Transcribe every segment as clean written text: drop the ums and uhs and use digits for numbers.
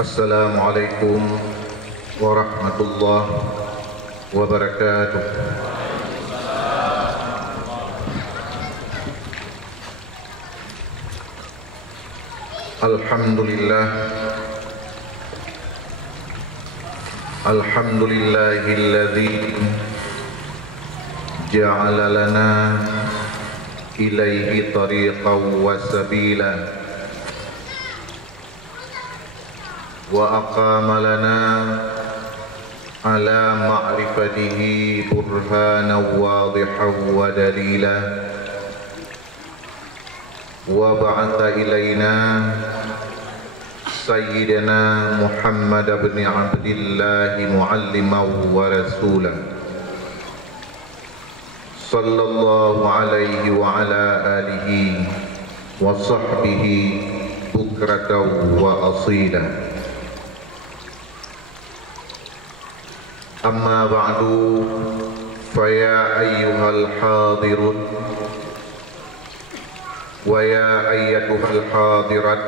Assalamualaikum warahmatullahi wabarakatuh. Alhamdulillah, alhamdulillahilladzi ja'ala lana ilaihi tariqan wa sabila wa aqama lana ala ma'rifatihi burhanan wadihan wa dalila wa ba'atha ilaina sayyidina Muhammad ibn Abdillah mualliman wa rasulan sallallahu alaihi wa ala alihi wa sahbihi bukratan wa asila. Amma ba'du, faya ayyuhal hadirun wa ya ayyatuhal hadirat,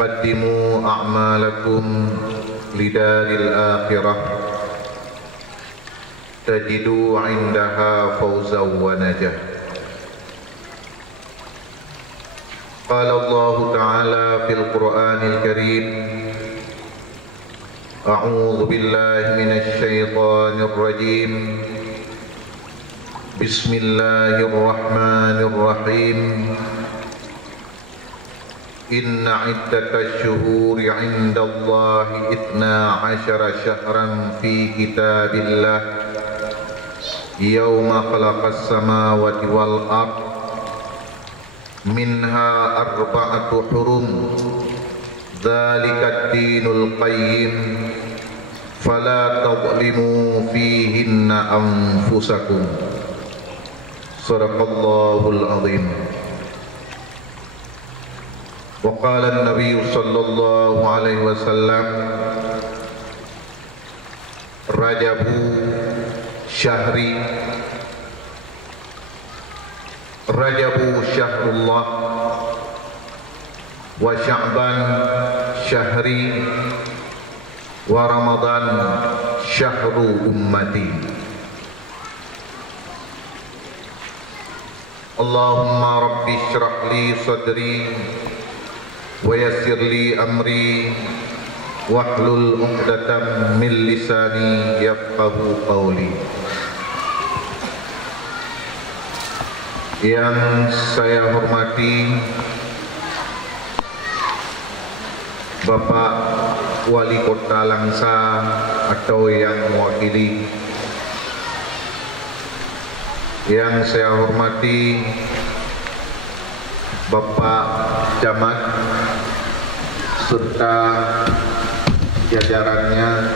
qaddimu a'malakum lidaril akhirah tajidu 'indaha fawzan wa najah. Qala Allah Ta'ala fil Qur'anil Karim, A'udzu billahi minasy syaithanir rajim. Bismillahirrahmanirrahim. Inna iddatash syuhuri 'indallahi 12 syahran fi kitabillah yauma khalaqas samawati wal ard minha arba'atu hurum Dzalika ad-dinul qayyim fala tadhlimu fihinna anfusakum. Shadaqallahul azim. Wa qala an-nabiy sallallahu alaihi wasallam, Rajabu syahri, Rajabu syahrullah, wa Sya'ban syahri, wa Ramadan syahru ummati. Allahumma rabbi syrah li sadri wa yassir li amri wahlul 'uqdatam min lisani yafqahu qawli. Yang saya hormati Bapak Wali Kota Langsa atau yang mewakili, yang saya hormati Bapak Camat serta jajarannya,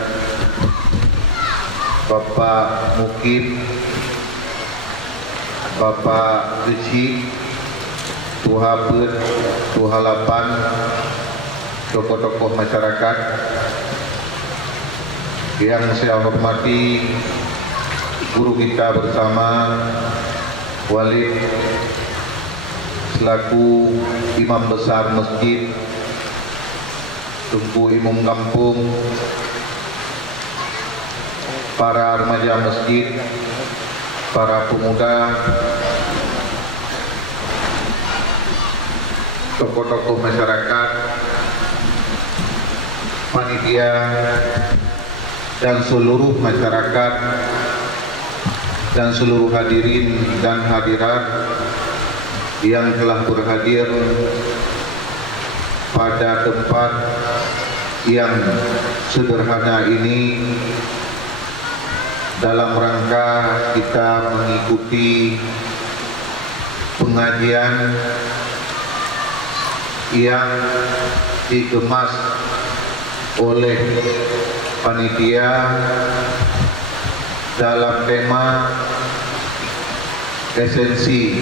Bapak Mukib, Bapak Resi, Tuhabut, Tuhalapan, tokoh-tokoh masyarakat yang saya hormati, guru kita bersama Walid selaku imam besar masjid, Tunku Imam Kampung, para remaja masjid, para pemuda, tokoh-tokoh masyarakat, panitia, dan seluruh masyarakat dan seluruh hadirin dan hadirat yang telah berhadir pada tempat yang sederhana ini dalam rangka kita mengikuti pengajian yang dikemas oleh panitia dalam tema esensi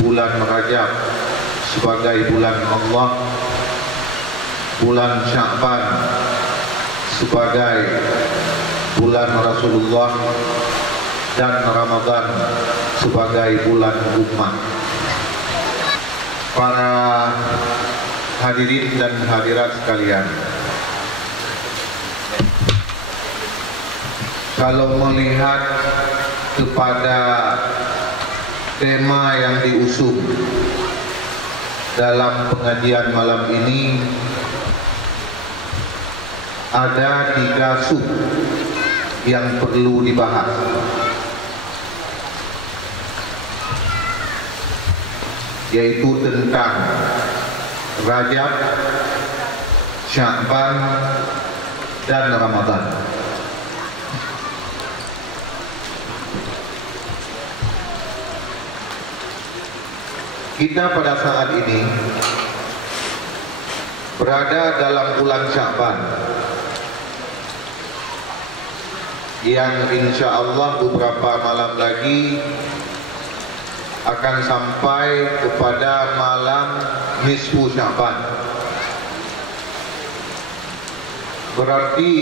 bulan Rajab sebagai bulan Allah, bulan Sya'ban sebagai bulan Rasulullah, dan Ramadan sebagai bulan umat. Para hadirin dan hadirat sekalian, kalau melihat kepada tema yang diusung dalam pengajian malam ini, ada 3 sub yang perlu dibahas. Yaitu tentang Rajab, Sya'ban, dan Ramadan. Kita pada saat ini berada dalam bulan Sya'ban yang insya Allah beberapa malam lagi akan sampai kepada malam nisfu Sya'ban. Berarti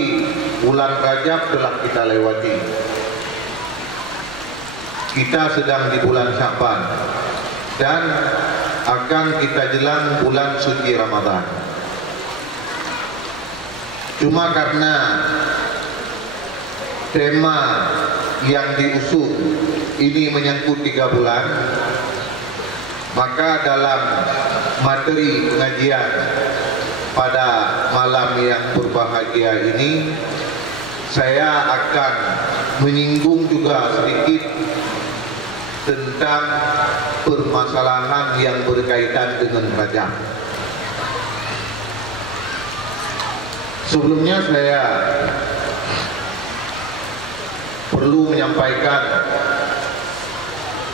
bulan Rajab telah kita lewati. Kita sedang di bulan Sya'ban dan akan kita jelang bulan suci Ramadan. Cuma karena tema yang diusung ini menyangkut 3 bulan, maka dalam materi pengajian pada malam yang berbahagia ini, saya akan menyinggung juga sedikit tentang permasalahan yang berkaitan dengan Rajab. Sebelumnya saya perlu menyampaikan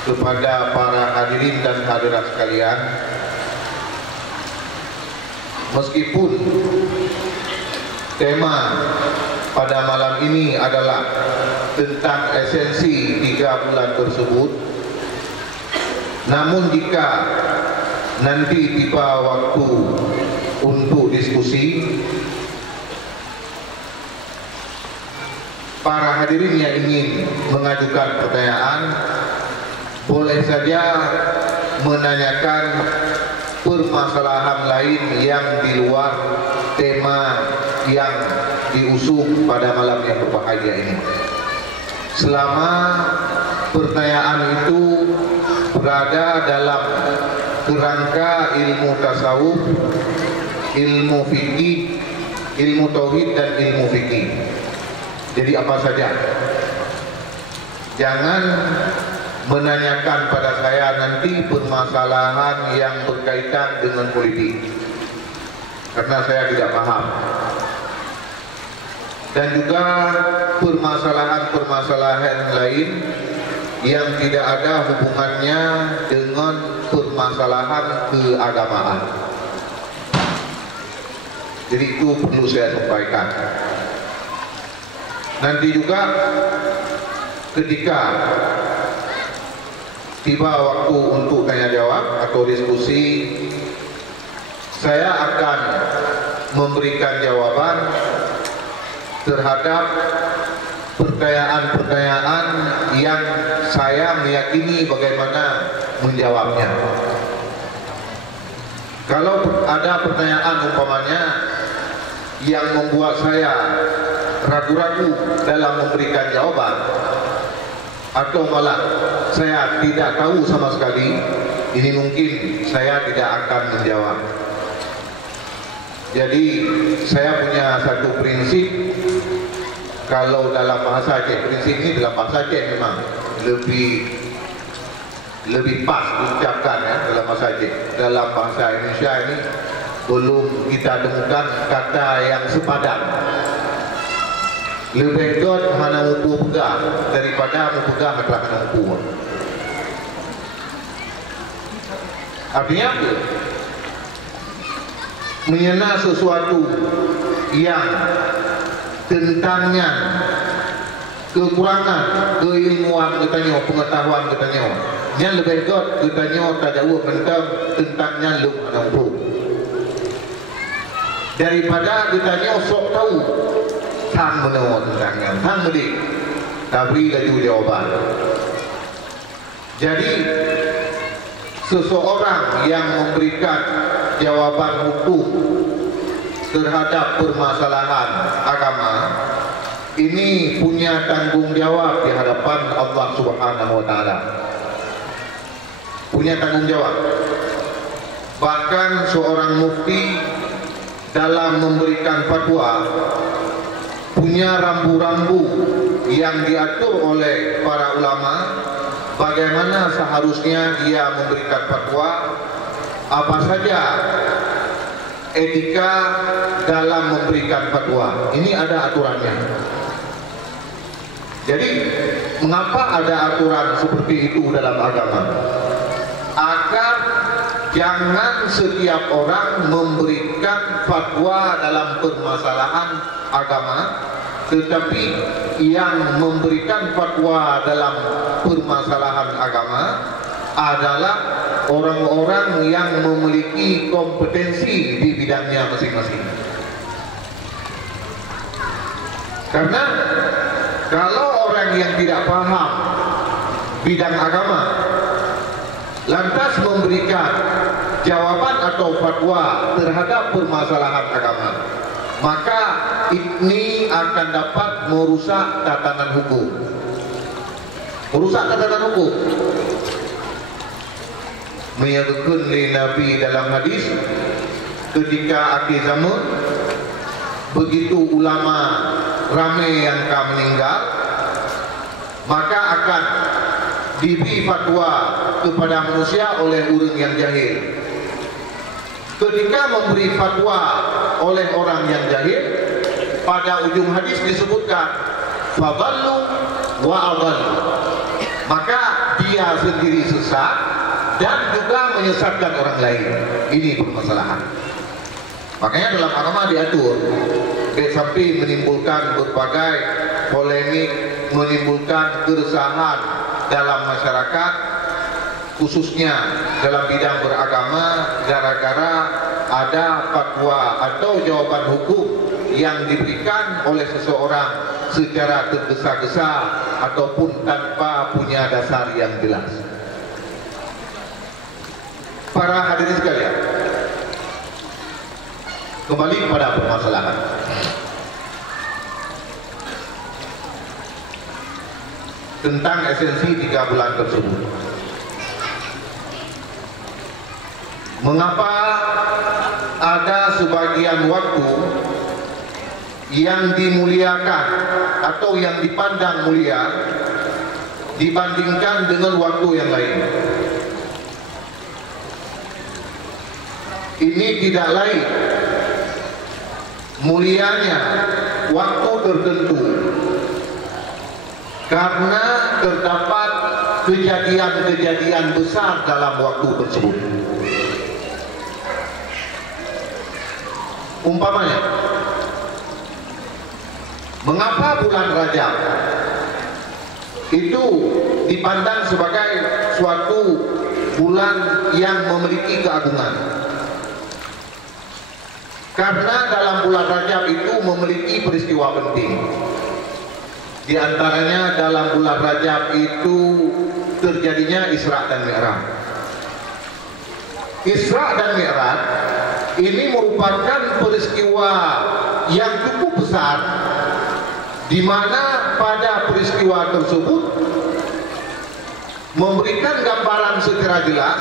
kepada para hadirin dan hadirat sekalian, meskipun tema pada malam ini adalah tentang esensi 3 bulan tersebut, namun jika nanti tiba waktu untuk diskusi, para hadirin yang ingin mengajukan pertanyaan boleh saja menanyakan permasalahan lain yang di luar tema yang diusung pada malam yang berbahagia ini. Selama pertanyaan itu berada dalam kerangka ilmu tasawuf, ilmu fikih, ilmu tauhid dan ilmu fikih. Jadi apa saja. Jangan menanyakan pada saya nanti permasalahan yang berkaitan dengan politik, karena saya tidak paham. Dan juga permasalahan-permasalahan lain yang tidak ada hubungannya dengan permasalahan keagamaan. Jadi itu perlu saya sampaikan. Nanti juga ketika tiba waktu untuk tanya jawab atau diskusi, saya akan memberikan jawaban terhadap pertanyaan-pertanyaan yang saya meyakini bagaimana menjawabnya. Kalau ada pertanyaan umpamanya yang membuat saya ragu-ragu dalam memberikan jawaban, atau malah saya tidak tahu sama sekali, ini mungkin saya tidak akan menjawab. Jadi saya punya satu prinsip, kalau dalam bahasa Aceh, prinsip ini dalam bahasa Aceh memang lebih pas diucapkan ya, dalam bahasa Aceh. Dalam bahasa Indonesia ini belum kita temukan kata yang sepadan. Lebih baik hana mupu pegang daripada mempegang adalah hana mupu. Artinya apa? Menyenang sesuatu yang tentangnya kekurangan keilmuan katanya, pengetahuan katanya, yang lebih baik katanya tak jauh tentangnya lu hana mupu, daripada katanya sok tahu tang menawar tentangnya, tang beri tapi laju jawaban. Jadi seseorang yang memberikan jawaban hukum terhadap permasalahan agama ini punya tanggung jawab di hadapan Allah Subhanahu wa taala. Punya tanggung jawab. Bahkan seorang mufti dalam memberikan fatwa punya rambu-rambu yang diatur oleh para ulama bagaimana seharusnya dia memberikan fatwa, apa saja etika dalam memberikan fatwa. Ini ada aturannya. Jadi mengapa ada aturan seperti itu dalam agama? Agar jangan setiap orang memberikan fatwa dalam permasalahan agama, tetapi yang memberikan fatwa dalam permasalahan agama adalah orang-orang yang memiliki kompetensi di bidangnya masing-masing. Karena kalau orang yang tidak paham bidang agama lantas memberikan jawaban atau fatwa terhadap permasalahan agama, maka ini akan dapat merusak tatanan hukum. Merusak tatanan hukum. Menyebutkan Nabi dalam hadis ketika akhir zaman begitu ulama ramai yang akan meninggal, maka akan diberi fatwa kepada manusia oleh orang yang jahil. Ketika memberi fatwa oleh orang yang jahil, pada ujung hadis disebutkan fadallu wa adallu, maka dia sendiri sesat dan juga menyesatkan orang lain. Ini permasalahan. Makanya dalam agama diatur sampai menimbulkan berbagai polemik, menimbulkan keresahan dalam masyarakat, khususnya dalam bidang beragama, gara-gara ada fatwa atau jawaban hukum yang diberikan oleh seseorang secara tergesa-gesa ataupun tanpa punya dasar yang jelas. Para hadirin sekalian, kembali pada permasalahan. Tentang esensi 3 bulan tersebut. Mengapa ada sebagian waktu yang dimuliakan atau yang dipandang mulia dibandingkan dengan waktu yang lain? Ini tidak lain mulianya waktu tertentu karena terdapat kejadian-kejadian besar dalam waktu tersebut. Umpamanya, mengapa bulan Rajab itu dipandang sebagai suatu bulan yang memiliki keagungan? Karena dalam bulan Rajab itu memiliki peristiwa penting. Di antaranya dalam bulan Rajab itu terjadinya Isra dan Mi'raj. Isra dan Mi'raj ini merupakan peristiwa yang cukup besar, di mana pada peristiwa tersebut memberikan gambaran secara jelas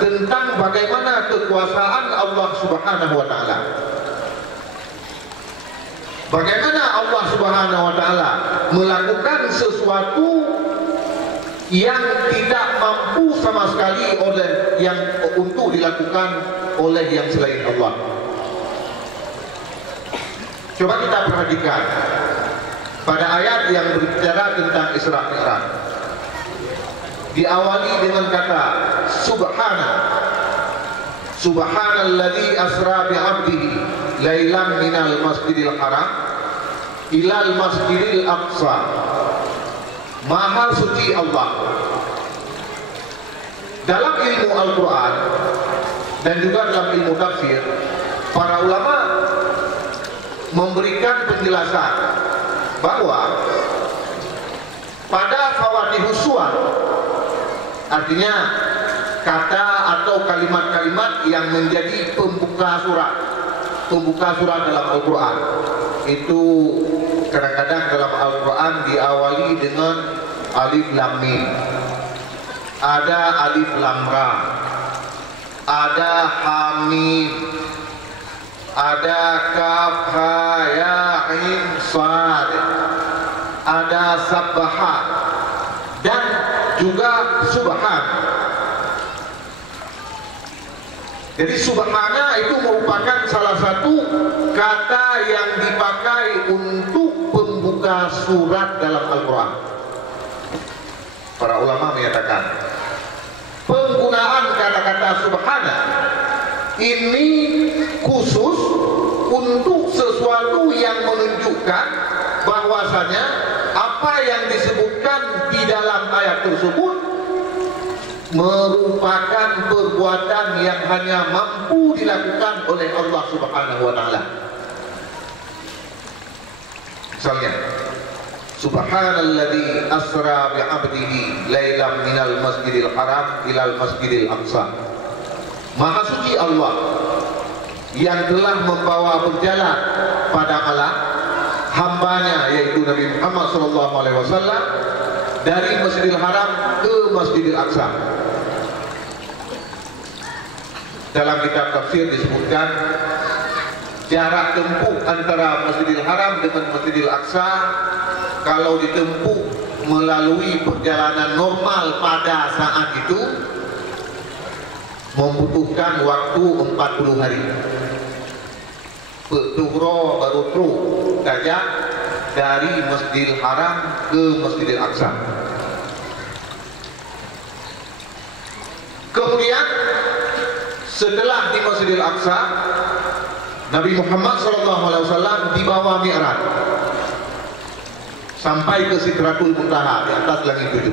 tentang bagaimana kekuasaan Allah Subhanahu wa taala. Bagaimana Allah Subhanahu wa taala melakukan sesuatu yang tidak mampu sama sekali oleh yang untuk dilakukan oleh yang selain Allah. Coba kita perhatikan pada ayat yang berbicara tentang Isra Mi'raj. Diawali dengan kata Subhanalladzi asra bi'abdihi lailan minal masjidil haram ilal masjidil aqsa. Maha suci Allah. Dalam ilmu Al-Quran dan juga dalam ilmu tafsir, para ulama memberikan penjelasan bahwa pada fawatihus suwar, artinya kata atau kalimat-kalimat yang menjadi pembuka surat dalam Al-Quran. Itu kadang-kadang dalam Al-Quran diawali dengan alif lam mim, ada alif lam ra, ada hamim, ada kaf ha ya ain sad, ada sabbaha, dan juga subhan. Jadi subhana itu merupakan salah satu kata yang dipakai untuk pembuka surat dalam Al-Quran. Para ulama menyatakan penggunaan kata-kata subhana ini khusus untuk sesuatu yang menunjukkan bahwasanya apa yang disebutkan di dalam ayat tersebut merupakan perbuatan yang hanya mampu dilakukan oleh Allah Subhanahu wa taala. Misalnya, Subhanalladzi asra bi 'abdihi lailan minal masjidil haram ilal masjidil aqsa. Maha suci Allah yang telah membawa berjalan pada malam hambanya, yaitu Nabi Muhammad SAW, dari Masjidil Haram ke Masjidil Aqsa. Dalam kitab tafsir disebutkan jarak tempuh antara Masjidil Haram dengan Masjidil Aqsa kalau ditempuh melalui perjalanan normal pada saat itu membutuhkan waktu 40 hari. Tuhro baru truk saja dari Masjidil Haram ke Masjidil Aqsa. Kemudian setelah di Masjidil Aqsa, Nabi Muhammad SAW dibawa Mi'raj sampai ke Sidratul Muntaha di atas langit 7.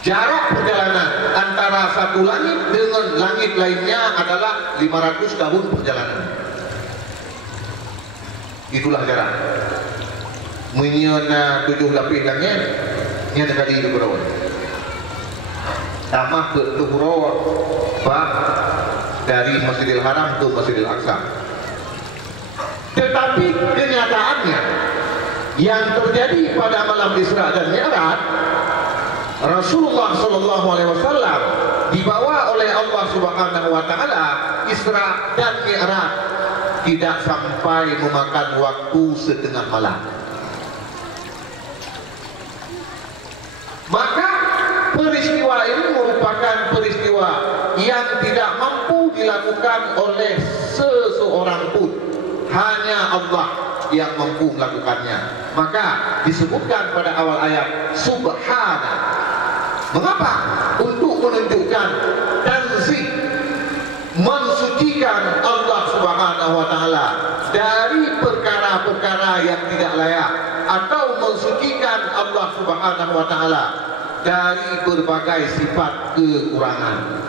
Jarak perjalanan antara satu langit dengan langit lainnya adalah 500 tahun perjalanan. Itulah jarak. Menyana 7 lapis langit, nyana kali itu berapa? Tambah ke Tuhro dari Masjidil Haram ke Masjidil Aqsa. Tetapi kenyataannya yang terjadi pada malam Isra dan Mi'raj, Rasulullah SAW dibawa oleh Allah Subhanahu wa taala Isra dan Mi'raj tidak sampai memakan waktu setengah malam. Maka peristiwa ini merupakan peristiwa yang tidak mampu dilakukan oleh seseorang pun, hanya Allah yang mampu melakukannya. Maka disebutkan pada awal ayat Subhana. Mengapa? Untuk menunjukkan tanzih, mensucikan Allah Subhanahu wa taala dari perkara-perkara yang tidak layak, atau mensucikan Allah Subhanahu wa taala dari berbagai sifat kekurangan.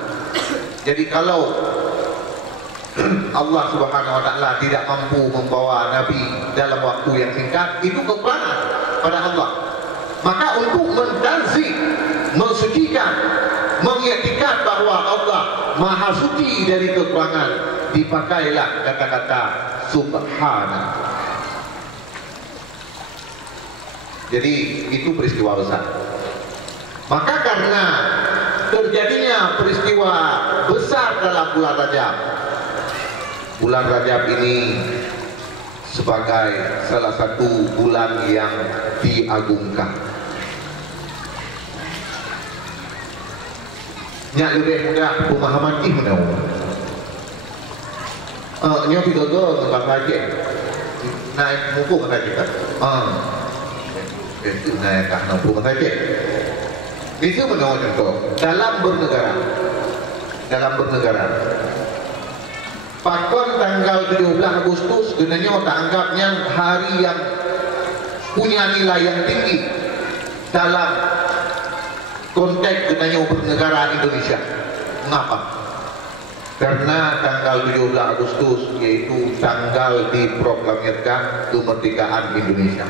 Jadi kalau Allah Subhanahu wa taala tidak mampu membawa nabi dalam waktu yang singkat, itu kekurangan pada Allah. Maka untuk mentanzih, mensucikan, mengiktikan bahwa Allah Maha suci dari kekurangan, dipakailah kata-kata Subhana. Jadi itu peristiwa besar. Maka karena terjadinya peristiwa besar dalam bulan Rajab, bulan Rajab ini sebagai salah satu bulan yang diagungkan. Nyak lebih mudah pemahaman ihna. Nyak tidak tahu tentang haji. Naik muka kata kita. Itu naik tak nampu kata kita. Itu menurut contoh dalam bernegara. Pakon tanggal 17 Agustus sebenarnya tak anggapnya hari yang punya nilai yang tinggi dalam konteks sebenarnya bernegara Indonesia. Mengapa? Karena tanggal 17 Agustus yaitu tanggal diproklamirkan kemerdekaan Indonesia.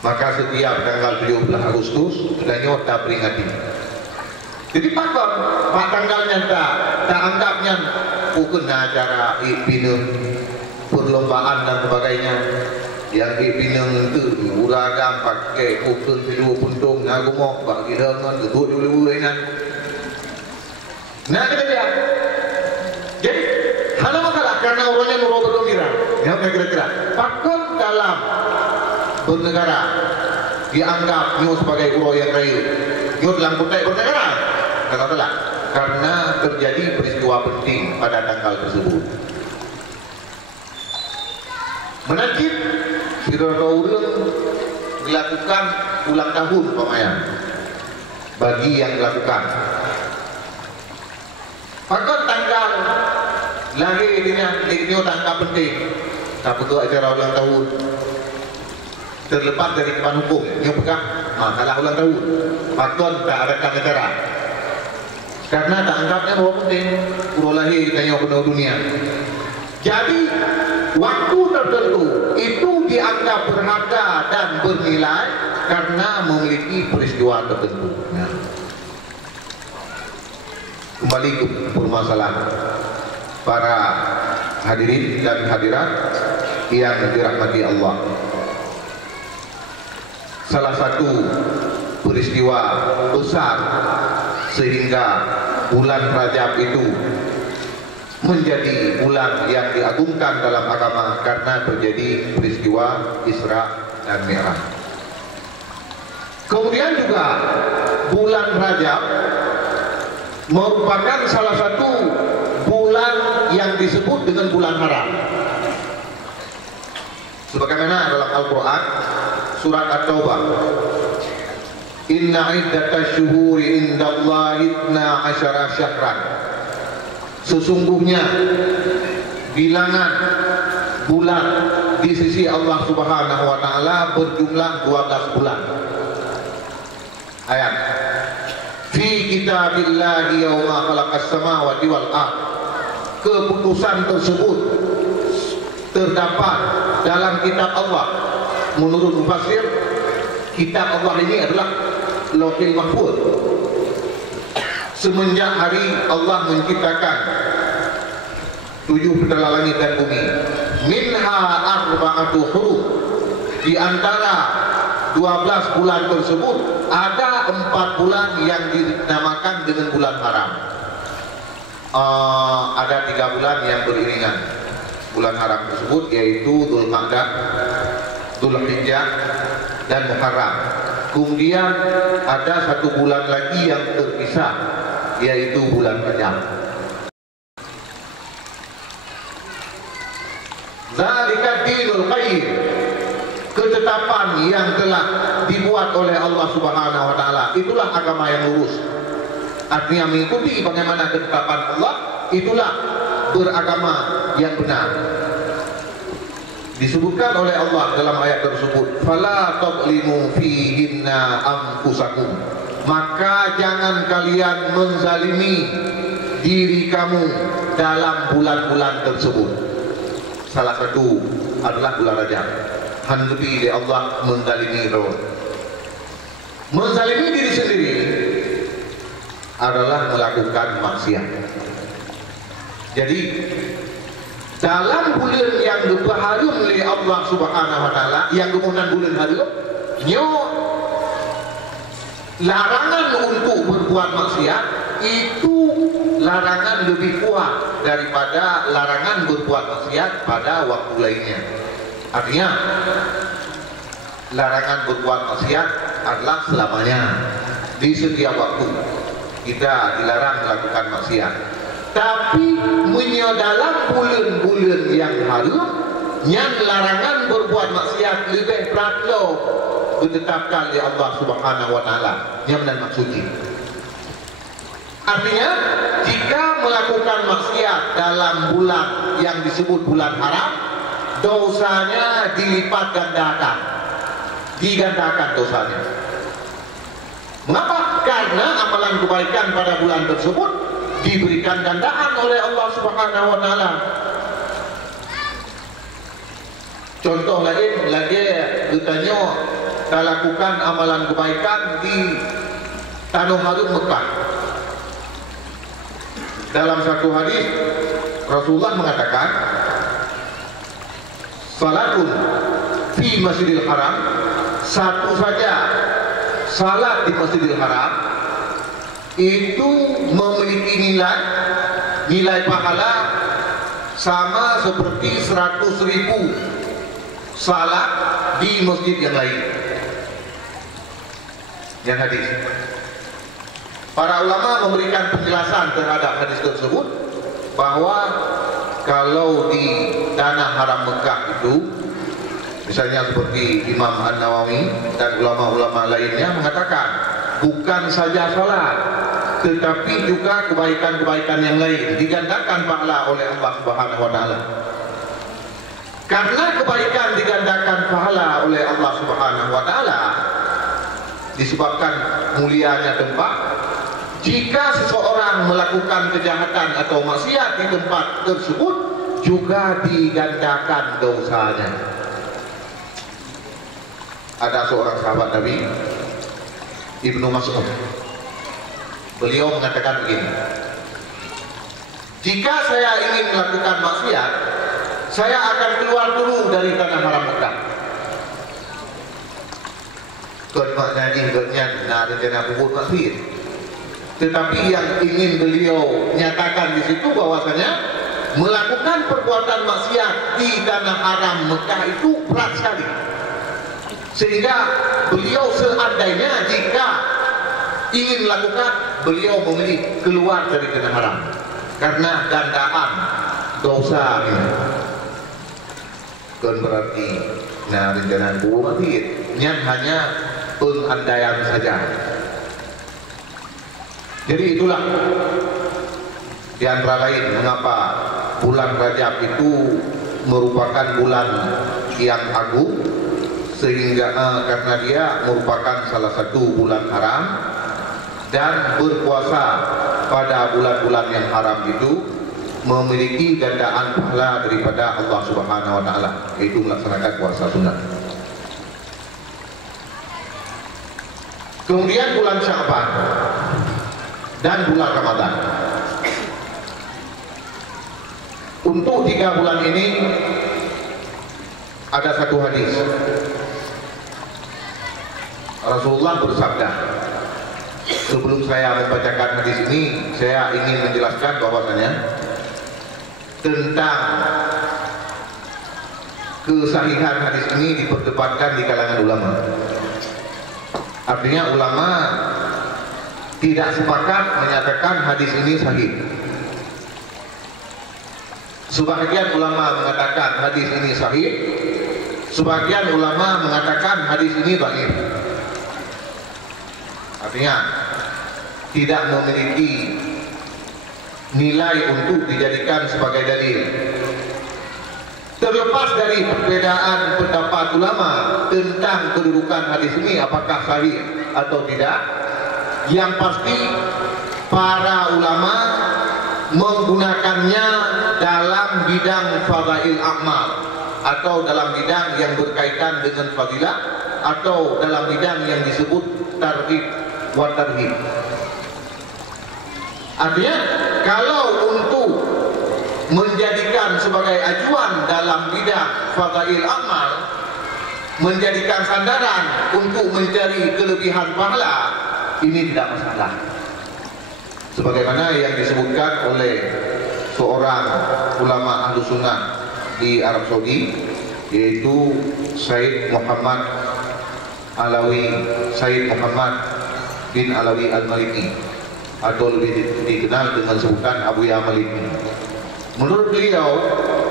Maka setiap tanggal 17 Agustus sebenarnya kita peringati. Jadi pakon pak tanggalnya tak anggapnya kena acara bina perlombaan dan sebagainya. Yang bina itu uragam pakai pukul kedua puntung ngagumok bagi dengan kedua dulu ini. Nah kita lihat. Jadi hal makalah karena orangnya nurut bergembira. Ya kira-kira. Pakon dalam bernegara dianggap nyu sebagai uro yang rayu. Nyu dalam konteks bernegara. Katakanlah karena terjadi peristiwa penting pada tanggal tersebut. Menakib Firdaus dilakukan ulang tahun pemayan bagi yang dilakukan. Maka tanggal lahir ini tanggal penting. Tak betul acara ulang tahun terlepas dari kepan hukum. Yang pegang masalah ulang tahun. Patut tak ada acara. Karena tak anggapnya bahwa penting urut lahir tanya penuh dunia. Jadi waktu tertentu itu dianggap berharga dan bernilai karena memiliki peristiwa tertentu. Ya. Kembali ke permasalahan para hadirin dan hadirat yang dirahmati Allah. Salah satu peristiwa besar sehingga bulan Rajab itu menjadi bulan yang diagungkan dalam agama karena terjadi peristiwa Isra dan Mi'raj. Kemudian juga bulan Rajab merupakan salah satu bulan yang disebut dengan bulan haram. Sebagaimana dalam Al-Quran surat At-Taubah, Inna iddatash syuhuri indallahi 12 syahran. Sesungguhnya bilangan bulan di sisi Allah Subhanahu wa taala berjumlah 12 bulan. Ayat fi kitabillahi yauma khalaqas samawati wal ardh. Keputusan tersebut terdapat dalam kitab Allah. Menurut mufassir, kitab Allah ini adalah Lauhul Mahfuz. Semenjak hari Allah menciptakan 7 petala langit dan bumi, minha arba'atu huruf, di antara 12 bulan tersebut ada 4 bulan yang dinamakan dengan bulan haram. Ada 3 bulan yang beriringan bulan haram tersebut, yaitu Dzulqa'dah, Dzulhijjah dan Muharram. Kemudian ada 1 bulan lagi yang terpisah, yaitu bulan Rajab. Zalika dinul qayyim, ketetapan yang telah dibuat oleh Allah Subhanahu wa taala, itulah agama yang lurus. Artinya mengikuti bagaimana ketetapan Allah, itulah beragama yang benar. Disebutkan oleh Allah dalam ayat tersebut, fala tadlimu fihinna anfusakum, maka jangan kalian menzalimi diri kamu dalam bulan-bulan tersebut. Salah satu adalah bulan Rajab. Hendapi Allah menzalimi roh. Menzalimi diri sendiri adalah melakukan maksiat. Jadi dalam bulan yang berharum oleh Allah Subhanahu wa taala, yang kemudian bulan harum, larangan untuk berbuat maksiat itu larangan lebih kuat daripada larangan berbuat maksiat pada waktu lainnya. Artinya larangan berbuat maksiat adalah selamanya, di setiap waktu kita dilarang melakukan maksiat. Tapi dalam bulan-bulan yang harum, yang larangan berbuat maksiat lebih berat ditetapkan oleh Allah Subhanahu wa taala, yang dan maksudnya. Artinya jika melakukan maksiat dalam bulan yang disebut bulan haram, dosanya dilipat gandakan, digandakan dosanya. Mengapa? Karena amalan kebaikan pada bulan tersebut diberikan gandaan oleh Allah Subhanahu wa taala. Contoh lain lagi, ditanya kita lakukan amalan kebaikan di Tanah Harum Mekah. dalam satu hadis Rasulullah mengatakan, salatun fi Masjidil Haram, satu saja salat di Masjidil Haram itu memiliki nilai pahala sama seperti 100.000 salat di masjid yang lain. Yang hadis, para ulama memberikan penjelasan terhadap hadis tersebut bahwa kalau di tanah haram Mekah itu, misalnya seperti Imam An-Nawawi dan ulama-ulama lainnya mengatakan, bukan saja salat, tetapi juga kebaikan-kebaikan yang lain digandakan pahala oleh Allah Subhanahu wa taala. Karena kebaikan digandakan pahala oleh Allah Subhanahu wa taala, disebabkan mulianya tempat, jika seseorang melakukan kejahatan atau maksiat di tempat tersebut juga digandakan dosanya. Ada seorang sahabat Nabi, Ibnu Mas'ud, beliau mengatakan begini, jika saya ingin melakukan maksiat, saya akan keluar dulu dari tanah haram Mekah. Tetapi yang ingin beliau nyatakan di situ bahwasanya melakukan perbuatan maksiat di tanah haram Mekah itu berat sekali, sehingga beliau seandainya jika ingin melakukan, beliau memilih keluar dari tanah haram karena gandaan dosa ini. Bukan berarti rencana buatnya hanya pengandaian saja. Jadi itulah di antara lain mengapa bulan Rajab itu merupakan bulan yang agung, sehingga karena dia merupakan salah satu bulan haram, dan berpuasa pada bulan-bulan yang haram itu memiliki gandaan pahala daripada Allah Subhanahu wa taala, yaitu melaksanakan puasa sunat. Kemudian bulan Sya'ban dan bulan Ramadan. Untuk 3 bulan ini ada satu hadis. Rasulullah bersabda, sebelum saya membacakan hadis ini, saya ingin menjelaskan bahwasanya tentang kesahihan hadis ini diperdebatkan di kalangan ulama. Artinya ulama tidak sepakat menyatakan hadis ini sahih. Sebagian ulama mengatakan hadis ini sahih, sebagian ulama mengatakan hadis ini dhaif. Artinya tidak memiliki nilai untuk dijadikan sebagai dalil. Terlepas dari perbedaan pendapat ulama tentang kedudukan hadis ini apakah sahih atau tidak, yang pasti para ulama menggunakannya dalam bidang fadail amal, atau dalam bidang yang berkaitan dengan fadilah, atau dalam bidang yang disebut targhib wa tarhib. Artinya kalau untuk menjadikan sebagai acuan dalam bidang fadail amal, menjadikan sandaran untuk mencari kelebihan pahala, ini tidak masalah. Sebagaimana yang disebutkan oleh seorang ulama ahlu sunnah di Arab Saudi, yaitu Said Muhammad bin Alawi Al-Maliki, atau lebih dikenal dengan sebutan Abu Ya Maliki. Menurut beliau,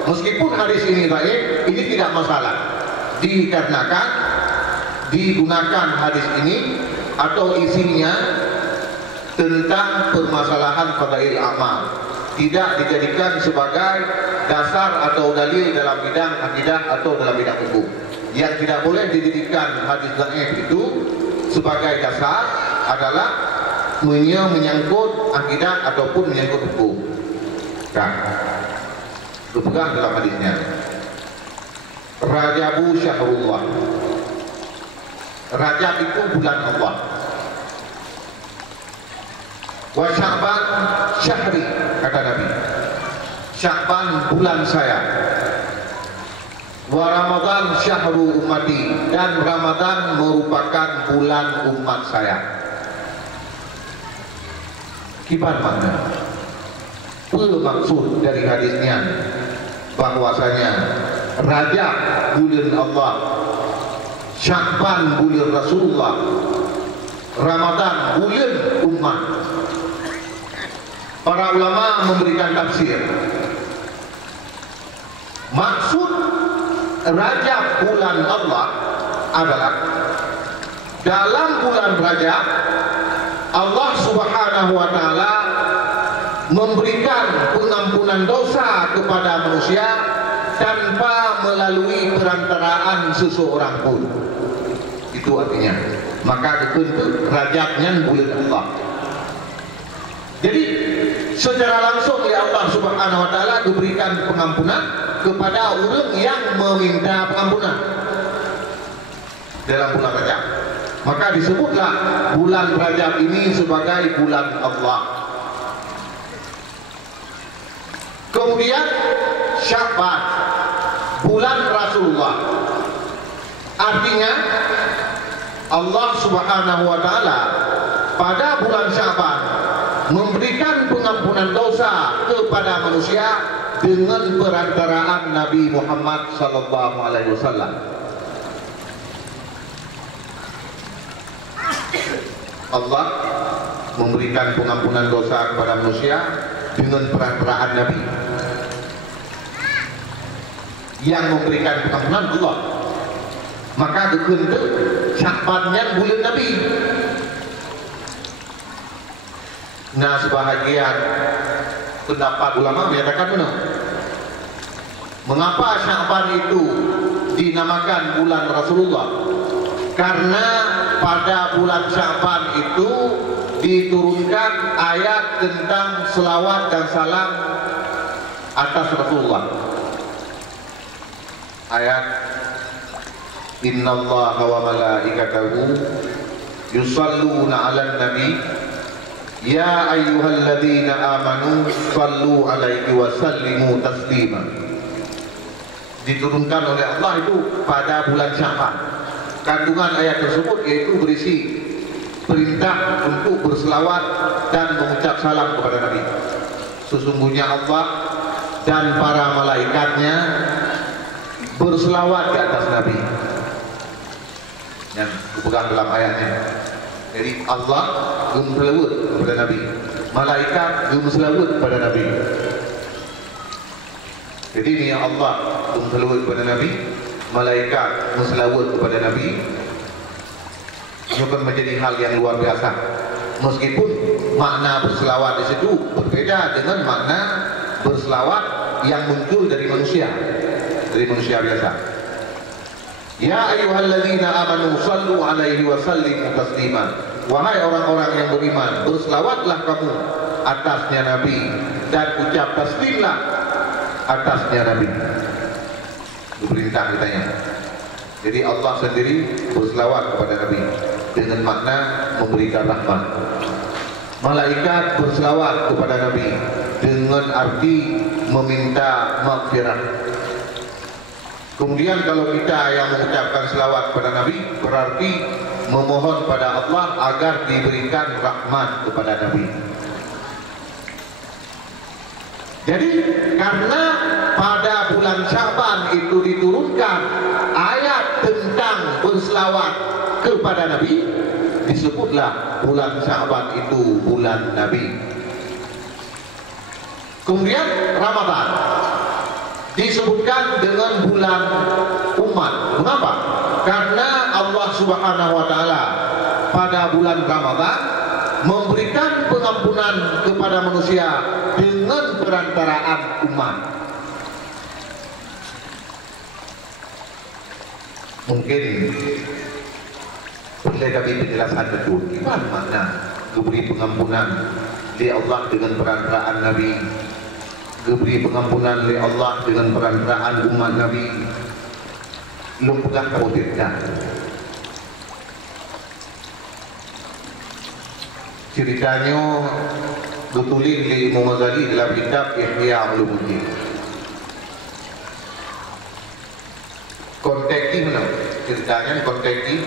meskipun hadis ini dhaif, ini tidak masalah, dikarenakan digunakan hadis ini atau isinya tentang permasalahan fadail amal, tidak dijadikan sebagai dasar atau dalil dalam bidang akidah atau dalam bidang hukum. Yang tidak boleh dijadikan hadis dhaif itu sebagai dasar adalah menyangkut akidah ataupun menyangkut hukum. Nah, dipegang dalam hadisnya, Rajabu Syahrullah, Rajab itu bulan Allah, wa Sya'ban syahri, kata Nabi, Sya'ban bulan saya, wa Ramadan syahru ummati, dan Ramadan merupakan bulan umat saya. Kibar makna, apa maksud dari hadisnya? Bahwasanya Rajab bulan Allah, Sya'ban bulan Rasulullah, Ramadan bulan umat. Para ulama memberikan tafsir. Maksud Rajab bulan Allah adalah dalam bulan Rajab Allah Subhanahu wa taala memberikan pengampunan dosa kepada manusia tanpa melalui perantaraan seseorang pun. Itu artinya. Maka itu Rajabnya bulan Allah. Jadi secara langsung oleh Allah Subhanahu wa taala diberikan pengampunan kepada orang yang meminta pengampunan dalam bulan Rajab. Maka disebutlah bulan Rajab ini sebagai bulan Allah. Kemudian Sya'ban bulan Rasulullah. Artinya Allah Subhanahu wa taala pada bulan Sya'ban memberikan pengampunan dosa kepada manusia dengan perantaraan Nabi Muhammad sallallahu alaihi wasallam. Allah memberikan pengampunan dosa kepada manusia dengan perantaraan Nabi. Yang memberikan pengampunan Allah. Maka dikenal Sya'bannya bulan Nabi. Nah, sebahagian pendapat ulama menyatakan benar. Mengapa Sya'ban itu dinamakan bulan Rasulullah? Karena pada bulan Sya'ban itu diturunkan ayat tentang selawat dan salam atas Rasulullah. Ayat Innallaha wa malaikatahu yusalluna 'alan nabi ya ayyuhalladzina amanu sallu 'alaihi wa sallimu taslima. Diturunkan oleh Allah itu pada bulan Sya'ban. Kandungan ayat tersebut yaitu berisi perintah untuk berselawat dan mengucap salam kepada Nabi. Sesungguhnya Allah dan para malaikatnya berselawat di atas Nabi. Yang dipegang dalam ayatnya. Jadi Allah berselawat kepada Nabi, malaikat berselawat kepada Nabi. Jadi ini Allah berselawat kepada Nabi, malaikat berselawat kepada Nabi. Ini akan menjadi hal yang luar biasa. Meskipun makna berselawat di situ berbeda dengan makna berselawat yang muncul dari manusia biasa. Ya ayyuhalladzina amanu sallu 'alaihi wa sallimu taslima. Wahai orang-orang yang beriman, berselawatlah kamu atasnya Nabi dan ucap taslimlah atasnya Nabi. Diperintah katanya. Jadi Allah sendiri berselawat kepada Nabi dengan makna memberikan rahmat. Malaikat berselawat kepada Nabi dengan arti meminta maghfirah. Kemudian kalau kita yang mengucapkan selawat kepada Nabi berarti memohon pada Allah agar diberikan rahmat kepada Nabi. Jadi karena pada bulan Sya'ban itu diturunkan ayat tentang berselawat kepada Nabi, disebutlah bulan Sya'ban itu bulan Nabi. Kemudian Ramadan disebutkan dengan bulan umat. Mengapa? Karena Allah Subhanahu wa taala pada bulan Ramadan memberikan pengampunan kepada manusia dengan perantaraan umat. Mungkin boleh kami penjelasan betul gimana makna diberi pengampunan oleh Allah dengan perantaraan Nabi, diberi pengampunan oleh Allah dengan perantaraan umat Nabi. Lumpukah kamu tidak? Ceritanya ditulis oleh Imam Ghazali dalam kitab Ihya Ulumuddin. Konteks mana? Ceritanya konteks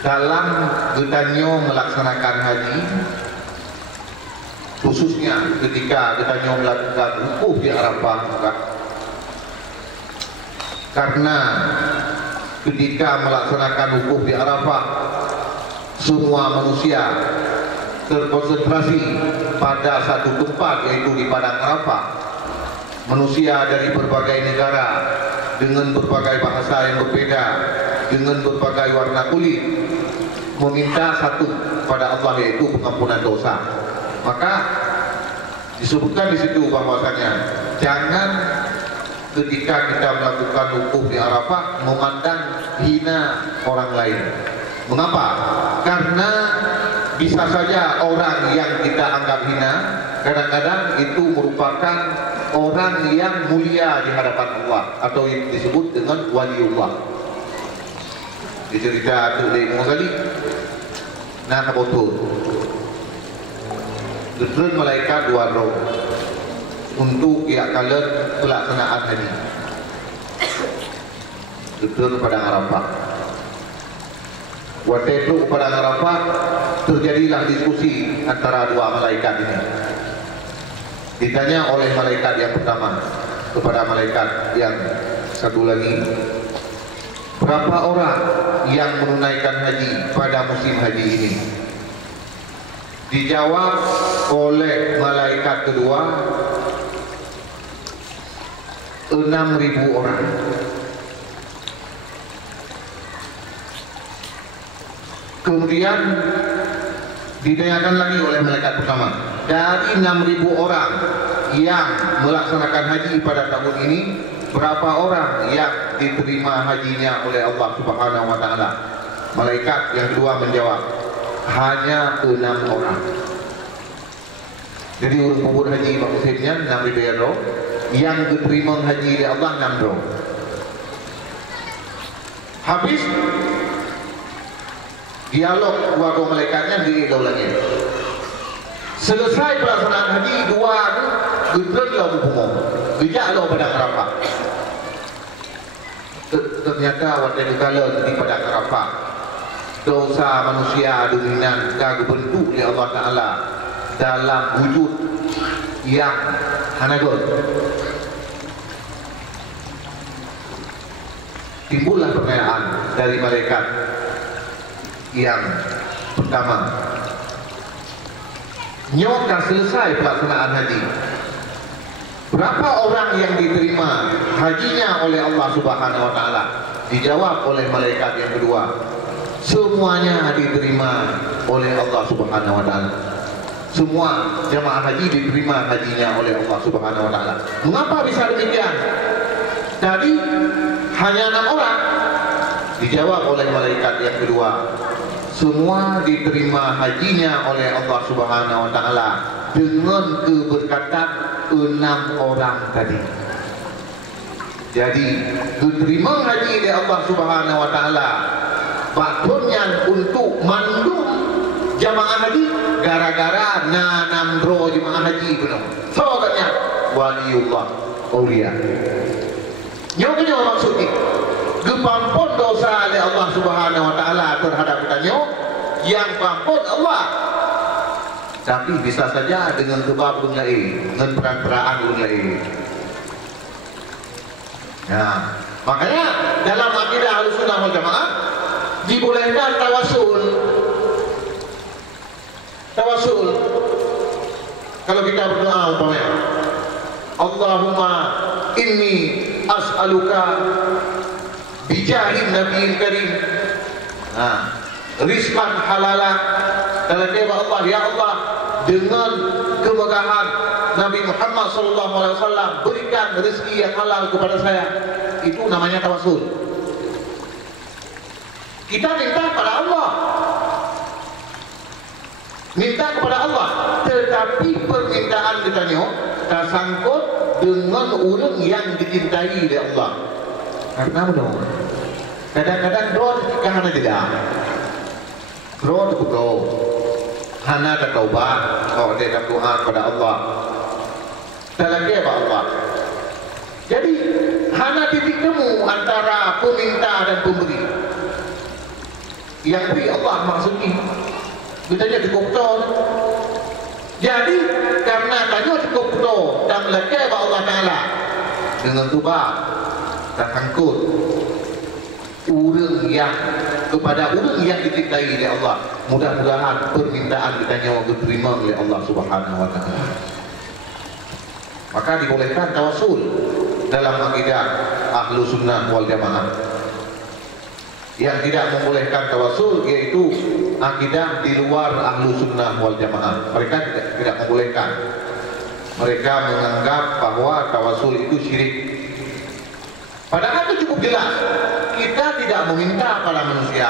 dalam getanyo melaksanakan haji, khususnya ketika getanyo melakukan wukuf di Arafah, karena ketika melaksanakan wukuf di Arafah semua manusia terkonsentrasi pada satu tempat, yaitu di padang Arafah. Manusia dari berbagai negara dengan berbagai bahasa yang berbeda, dengan berbagai warna kulit, meminta satu pada Allah, yaitu pengampunan dosa. Maka disebutkan di situ bahwasanya jangan ketika kita melakukan wukuf di Arafah memandang hina orang lain. Mengapa? Karena bisa saja orang yang kita anggap hina kadang-kadang itu merupakan orang yang mulia di hadapan Allah, atau yang disebut dengan waliullah. Dicerita oleh Imam Ghazali, nah betul betul malaikat dua roh untuk ia kala pelaksanaan haji betul pada Arafah. Waktu itu pada Arafah terjadilah diskusi antara dua malaikat ini. Ditanya oleh malaikat yang pertama kepada malaikat yang satu lagi, berapa orang yang menunaikan haji pada musim haji ini? Dijawab oleh malaikat kedua, 6.000 orang. Kemudian ditanyakan lagi oleh malaikat pertama, dari 6.000 orang yang melaksanakan haji pada tahun ini, berapa orang yang diterima hajinya oleh Allah Subhanahu wa taala? Malaikat yang kedua menjawab, hanya 6 orang. Jadi urus pembut haji maksudnya 6.000 roh, yang diterima haji oleh Allah 6 roh. Habis dialog dua malaikatnya di lagi. Selesai pelaksanaan haji, dua gedrenglah umum, bijaklah pada Arafah. Ternyata waktu itu kala di pada Arafah, dosa manusia dominan dan bentuk oleh Allah Taala dalam wujud yang hanagon. Timbullah pertanyaan dari malaikat yang pertama, nyokah selesai pelaksanaan haji, berapa orang yang diterima hajinya oleh Allah Subhanahu wa taala? Dijawab oleh malaikat yang kedua, semuanya diterima oleh Allah Subhanahu wa taala. Semua jemaah haji diterima hajinya oleh Allah Subhanahu wa taala. Mengapa bisa demikian? Tadi hanya 6 orang. Dijawab oleh malaikat yang kedua, semua diterima hajinya oleh Allah Subhanahu wa taala dengan keberkatan 6 orang tadi. Jadi diterima haji oleh Allah Subhanahu wa taala bakturnya untuk mandum jamaah haji gara-gara nanam bro jamaah haji penuh. Soalnya waliullah aulia. Nyonya maksudnya gepampun dosa oleh Allah Subhanahu wa taala terhadap kita yang pampun Allah. Tapi bisa saja dengan sebab lain, dengan peran-peran lain. Nah, makanya dalam akidah Ahlussunnah wal Jamaah dibolehkan tawasul. Tawasul. Kalau kita berdoa umpamanya, Allahumma inni as'aluka bijahin nabiyil karim, rizqan halala, dalam nama Allah, ya Allah, dengan kemegahan Nabi Muhammad SAW berikan rezeki yang halal kepada saya. Itu namanya tawasul. Kita minta kepada Allah, minta kepada Allah, tetapi permintaan kita tersangkut dengan orang yang dicintai oleh Allah. Karena benar, kadang-kadang doa ketika hanya tidak, doa cukup doa. hana tak taubat, kalau dia tak doa kepada Allah. Dan lagi apa Allah? Jadi hana titik temu antara peminta dan pemberi. Yang beri Allah maksudnya betulnya cukup betul. Jadi karena tanya cukup betul dan lagi apa Allah Ta'ala dengan tubat tak angkut urang yang kepada urang yang dicintai oleh Allah, mudah-mudahan permintaan kita nyawa diterima oleh Allah Subhanahu wa Ta'ala. Maka dibolehkan tawasul dalam akidah ahlu sunnah wal jamaah. Yang tidak membolehkan tawasul yaitu akidah di luar ahlu sunnah wal jamaah. Mereka tidak membolehkan. Mereka menganggap bahwa tawasul itu syirik. Padahal itu cukup jelas. Kita tidak meminta pada manusia.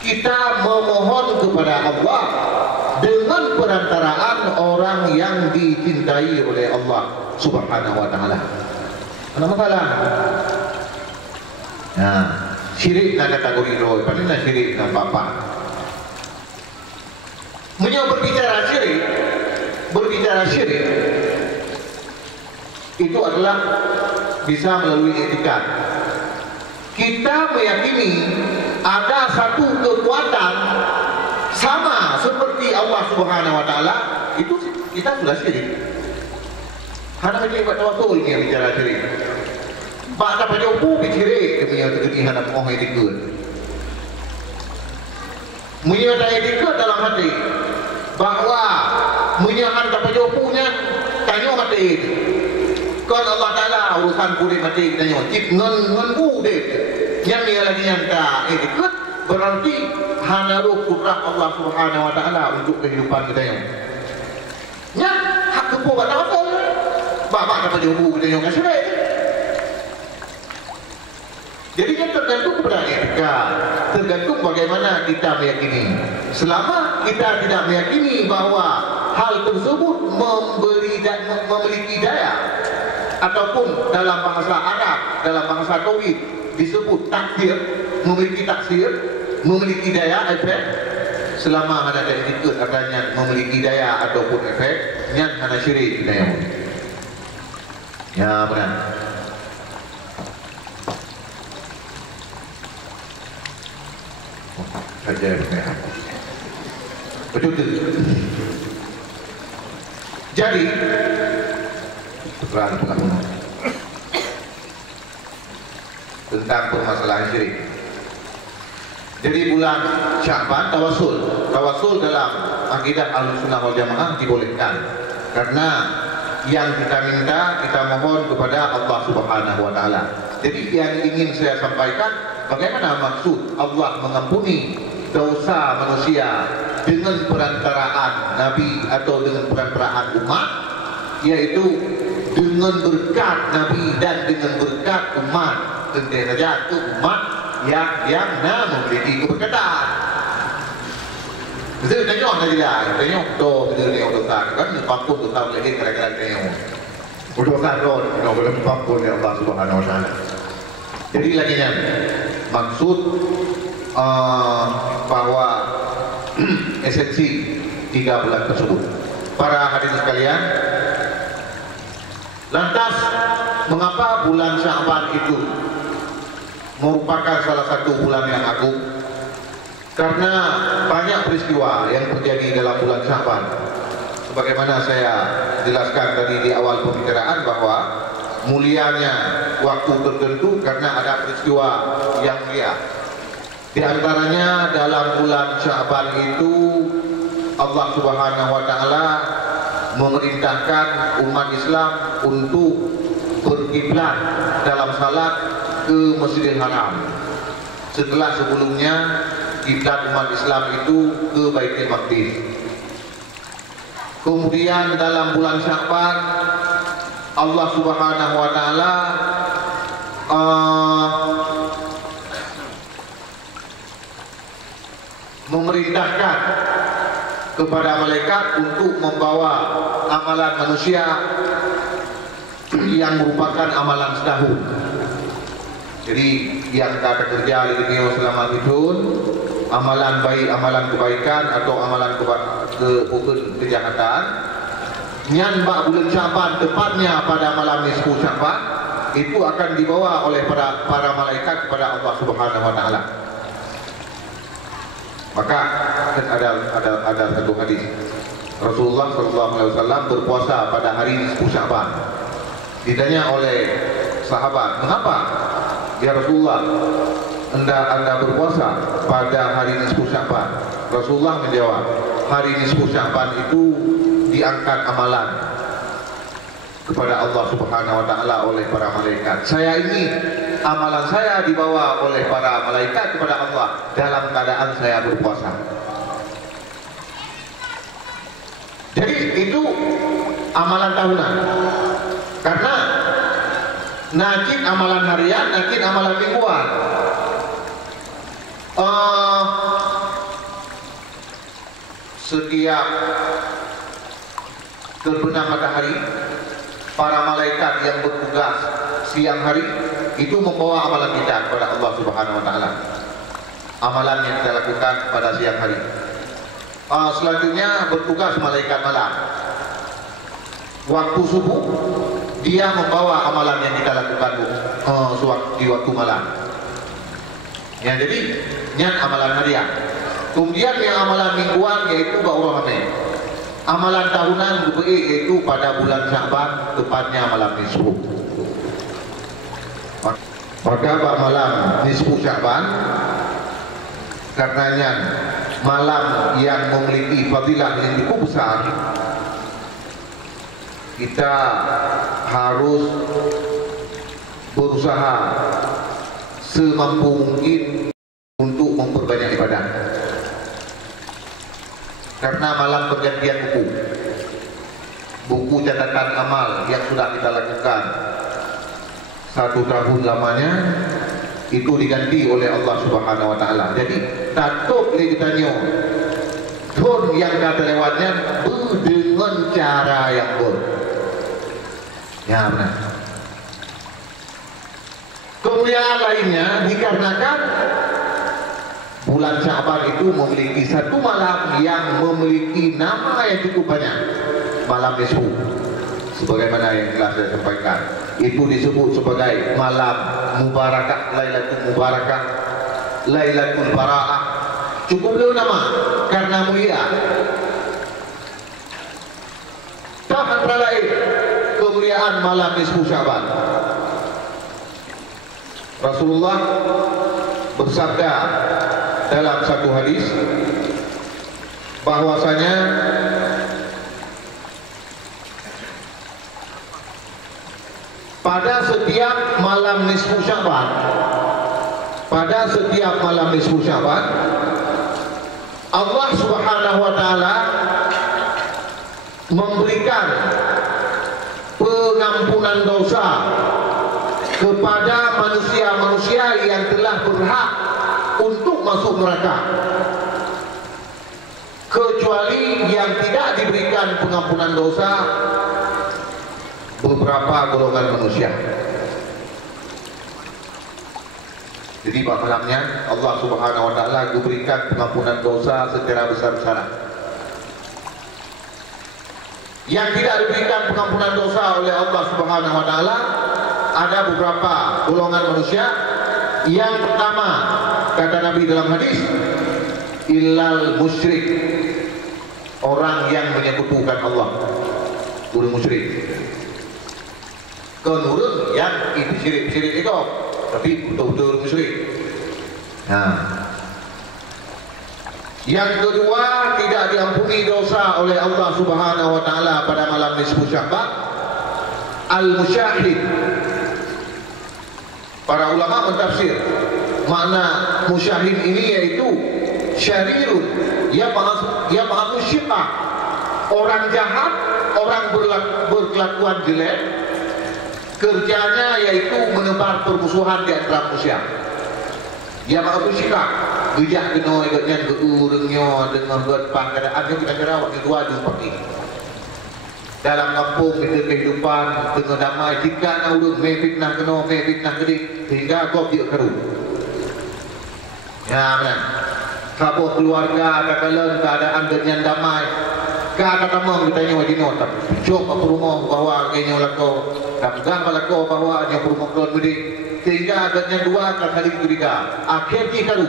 Kita memohon kepada Allah dengan perantaraan orang yang dicintai oleh Allah Subhanahu wa Ta'ala. Ada masalah? Nah, syirik na kategori roh, pada na syirik na apa? Berbicara syirik itu adalah bisa melalui etikad. Kita meyakini ada satu kekuatan sama seperti Allah Subhanahu wa Ta'ala, itu kita sudah syirik. Hana macam buat tawasul ni yang bicara syirik. Pak tak pada upu syirik demi yang terjadi hana pengoh etikad. Menyata etikad dalam hati bahawa menyahan tak pada upunya tanya mati. Kan Allah Ta'ala urusan kulit mati tanya cip ngen kulit yang dia lagi nyangka etikad berarti hana ruh kudrah Allah Subhanahu wa Ta'ala untuk kehidupan kita yang nya hak kepo kat tawasul bapak dapat jauh kita yang kasih. Jadi kan tergantung kepada etika, tergantung bagaimana kita meyakini. Selama kita tidak meyakini bahawa hal tersebut memiliki daya, ataupun dalam bahasa Arab, dalam bahasa tauhid disebut takdir, memiliki taksir, memiliki daya, efek. Selama ada etika adanya memiliki daya ataupun efek, yang hana syirik kita yang. Ya benar. Saja benar. Betul. Jadi perang pengakuan tentang permasalahan syirik. Jadi bulan Sya'ban tawasul dalam akidah Ahlussunnah wal Jamaah dibolehkan karena yang kita minta, kita mohon kepada Allah Subhanahu wa Ta'ala. Jadi yang ingin saya sampaikan, bagaimana maksud Allah mengampuni dosa manusia dengan perantaraan Nabi atau dengan perantaraan umat, yaitu dengan berkat Nabi dan dengan berkat umat. Tentu saja itu umat yang memiliki keberkatan. Jadi tengok lagi lah, tengok do dia dosa kan, pampun dosa lagi kira-kira tengok. Dosa do, kita boleh pampun ya Allah Subhanahu wa Ta'ala. Jadi lagi yang maksud bahwa esensi 3 bulan tersebut. Para hadirin sekalian, lantas mengapa bulan Sya'ban itu merupakan salah satu bulan yang agung? Karena banyak peristiwa yang terjadi dalam bulan Sya'ban. Sebagaimana saya jelaskan tadi di awal pembicaraan bahwa mulianya waktu tertentu karena ada peristiwa yang mulia. Di antaranya dalam bulan Sya'ban itu Allah Subhanahu wa Ta'ala memerintahkan umat Islam untuk berkiblat dalam salat ke Masjidil Haram. Setelah sebelumnya kiblat umat Islam itu ke Baitul Maqdis. Kemudian dalam bulan Sya'ban Allah Subhanahu wa Ta'ala memerintahkan kepada malaikat untuk membawa amalan manusia yang merupakan amalan setahun. Jadi yang kata kerja di dunia selama itu amalan baik, amalan kebaikan atau amalan kejahatan, nyan bak bulan Syaban tepatnya pada malam nisfu Syaban, itu akan dibawa oleh para malaikat kepada Allah Subhanahu wa taala. Maka ada satu hadis Rasulullah SAW berpuasa pada hari nisfu Syaban. Ditanya oleh sahabat, "Mengapa ya Rasulullah Anda berpuasa pada hari nisfu Syaban?" Rasulullah menjawab, hari nisfu Syaban itu diangkat amalan kepada Allah Subhanahu wa taala oleh para malaikat. Saya ini amalan saya dibawa oleh para malaikat kepada Allah dalam keadaan saya berpuasa. Jadi itu amalan tahunan. Karena nakit amalan harian, nakit amalan mingguan. Setiap terbenam matahari, para malaikat yang bertugas siang hari itu membawa amalan kita kepada Allah Subhanahu wa taala. Amalan yang kita lakukan pada siang hari. Selanjutnya bertugas malaikat malam. Waktu subuh dia membawa amalan yang kita lakukan di waktu malam. Ya, jadi niat amalan harian. Kemudian yang amalan mingguan yaitu ba'urah ramai. Amalan tahunan yaitu pada bulan Syaban, tepatnya malam nisfu. Maka malam nisfu Syaban karenanya malam yang memiliki fadilah yang cukup besar, kita harus berusaha semampu mungkin untuk memperbanyak ibadah. Karena malam pergantian buku catatan amal yang sudah kita lakukan 1 tahun lamanya itu diganti oleh Allah Subhanahu wa taala. Jadi tatub li ditanya tahun yang dah terlewatnya dengan cara yang ya benar. Kemuliaan lainnya dikarenakan bulan Syaban itu memiliki satu malam yang memiliki nama yang cukup banyak, malam nisfu. Sebagaimana yang telah saya sampaikan, itu disebut sebagai malam mubarakah, Lailatul Mubarakah, Lailatul Bara'ah. Cukup dulu nama karena mulia. Tak antara lain kemuliaan malam nisfu Syaban. Rasulullah bersabda dalam satu hadis bahwasanya pada setiap malam nisfu Syaban, Allah Subhanahu wa taala memberikan pengampunan dosa kepada manusia-manusia yang telah berhak untuk masuk neraka, kecuali yang tidak diberikan pengampunan dosa beberapa golongan manusia. Jadi pada malamnya Allah Subhanahu wa taala diberikan pengampunan dosa secara besar-besaran. Yang tidak diberikan pengampunan dosa oleh Allah Subhanahu wa taala ada beberapa golongan manusia. Yang pertama, kata Nabi dalam hadis, illal musyrik, orang yang menyekutukan Allah, orang musyrik. Kenurun yang itu syirik itu, tapi betul-betul musyrik. Yang kedua, tidak diampuni dosa oleh Allah Subhanahu wa taala pada malam nisfu Syaban, al-musyahid. Para ulama mentafsir makna musyahid ini yaitu syarirun, ia paham syiqah, orang jahat, orang berkelakuan jelek, kerjanya yaitu menebar permusuhan di antara manusia. Dia paham syiqah, gejak kena ikutnya keurengnya dengan berpangkadaannya kita kira waktu dua pagi. Dalam kampung kita kehidupan dengan damai, jika nak urut fitnah kena, fitnah kedik, sehingga kau dia keru. Ya benar. Sabuah keluarga dalam keadaan dengan damai. Kata tamu kita nyawa dino tak. Coba rumah bahawa kenyo lako, dagang lako bahawa nya rumah kon budi. Sehingga adanya dua kali ketiga. Akhir kalu.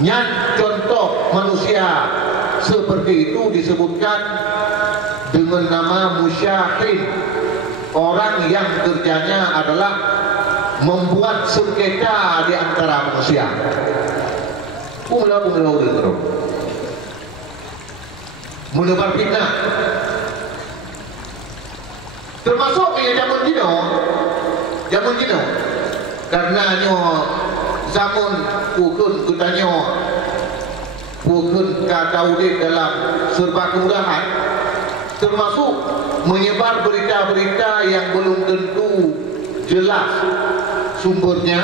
Nyan contoh manusia seperti itu disebutkan dengan nama musyahid. Orang yang kerjanya adalah membuat sengketa di antara manusia. Mula terus menebar fitnah, termasuk zaman Cina, karena zaman pukul kutanya pukul kataudit dalam serba kemudahan, termasuk menyebar berita-berita yang belum tentu jelas sumbernya,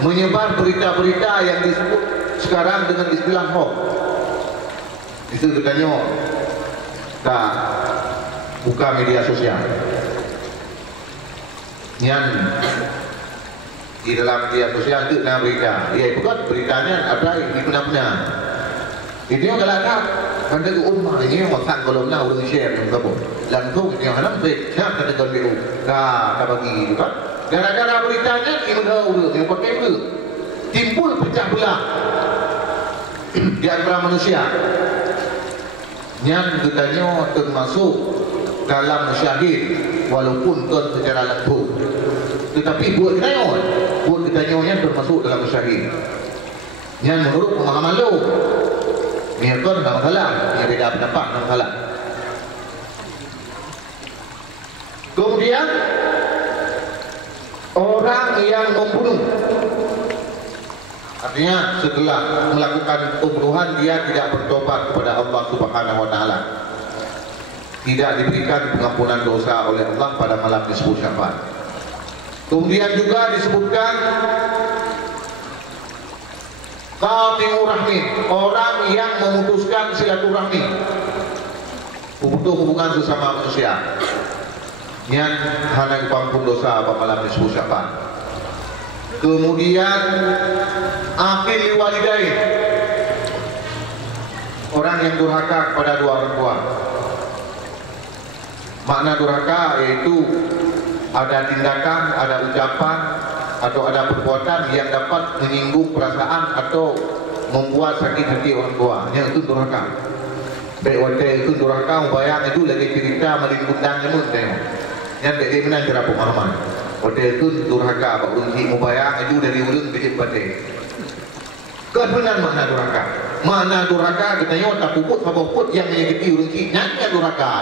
menyebar berita-berita yang disebut sekarang dengan istilah hoax. Itu katanya tak buka media sosial. Yang di dalam media sosial itu nak berita. Ya bukan beritanya ada ini benar-benar. Ini yang galak kan tu ummah ini yang masak kalau nak urus share dengan kamu. Langsung yang hendak baik nak kata kau biru. Dah bagi juga. Gara-gara beritanya ini dah urus yang pakai itu timbul pecah belah di antara manusia. Yang katanya termasuk dalam musyahid walaupun tuan secara langsung, tetapi buat katanya yang termasuk dalam musyahid. Yang menurut pemahaman lo, ni tuan tak masalah, ni beda pendapat tak masalah. Kemudian orang yang membunuh, artinya setelah melakukan pembunuhan dia tidak bertobat kepada Allah Subhanahu wa taala. Tidak diberikan pengampunan dosa oleh Allah pada malam nisfu Sya'ban. Kemudian juga disebutkan qati'ur rahmi, orang yang memutuskan silaturahmi, memutus hubungan sesama manusia. Yang hanya pengampun dosa pada malam nisfu Sya'ban. Kemudian akil walidain, orang yang durhaka kepada dua orang tua. Makna durhaka yaitu ada tindakan, ada ucapan atau ada perbuatan yang dapat menyinggung perasaan atau membuat sakit hati orang tua. Yang itu durhaka. Baik waktu itu durhaka, bayang itu lagi cerita melingkundang nyemut tengok. Yang dia menang cara pemahaman. Waktu itu durhaka, Pak Unji mubayang itu dari ulun bijak batin. Kebenaran makna durhaka. Makna durhaka katanya tak puput saboput yang menyakiti Unji. Nanya durhaka.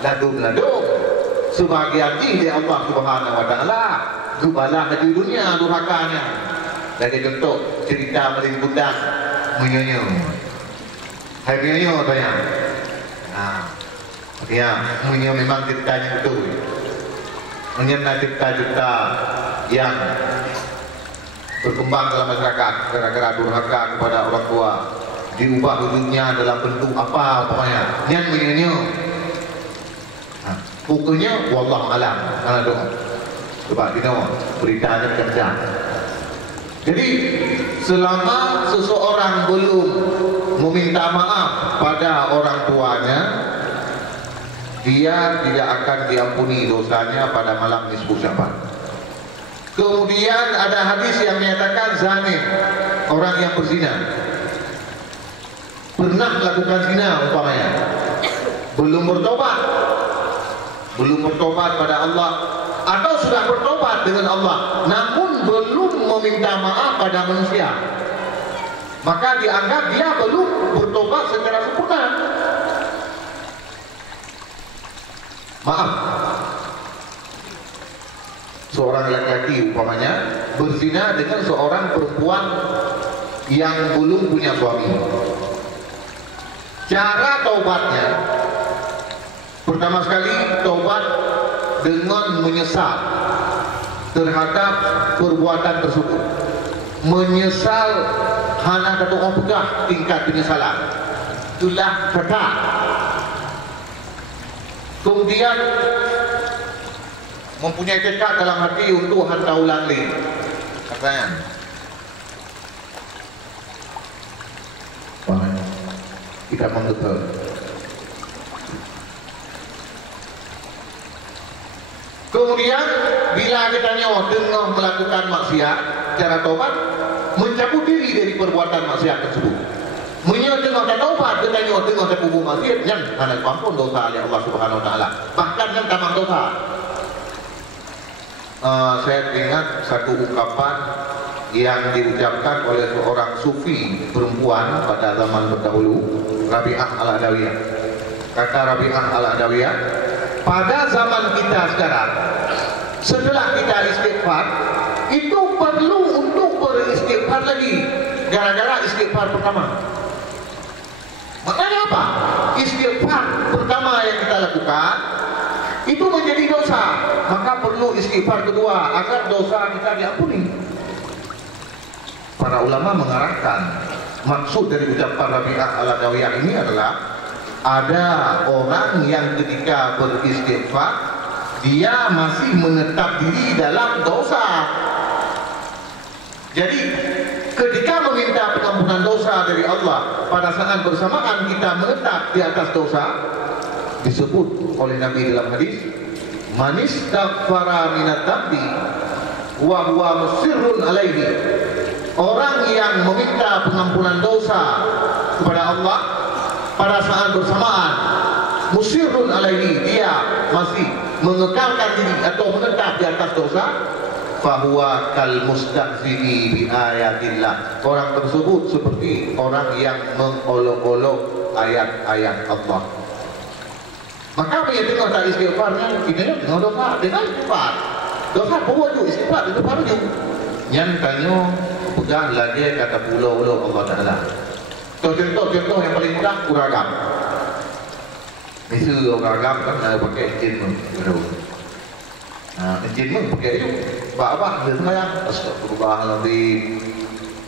Ladung-ladung. Sebagian di Allah Subhanahu wa taala gubalah di dunia durhakanya. Lagi contoh cerita melingkundang menyonyo. Hai menyonyo tanya. Nah. Ya, menyonyo memang ceritanya betul. Menyenang cipta-cipta yang berkembang dalam masyarakat gara-gara durhaka kepada orang tua, diubah wujudnya dalam bentuk apa pokoknya yang menyanyi. Pokoknya wallahu alam ana doa. Coba kita beritanya kerja. Jadi selama seseorang belum meminta maaf pada orang tuanya, dia tidak akan diampuni dosanya pada malam nisfu Sya'ban. Kemudian ada hadis yang menyatakan zani, orang yang berzina, pernah melakukan zina umpamanya, belum bertobat pada Allah, atau sudah bertobat dengan Allah namun belum meminta maaf pada manusia, maka dianggap dia belum bertobat secara sempurna. Maaf, seorang laki-laki umpamanya berzina dengan seorang perempuan yang belum punya suami. Cara taubatnya, pertama sekali taubat dengan menyesal terhadap perbuatan tersebut. Menyesal hanya kata orang pegah tingkat penyesalan. Itulah kata. Kemudian mempunyai tekad dalam hati untuk hantar ulang lagi. Katanya kita mengetahui. Kemudian bila kita nyawa tengah melakukan maksiat, cara taubat mencabut diri dari perbuatan maksiat tersebut. Menyawa tengah taubat, kita nyawa tengah terkubur maksiat, yang anak ampun dosa oleh Allah Subhanahu Wa Taala. Bahkan yang tamang dosa. Saya ingat satu ungkapan yang diucapkan oleh seorang sufi perempuan pada zaman terdahulu, Rabi'ah Al-Adawiyah. Kata Rabi'ah Al-Adawiyah, pada zaman kita sekarang, setelah kita istighfar, itu perlu untuk beristighfar lagi, gara-gara istighfar pertama. Maknanya apa? Istighfar pertama yang kita lakukan itu menjadi dosa, maka perlu istighfar kedua agar dosa kita diampuni. Para ulama mengarahkan maksud dari ucapan Rabi'ah Al-Adawiyah ini adalah ada orang yang ketika beristighfar dia masih menetap diri dalam dosa. Jadi ketika meminta pengampunan dosa dari Allah, pada saat bersamaan kita menetap di atas dosa, disebut oleh Nabi dalam hadis, man istaghfara minat dambi wa huwa musirrun alaihi. Orang yang meminta pengampunan dosa kepada Allah pada saat bersamaan musirrun alaihi, dia masih mengekalkan diri atau menetap di atas dosa, fahuwa kal mustahzi'i bi ayatillah. Orang tersebut seperti orang yang mengolok-olok ayat-ayat Allah. Maka apa yang tengok tak istighfarnya, kita tengok dosa, dengan istighfar. Dosa pun wajib, istighfar itu fardu. Yang tanya, pegang lagi kata pulau-pulau Allah Ta'ala. Contoh-contoh yang paling mudah, uragam. Misal uragam kan ada pakai enjin pun. Enjin pun pakai itu. Apa dia semayang? Astagfirullahaladzim.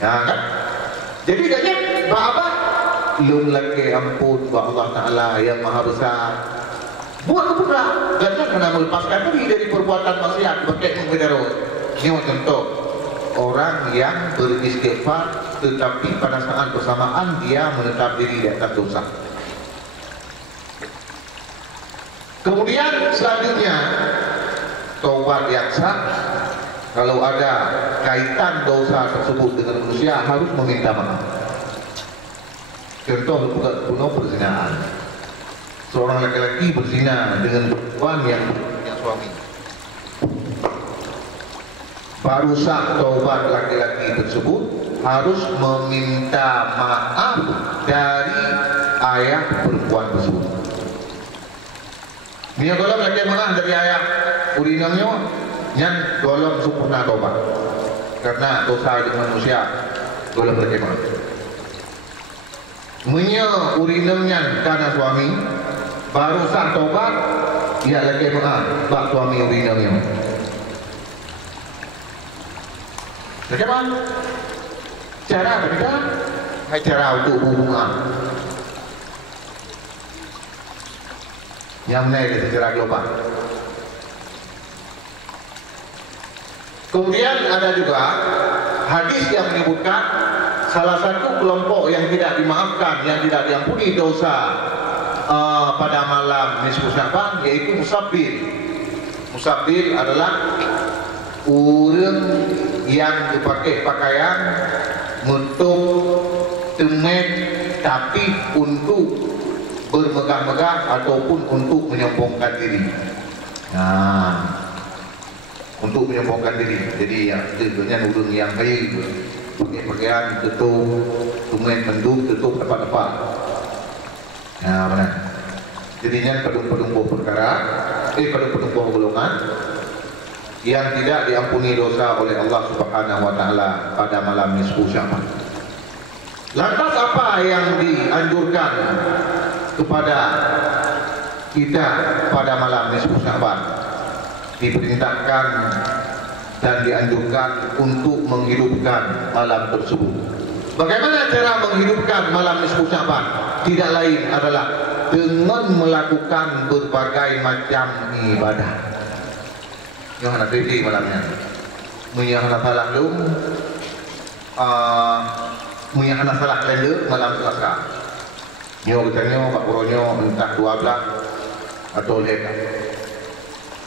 Ya kan? Jadi katanya, apa? Lum lagi ampun Allah Ta'ala yang maha besar. Buat pula, dan kena melepaskan diri dari perbuatan maksiat, pakai mengedarut. Ini contoh orang yang beristighfar, tetapi pada saat bersamaan dia menetap diri di atas dosa. Kemudian selanjutnya, taubat yang sah, kalau ada kaitan dosa tersebut dengan manusia harus meminta maaf. Contoh bunuh perzinaan. Seorang laki-laki berzina dengan perempuan yang punya suami. Baru sah taubat laki-laki tersebut harus meminta maaf dari ayah perempuan tersebut. Dia golong laki maaf dari ayah urinamnya, yang golong sempurna taubat. Karena dosa dengan manusia, golong laki maaf. Menya urinamnya karena suami, baru sah taubat, ia lagi maaf bak suami urinamnya. Bagaimana? Cara berbeda, hai cara untuk hubungan. Yang menaik secara global. Kemudian ada juga hadis yang menyebutkan salah satu kelompok yang tidak dimaafkan, yang tidak diampuni dosa pada malam nisfu Sya'ban, yaitu musafir. Musafir adalah orang yang dipakai pakaian untuk temet, tapi untuk bermegah-megah ataupun untuk menyombongkan diri. Nah, untuk menyombongkan diri. Jadi yang sebenarnya orang yang baik pakai pakaian tutup, temet mendung, tutup tempat-tempat. Nah, mana? Jadinya pedung-pedung perkara, pedung-pedung golongan yang tidak diampuni dosa oleh Allah Subhanahu Wa Taala pada malam nisfu Sya'ban. Lantas apa yang dianjurkan kepada kita pada malam nisfu Sya'ban? Diperintahkan dan dianjurkan untuk menghidupkan malam tersebut. Bagaimana cara menghidupkan malam nisfu Sya'ban? Tidak lain adalah dengan melakukan berbagai macam ibadah. Yang nak terjadi malamnya, menyahana salah lu, menyahana salah lenda malam Selasa. Nyo katanya Pak Puronyo entah 12 atau lewat.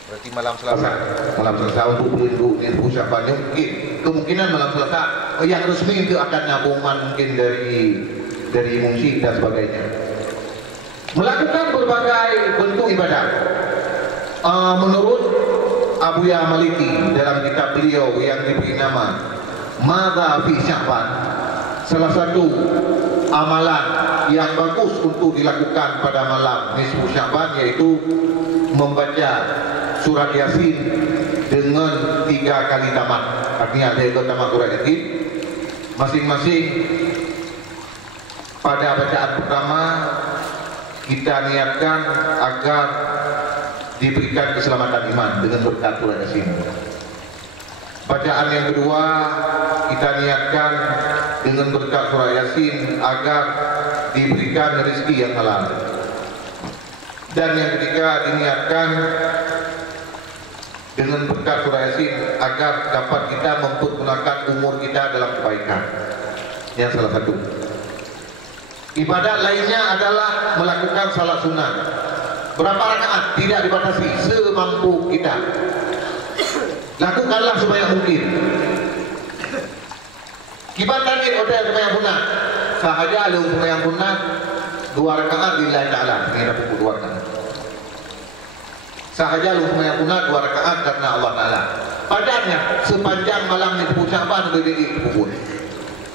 Berarti malam Selasa. Malam Selasa untuk pelindung Nisfu Sya'ban mungkin kemungkinan malam Selasa. Yang resmi itu akan nabungan mungkin dari mungsi dan sebagainya. Melakukan berbagai bentuk ibadah. Menurut Abuya Maliki dalam kitab beliau yang diberi nama Madza fi Sya'ban, salah satu amalan yang bagus untuk dilakukan pada malam Nisfu Sya'ban yaitu membaca surat Yasin dengan 3 kali tamat. Artinya ada yang tamat surat Yasin masing-masing. Pada bacaan pertama kita niatkan agar diberikan keselamatan iman dengan berkat surat Yasin. Bacaan yang kedua kita niatkan dengan berkat surah Yasin agar diberikan rezeki yang halal. Dan yang ketiga diniatkan dengan berkat surah Yasin agar dapat kita mempergunakan umur kita dalam kebaikan. Yang salah satu. Ibadat lainnya adalah melakukan salat sunat. Berapa rakaat? Tidak dibatasi, semampu kita. Lakukanlah sebanyak mungkin. Kibatan ini hotel semayang sunat. Sahaja lu semayang sunat 2 rakaat lillahi ta'ala. Ini dah pukul 2 rakaat. Sahaja lu semayang sunat 2 rakaat karena Allah Ta'ala. Padanya sepanjang malam Nisfu Sya'ban berdiri pukul.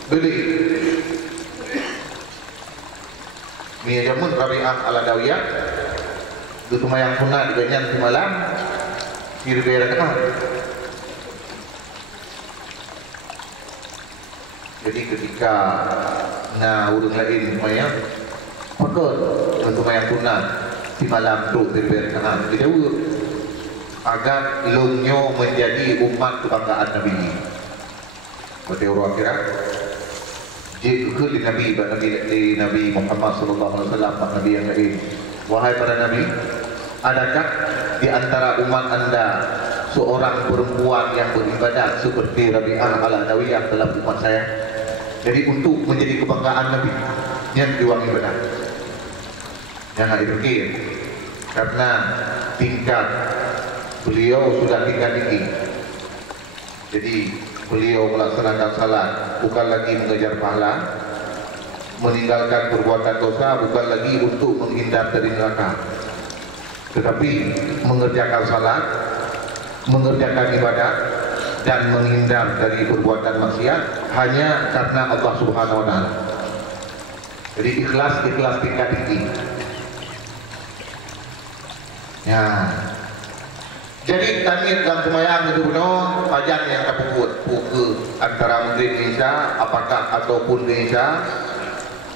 Berdiri. Ini jamun Rabi'ah Al-Adawiyah. Itu semayang sunat dengan semalam kira-kira rakaat. Jadi ketika urung lain semayang, maka semayang sunat di malam tu kira-kira rakaat. Dia agar ilmunya menjadi umat kebanggaan Nabi. Pada orang akhirat, jika di Nabi Muhammad sallallahu alaihi wasallam, Nabi yang lain, wahai para Nabi, adakah di antara umat anda seorang perempuan yang beribadat seperti Rabi'ah Al-Adawiyah dalam umat saya? Jadi untuk menjadi kebanggaan Nabi yang diwang ibadah. Jangan dipikir karena tingkat beliau sudah tingkat tinggi. Jadi beliau melaksanakan salat bukan lagi mengejar pahala, meninggalkan perbuatan dosa bukan lagi untuk menghindar dari neraka, tetapi mengerjakan salat, mengerjakan ibadah dan menghindar dari perbuatan maksiat hanya karena Allah Subhanahu wa taala. Jadi ikhlas tingkat tinggi. Ya. Jadi tanit dalam semayang itu benar pajan yang terpukul antara Maghrib dan Isya ataupun Isya.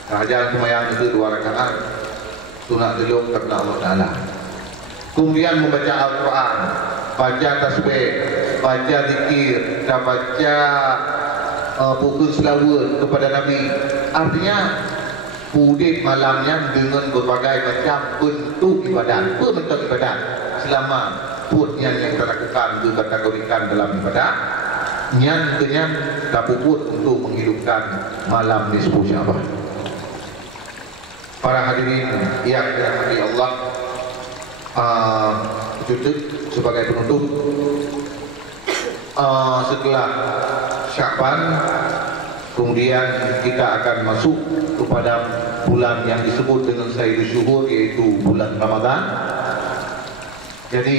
Pajan semayang itu 2 rakaat sunat teluk karena Allah Taala. Kemudian membaca Al-Quran, baca tasbih, baca zikir, dan baca pukul selawat kepada Nabi. Artinya pudit malamnya dengan berbagai macam bentuk ibadat. Bentuk ibadat selama putnya yang kita lakukan dikategorikan dalam ibadat, yang dengan tapuput untuk menghidupkan malam Nisfu Sya'ban. Para hadirin yang dirahmati Allah, sebagai penutup, setelah Sya'ban kemudian kita akan masuk kepada bulan yang disebut dengan Sayyidul Syuhur, yaitu bulan Ramadan. Jadi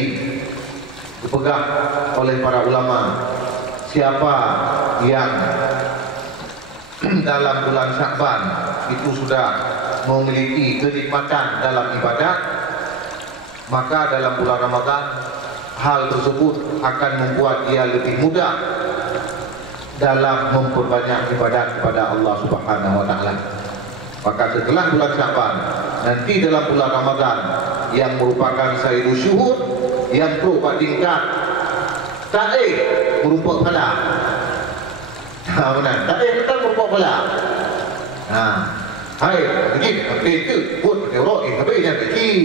dipegang oleh para ulama, siapa yang dalam bulan Sya'ban itu sudah memiliki kenikmatan dalam ibadat, maka dalam bulan Ramadan hal tersebut akan membuat dia lebih mudah dalam memperbanyak ibadat kepada Allah Subhanahu wa taala. Maka setelah bulan Sya'ban, nanti dalam bulan Ramadan yang merupakan Sayyidul Syuhur, yang berupa tingkat ta'id berupa pahala. Benar, ta'id tetap berupa pahala. Hai, begini, itu buat teror, tapi yang kecil.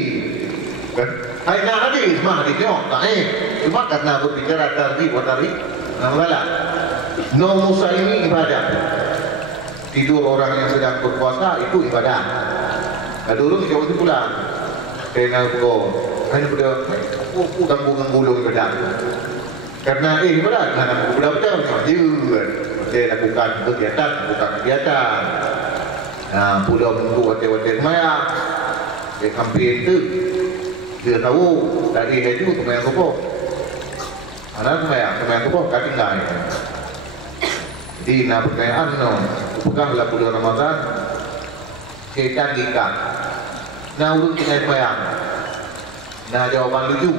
Hai, nak hadis, mah hadis tengok, ta'id. Cuma karena berbicara tarikh wa tarikh, namanya no Musa ini ibadah. Tidur orang yang sedang berpuasa itu ibadah. Dulu kita waktu pulang. Kena pukul. Hanya pada ganggu-ganggu bedang. Karena berat nak budak-budak dia lakukan kegiatan. Pulau bentuk hotel-hotel maya. Dia hampir tu. Dia tahu dari itu kemayang kopok. Anak kemayang kopok kaki lain. Jadi nak pertanyaan bukanlah bulan Ramadan. Setan ikan. Nah urut kita kemayang. Nah jawapan lucu.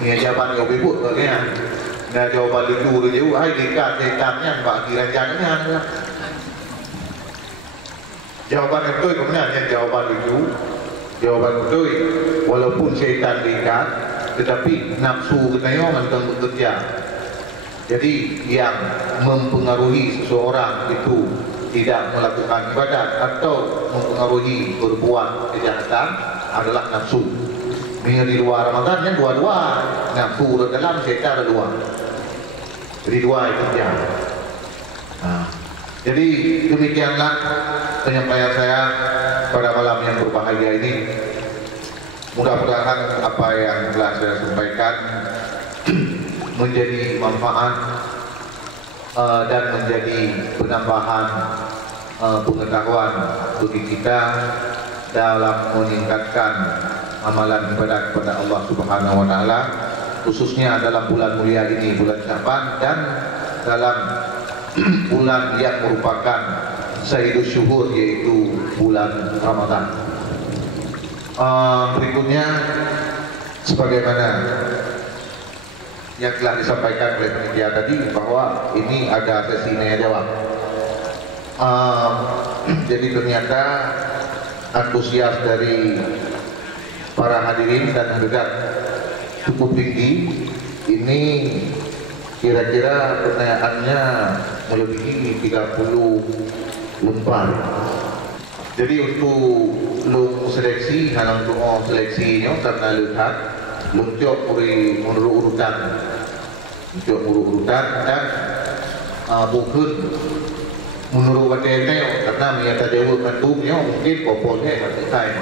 Ni jawapan yang bebut tu kan. Nah jawapan lucu tu jauh. Hai ikan setannya bak kira-kiranya. Jawapan yang betul kebenaran jawapan lucu. Jawapan betul. Walaupun syaitan diikat, tetapi nafsu ketanya tentang bekerja. Jadi yang mempengaruhi seseorang itu tidak melakukan ibadat atau mempengaruhi berbuat kejahatan adalah nafsu. Ini di luar Ramadan kan dua-dua. Nafsu ada dalam, syaitan ada dua. Jadi dua itu dia. Jadi demikianlah penyampaian saya pada malam yang berbahagia ini. Mudah-mudahan apa yang telah saya sampaikan menjadi manfaat dan menjadi penambahan pengetahuan bagi kita dalam meningkatkan amalan ibadah kepada Allah Subhanahu wa taala, khususnya dalam bulan mulia ini, bulan Syaban, dan dalam bulan yang merupakan Sayyidus Syuhur, yaitu bulan Ramadan. Berikutnya sebagaimana yang telah disampaikan oleh panitia tadi, bahwa ini ada sesi nanya jawab. Jadi ternyata antusias dari para hadirin dan hadirat cukup tinggi. Ini kira-kira pertanyaannya melebihi 30 lembar. Jadi untuk lu seleksi, hanya untuk seleksinya karena lihat muncul menurut urutan, dan bukan menurut katanya, karena menyata jawab bentuknya mungkin popolnya satu time.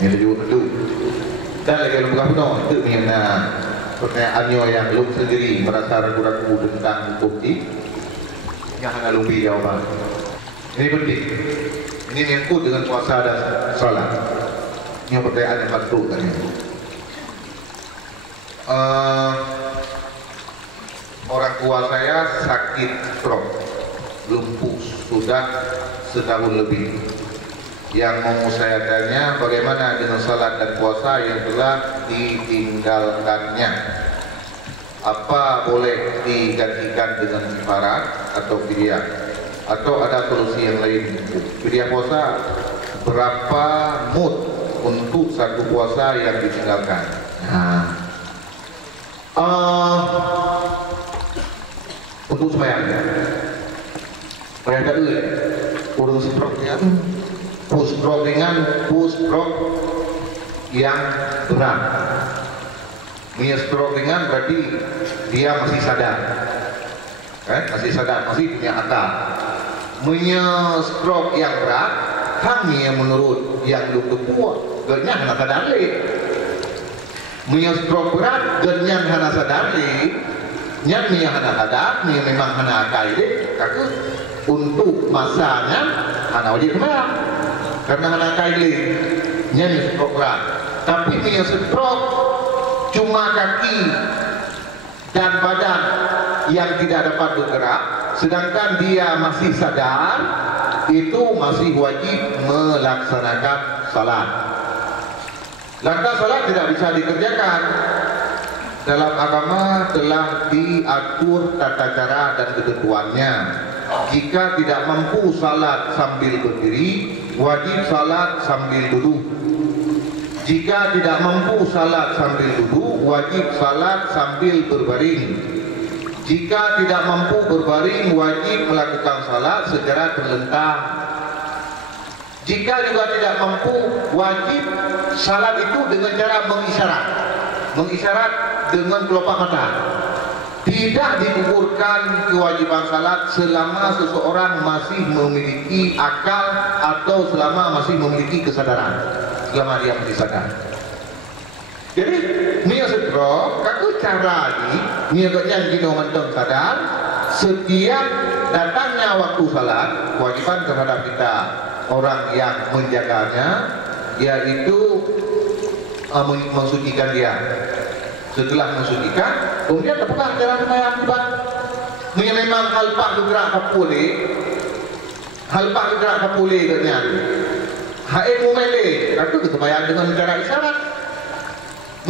Yang jawab bentuk. Dan lagi lu bukan penuh itu menyana pertanyaannya yang lu sendiri merasa ragu-ragu tentang hukum ini, yang hanya lumbi jawaban. Ini penting. Ini menyangkut dengan puasa dan salat. Ini pertanyaan yang patut tadi. Orang tua saya sakit stroke, lumpuh sudah setahun lebih. Yang mau saya tanya, bagaimana dengan salat dan puasa yang telah ditinggalkannya? Apa boleh digantikan dengan kafarat atau fidyah? Atau ada solusi yang lain? Fidyah puasa berapa mud untuk satu puasa yang ditinggalkan? Untuk sembahyangnya, pada urus stroke-nya, stroke ringan, stroke yang berat. Stroke ringan berarti dia masih sadar, masih punya akal. Stroke yang berat, kami yang menurut yang lu kepuat, gernya hana sadar lagi. Stroke berat, gernya hana sadar lagi. Yang hana sadar, memang hana akal lagi. Tapi untuk masanya hana wajib kemayang, karena hana akal lagi. Yang stroke berat, tapi stroke cuma kaki dan badan yang tidak dapat bergerak, sedangkan dia masih sadar, itu masih wajib melaksanakan salat. Lantas salat tidak bisa dikerjakan. Dalam agama telah diatur tata cara dan ketentuannya. Jika tidak mampu salat sambil berdiri, wajib salat sambil duduk. Jika tidak mampu salat sambil duduk, wajib salat sambil berbaring. Jika tidak mampu berbaring, wajib melakukan salat secara terlentang. Jika juga tidak mampu, wajib salat itu dengan cara mengisyarat. Mengisyarat dengan kelopak mata. tidak digugurkan kewajiban salat selama seseorang masih memiliki akal atau selama masih memiliki kesadaran, selama dia masih sadar. Jadi Mia Sedro, kaku cara ni Mia yang gino mantong sadar, setiap datangnya waktu salat, kewajiban terhadap kita orang yang menjaganya, yaitu mensucikan dia. Setelah mensucikan, kemudian apakah jalan sembahyang tiba? Memang halpak gerak kapule, halpak gerak kapule katanya. Hae mumele, aku sembahyang dengan cara isyarat.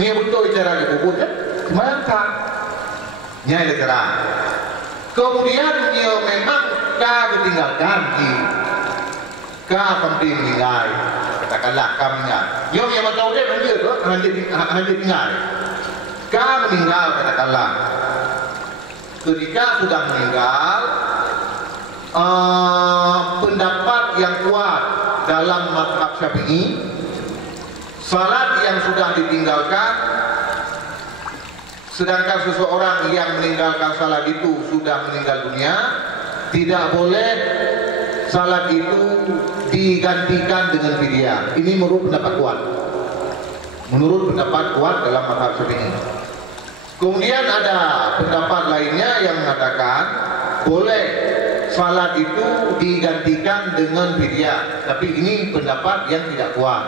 Mia betul cara dikubur kan? Sembahyang tak? Nyai cara. Kemudian dia memang ketinggalkan di penting meninggal, katakanlah meninggal. Yang yang tahu dia meninggal tu, hanya tinggal. Meninggal katakanlah. Ketika sudah meninggal, pendapat yang kuat dalam mazhab Syafi'i, salat yang sudah ditinggalkan, sedangkan seseorang yang meninggalkan salat itu sudah meninggal dunia, tidak boleh salat itu digantikan dengan fidyah. Ini menurut pendapat kuat. Menurut pendapat kuat dalam mazhab Syafi'i. Kemudian ada pendapat lainnya yang mengatakan boleh salat itu digantikan dengan fidyah. Tapi ini pendapat yang tidak kuat.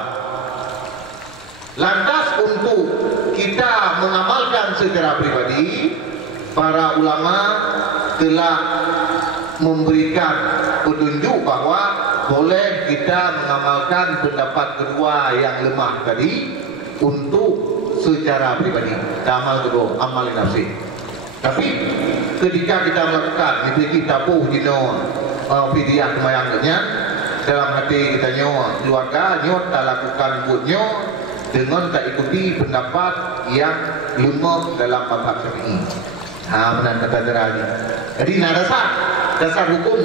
Lantas untuk kita mengamalkan secara pribadi, para ulama telah memberikan petunjuk bahwa boleh kita mengamalkan pendapat kedua yang lemah tadi untuk secara pribadi, amal kedua, amal nafsi. Tapi ketika kita melakukan itu tapuh dino fidyah kemayangnya, dalam hati kita nyo keluarga nyo tak lakukan buatnyo dengan tak ikuti pendapat yang lemah dalam mazhab Syafi'i. Benar kata derani. Jadi dasar hukum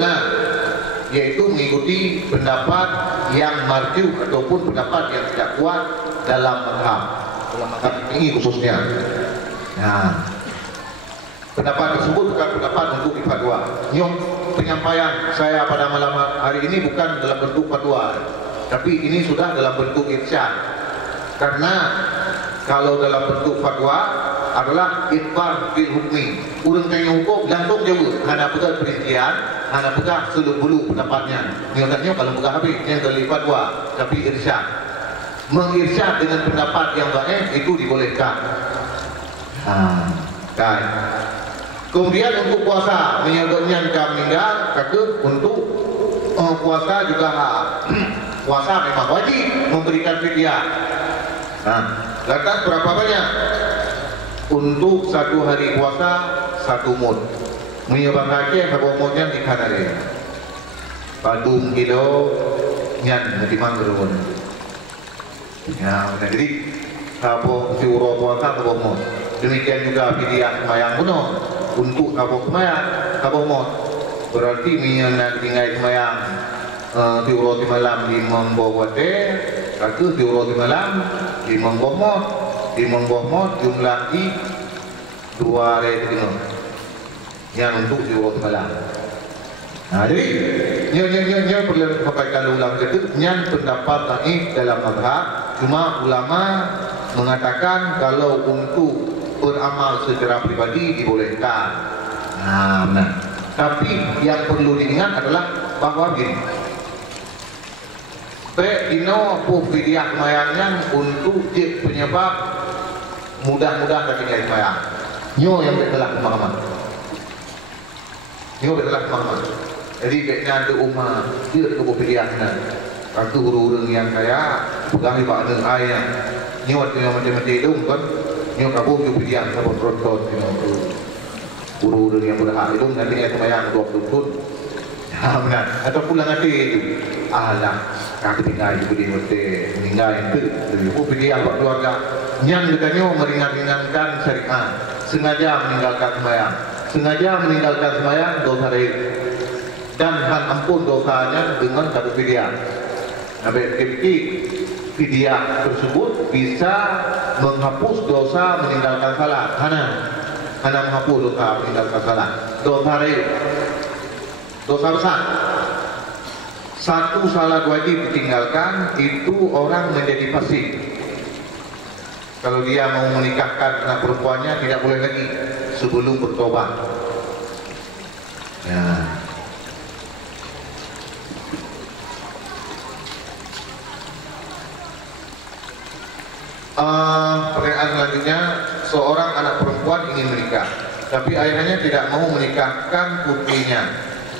yaitu mengikuti pendapat yang marjuh ataupun pendapat yang tidak kuat dalam mazhab ini khususnya. Pendapat tersebut bukan pendapat untuk fatwa. Nyong penyampaian saya pada malam hari ini bukan dalam bentuk fatwa, tapi ini sudah dalam bentuk irsyad. Karena kalau dalam bentuk fatwa adalah ikhbar bil hukmi, urang tanya hukum langsung jauh, hanya pegang perincian, hanya pegang seluruh pendapatnya. Nyong kalau pegang habis yang dari fatwa, tapi irsyad. Mengirsyad dengan pendapat yang baik itu dibolehkan. Kan. Kemudian untuk puasa, menyebutnya jika meninggal, kata untuk puasa juga puasa memang wajib memberikan fidyah. Lantas berapa banyak? Untuk satu hari puasa 1 mud. Menyebabkan berapa mudnya di kanare. Padung kilo nyan di manggerun. Jadi kalau diurut puasa kalau mau, demikian juga fidyah sembahyang kuno untuk kalau mau berarti minyak tinggal sembahyang diurut di malam di Mongbowote, kata diurut di malam di Mongbowote jumlah di 2 hari itu yang untuk diurut di malam. Jadi nyo perlu sampaikan ulang itu nyan pendapat lain dalam mazhab. Cuma ulama mengatakan kalau untuk beramal secara pribadi dibolehkan. Benar. Tapi yang perlu diingat adalah bahwa begini. Dino fidyah kemayangnya untuk penyebab mudah-mudahan bagi nilai kemayang. Nyo yang betelah pemahaman. Nyo betelah pemahaman. Jadi kayaknya ada umat dia ke fidyah Kartu huru-huru yang kaya pegang di bawah dengan air nyuat yang macam-macam hidung kan nyuat kabur ke fidyah sabun rontot huru-huru yang berhak hidung nanti yang semayang 20 tahun. Benar. Atau pulang hati itu kaki tinggal ibu di mati meninggal itu ibu fidyah buat keluarga yang katanya meringan-ringankan syariat, sengaja meninggalkan semayang dosa real dan ampun dosanya dengan satu fidyah. Fidyah tersebut bisa menghapus dosa meninggalkan salat. hana menghapus dosa meninggalkan salat. Dosa real, dosa besar. Satu salat wajib ditinggalkan, itu orang menjadi fasik. Kalau dia mau menikahkan anak perempuannya, tidak boleh lagi sebelum bertobat. Ya. Pertanyaan selanjutnya, seorang anak perempuan ingin menikah, tapi ayahnya tidak mau menikahkan putrinya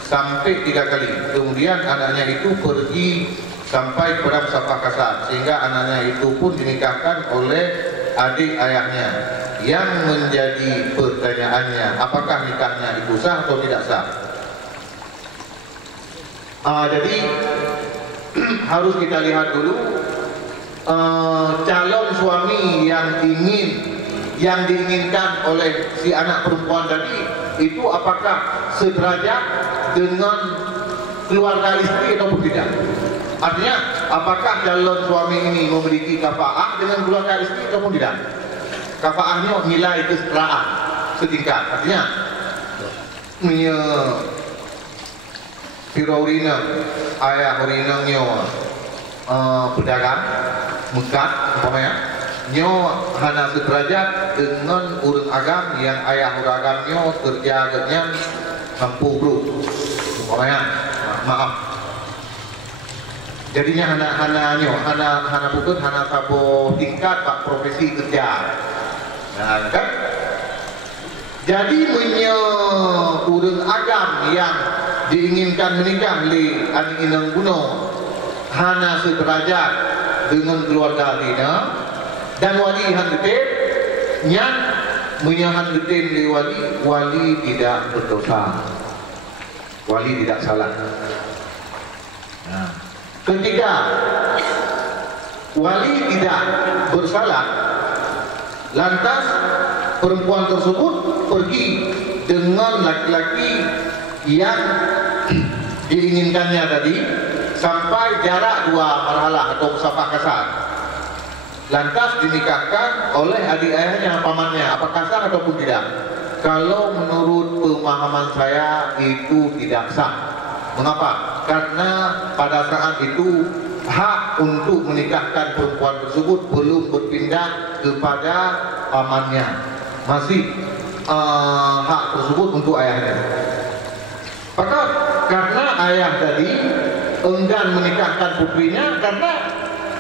sampai 3 kali. Kemudian anaknya itu pergi sampai kepada musafah kasar, sehingga anaknya itu pun dinikahkan oleh adik ayahnya. Yang menjadi pertanyaannya, apakah nikahnya itu sah atau tidak sah? Jadi harus kita lihat dulu calon suami yang diinginkan oleh si anak perempuan tadi itu apakah sederajat dengan keluarga istri ataupun tidak. Artinya apakah calon suami ini memiliki kafaah dengan keluarga istri ataupun tidak. Kafaahnya nilai kesetaraan setingkat. Artinya Fir'aurina ayah Urinangnya pedagang Mekah umpamanya, nyo hana sederajat dengan urang agam yang ayah urang agamnya kerja agaknya mampu bro umpamanya, maaf. Jadinya hana putut hana sabo tingkat pak profesi kerja. Nah kan, jadi urang agam yang diinginkan menikah li aning inang guno hana sederajat dengan keluarga dina dan wali handetin yang menyahandetin di wali tidak berdosa, wali tidak salah. Nah, ketika wali tidak bersalah, lantas perempuan tersebut pergi dengan laki-laki yang diinginkannya tadi sampai jarak 2 marhalah atau musafah kasar, lantas dinikahkan oleh adik ayahnya, pamannya. Apakah sah ataupun tidak? Kalau menurut pemahaman saya itu tidak sah. Mengapa? Karena pada saat itu hak untuk menikahkan perempuan tersebut belum berpindah kepada pamannya, masih hak tersebut untuk ayahnya. Maka karena ayah tadi enggan menikahkan putrinya karena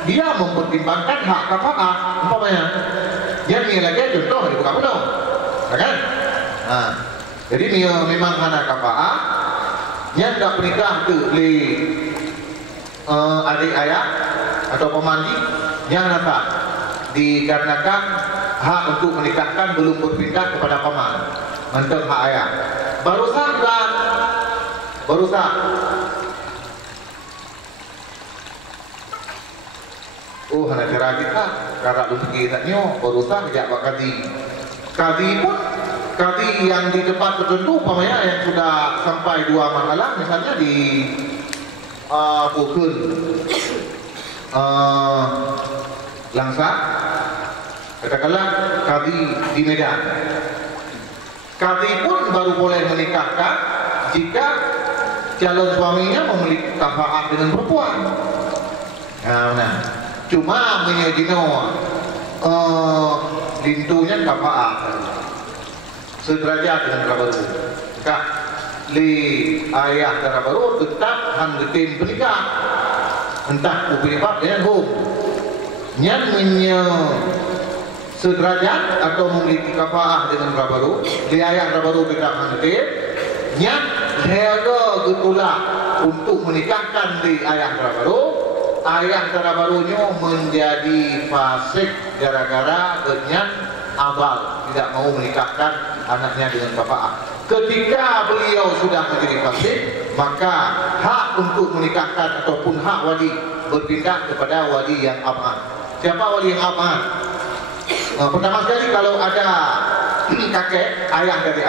dia mempertimbangkan hak kafaah umpamanya. Dia lagi contoh di buka penuh, kan? Nah, jadi dia memang hana kafaah, dia tidak menikah ke adik ayah atau pemandi, yang nata dikarenakan hak untuk menikahkan belum berpindah kepada paman, mantap hak ayah. Barusan kan, barusan. Oh, hana cara kita, cara pergi taknya, barusan kejap pak kadi. Kadi pun, kadi yang di tempat tertentu, umpamanya yang sudah sampai 2 marhalah, misalnya di Pukul Langsa, katakanlah kadi di Medan. Kadi pun baru boleh menikahkan jika calon suaminya memiliki kafaah dengan perempuan. Nah, cuma menyedino lintunya kafaah sederajat dengan Rabaru. Kak li ayah dan Rabaru tetap handetin penikah, entah upilipat dengan hum nyan sederajat atau memiliki kafaah dengan Rabaru. Li ayah Rabaru tetap handetin nyan hega getulak untuk menikahkan di ayah Rabaru. Ayah cara barunya menjadi fasik gara-gara dengan abal tidak mau menikahkan anaknya dengan kafaah. Ketika beliau sudah menjadi fasik, maka hak untuk menikahkan ataupun hak wali berpindah kepada wali yang aman. Siapa wali yang aman? Pertama sekali kalau ada kakek, ayah dari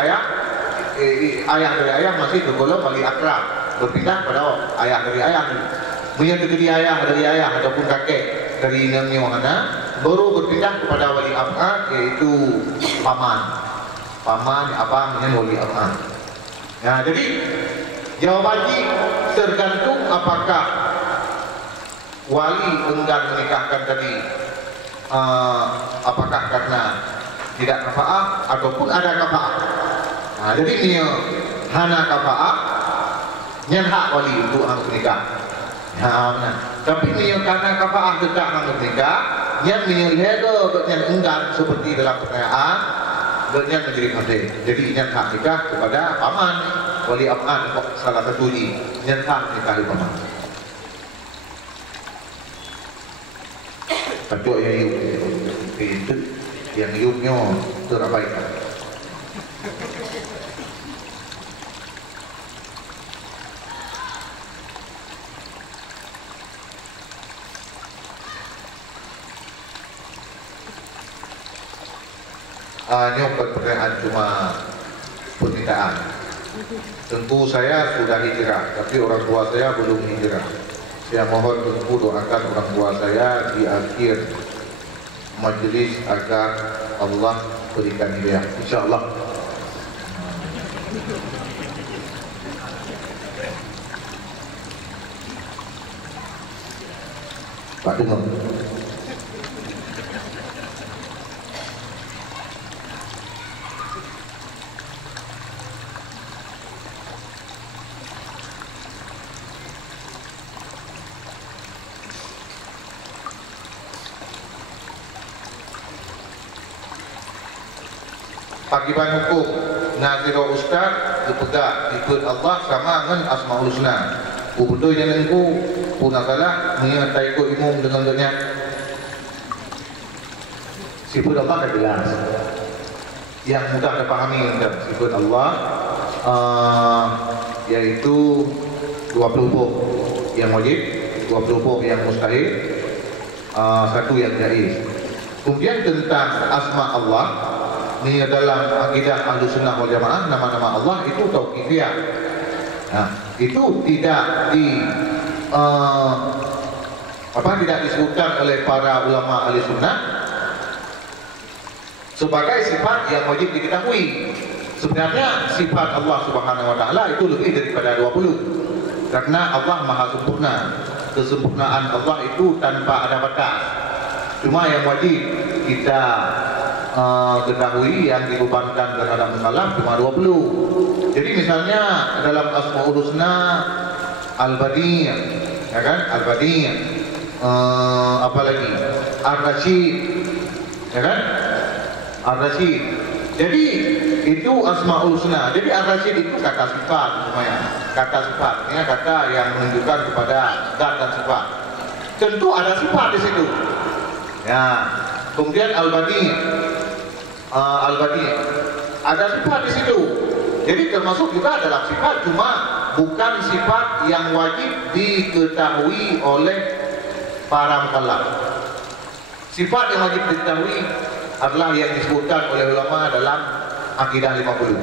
ayah masih tergolong wali akrab, berpindah pada ayah dari ayah. Punya dari ayah ataupun kakek dari namanya mana baru berpindah kepada wali abad, yaitu paman. paman, abang dengan wali abang. Nah, jadi jawaban ini tergantung apakah wali enggan menikahkan tadi, apakah karena tidak kafaah ataupun ada kafaah. Nah, jadi ini hana kafaah, nyan hak wali untuk hang menikah. Nah, tapi ini karena kafaah tidak hang menikah, nyan menyelihat nyan enggan seperti dalam pertanyaan, nyan menjadi mati. Jadi nyan hak nikah kepada paman, wali abang salah satu ini, nyan hak nikah di paman. Kedua yang itu yang yuknya terabaikan. Hanya pertanyaan cuma permintaan. Tentu saya sudah hijrah, tapi orang tua saya belum hijrah. Saya mohon tentu doakan orang tua saya di akhir majlis agar Allah berikan hidayah, insyaAllah. Pak dengar. Pakiban hukum Nazirah Ustaz dipegang ikut Allah sama dengan Asma'ul Husna. Betul yang nengku punakalah menyertai ikut imam dengan dunia. Sifat Allah dah jelas, yang mudah dipahami tentang sifat Allah, yaitu 20 yang wajib, 20 yang mustahil, 1 yang jaiz. Kemudian tentang asma Allah, ini dalam akidah Ahlussunnah wal Jamaah, nama-nama Allah itu tauqifiyah. Nah, itu tidak tidak disebutkan oleh para ulama Ahlussunnah sebagai sifat yang wajib diketahui. Sebenarnya sifat Allah Subhanahu wa taala itu lebih daripada 20. Karena Allah Maha sempurna. Kesempurnaan Allah itu tanpa ada batas. Cuma yang wajib kita ketahui yang dibebankan terhadap mukallaf cuma 20. Jadi misalnya dalam Asmaul Husna Al-Badi', ya kan? Al-Badi', apalagi Ar-Rasyid, ya kan? Ar-Rasyid. Jadi itu Asmaul Husna. Jadi Ar-Rasyid itu kata sifat namanya. Kata sifat, ini kata yang menunjukkan kepada zat dan sifat. Tentu ada sifat di situ. Ya. Kemudian Al-Badi', Al-Badi' ada sifat di situ. Jadi termasuk juga dalam sifat, cuma bukan sifat yang wajib diketahui oleh para mukallaf. Sifat yang wajib diketahui adalah yang disebutkan oleh ulama dalam akidah 50.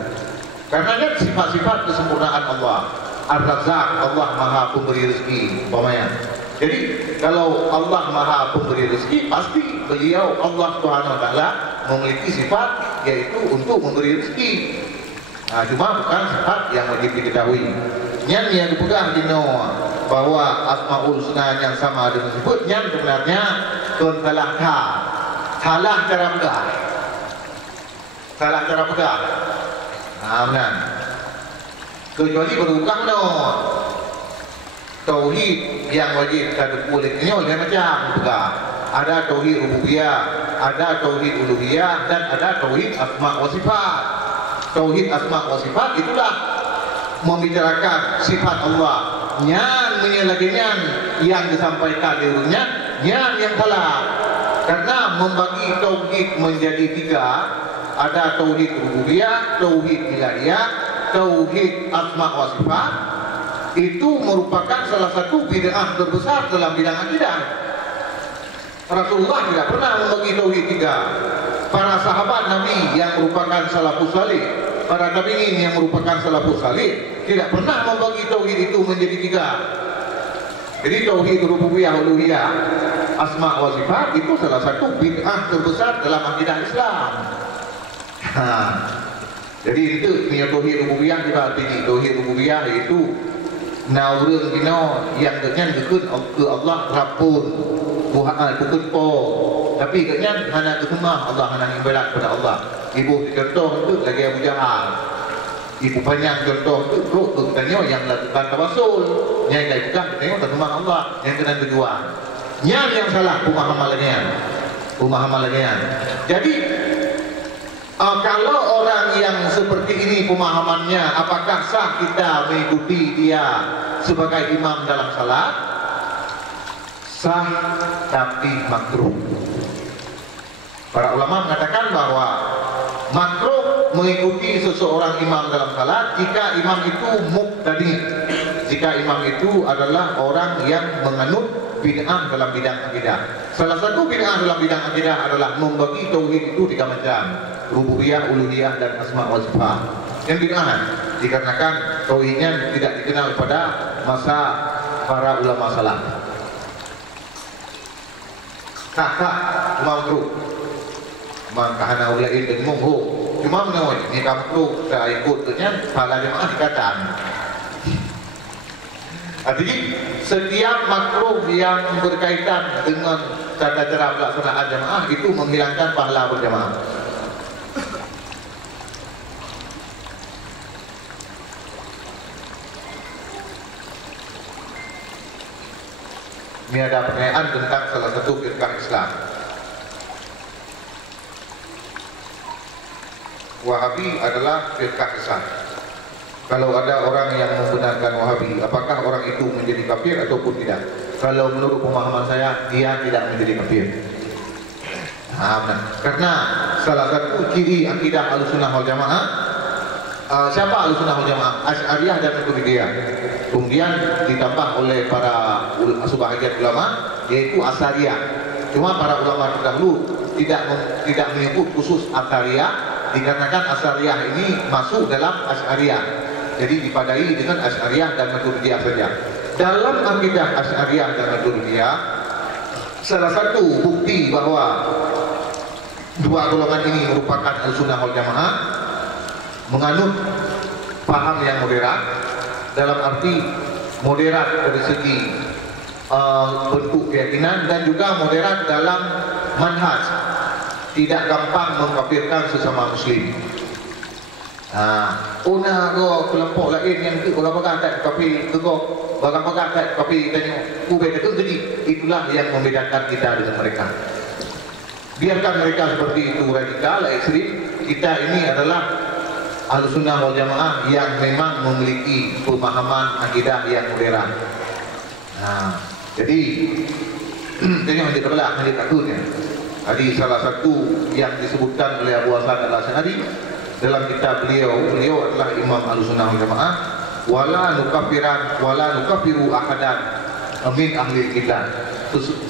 Karena sifat-sifat kesempurnaan Allah. Ar-Razzaq, Allah Maha Pemberi rezeki, umpamanya. Jadi kalau Allah Maha Pemberi rezeki, pasti beliau Allah Subhanahu wa taala memiliki sifat yaitu untuk memberi rezeki. Nah, cuma bukan sifat yang wajib diketahui. Yang dipegang di bahwa Asmaul Husna yang sama dengan sifat yang sebenarnya salah cara pegang. Salah cara pegang. Nah, benar. Kecuali berhukam tauhid yang wajib diketahui ini oleh macam pegang. Ada tauhid rububiyah, ada tauhid uluhiyah, dan ada tauhid asma wa sifat. Tauhid asma wa sifat itulah membicarakan sifat Allah. Yang menyelaginya yang disampaikan di urutnya, yang salah. Karena membagi tauhid menjadi 3, ada tauhid rububiyah, tauhid ilahiyah, tauhid asma wa sifat. Itu merupakan salah satu bid'ah terbesar dalam bidang akidah. Rasulullah tidak pernah membagi tauhid 3. Para sahabat Nabi yang merupakan salafus salih, para tabi'in yang merupakan salafus salih, tidak pernah membagi tauhid itu menjadi 3. Jadi tauhid rububiyah, uluhiyah, asma wa sifat itu salah satu bid'ah terbesar dalam akidah Islam. Jadi itu punya tauhid rububiyah kita arti tauhid rububiyah itu naurun kino yang kenyan ke Allah rapun bukan po tapi kenyan hana kesema Allah hana ibadat kepada Allah. Ibu contoh itu lagi Abu Jahal. Ibu panjang contoh itu bro bertanya yang lakukan tawasul yang kayak bukan tengok teman Allah yang kena tujuan yang salah pemahaman lagian. Jadi kalau orang yang seperti ini pemahamannya, apakah sah kita mengikuti dia sebagai imam dalam salat? Sah tapi makruh. Para ulama mengatakan bahwa makruh mengikuti seseorang imam dalam salat jika imam itu muqtadi, jika imam itu adalah orang yang menganut bid'ah dalam bidang akidah. Salah satu bid'ah dalam bidang akidah adalah membagi tauhid itu 3 macam: rububiyah, uluhiyah, dan asma wa sifat. Yang bid'ah dikarenakan tauhidnya tidak dikenal pada masa para ulama salaf. Kakak cuma makruh, maka hana ulain dan munghu cuma menawai ni makruh saya ikut ternyata salah jemaah dikatakan. Artinya setiap makruh yang berkaitan dengan tata cara pelaksanaan jemaah itu menghilangkan pahala berjemaah. Ini ada pertanyaan tentang salah satu firqah Islam. Wahabi adalah firqah Islam. Kalau ada orang yang membenarkan Wahabi, apakah orang itu menjadi kafir ataupun tidak? Kalau menurut pemahaman saya, dia tidak menjadi kafir. Karena salah satu ciri akidah Ahlussunnah wal Jamaah, siapa Ahlussunnah wal Jamaah? Asy'ariyah dan Maturidiyah. Kemudian ditambah oleh para sebahagian ulama, yaitu Asy'ariyah. Cuma para ulama terdahulu tidak menyebut khusus Asy'ariyah, dikarenakan Asy'ariyah ini masuk dalam Asy'ariyah. Jadi dipadai dengan Asy'ariyah dan Maturidiyah saja. Dalam akidah Asy'ariyah dan Maturidiyah, salah satu bukti bahwa dua golongan ini merupakan Ahlussunnah wal Jamaah menganut paham yang moderat, dalam arti moderat dari segi bentuk keyakinan dan juga moderat dalam manhaj, tidak gampang mengkafirkan sesama muslim. Una go kelompok lain yang itu orang berkata tapi go orang berkata tapi tanya kubek itu jadi itulah yang membedakan kita dengan mereka. Biarkan mereka seperti itu radikal ekstrim, kita ini adalah Ahlussunnah wal Jamaah yang memang memiliki pemahaman akidah yang moderat. Jadi tengok di sebelah hadis kartunnya. Hadis salah satu yang disebutkan oleh Abu Hasan al-Asy'ari dalam kitab beliau adalah Imam Ahlussunnah wal Jamaah, wala nukafiru ahadan min ahli kitab.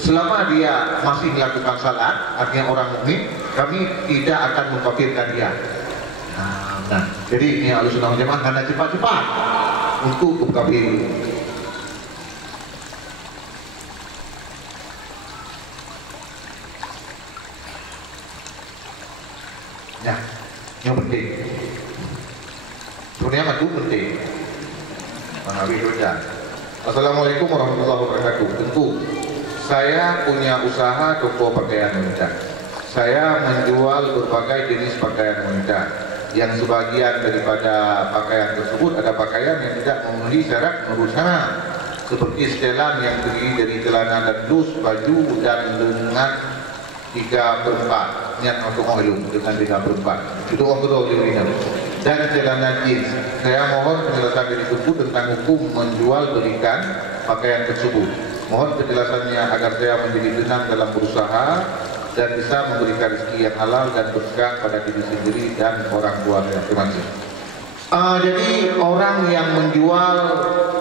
Selama dia masih melakukan salat, artinya orang mukmin, kami tidak akan mengkafirkan dia. Jadi ini Ahlussunnah wal Jamaah karena cepat-cepat untuk mengkafir. Ya, yang penting sebenarnya itu penting. Assalamualaikum warahmatullahi wabarakatuh. Tentu saya punya usaha toko pakaian wanita. Saya menjual berbagai jenis pakaian wanita, yang sebagian daripada pakaian tersebut ada pakaian yang tidak memenuhi syarat menurut sana, seperti setelan yang terdiri dari celana dan blus, baju dan dengan 3/4 niat untuk maklum dengan 3/4 itu orang kedua dirinya, dan celana jeans. Saya mohon penjelasan dari tersebut tentang hukum menjual belikan pakaian tersebut. Mohon penjelasannya agar saya menjadi tenang dalam berusaha dan bisa memberikan rezeki yang halal dan berkah pada diri sendiri dan orang tua saya. Terima kasih. Jadi orang yang menjual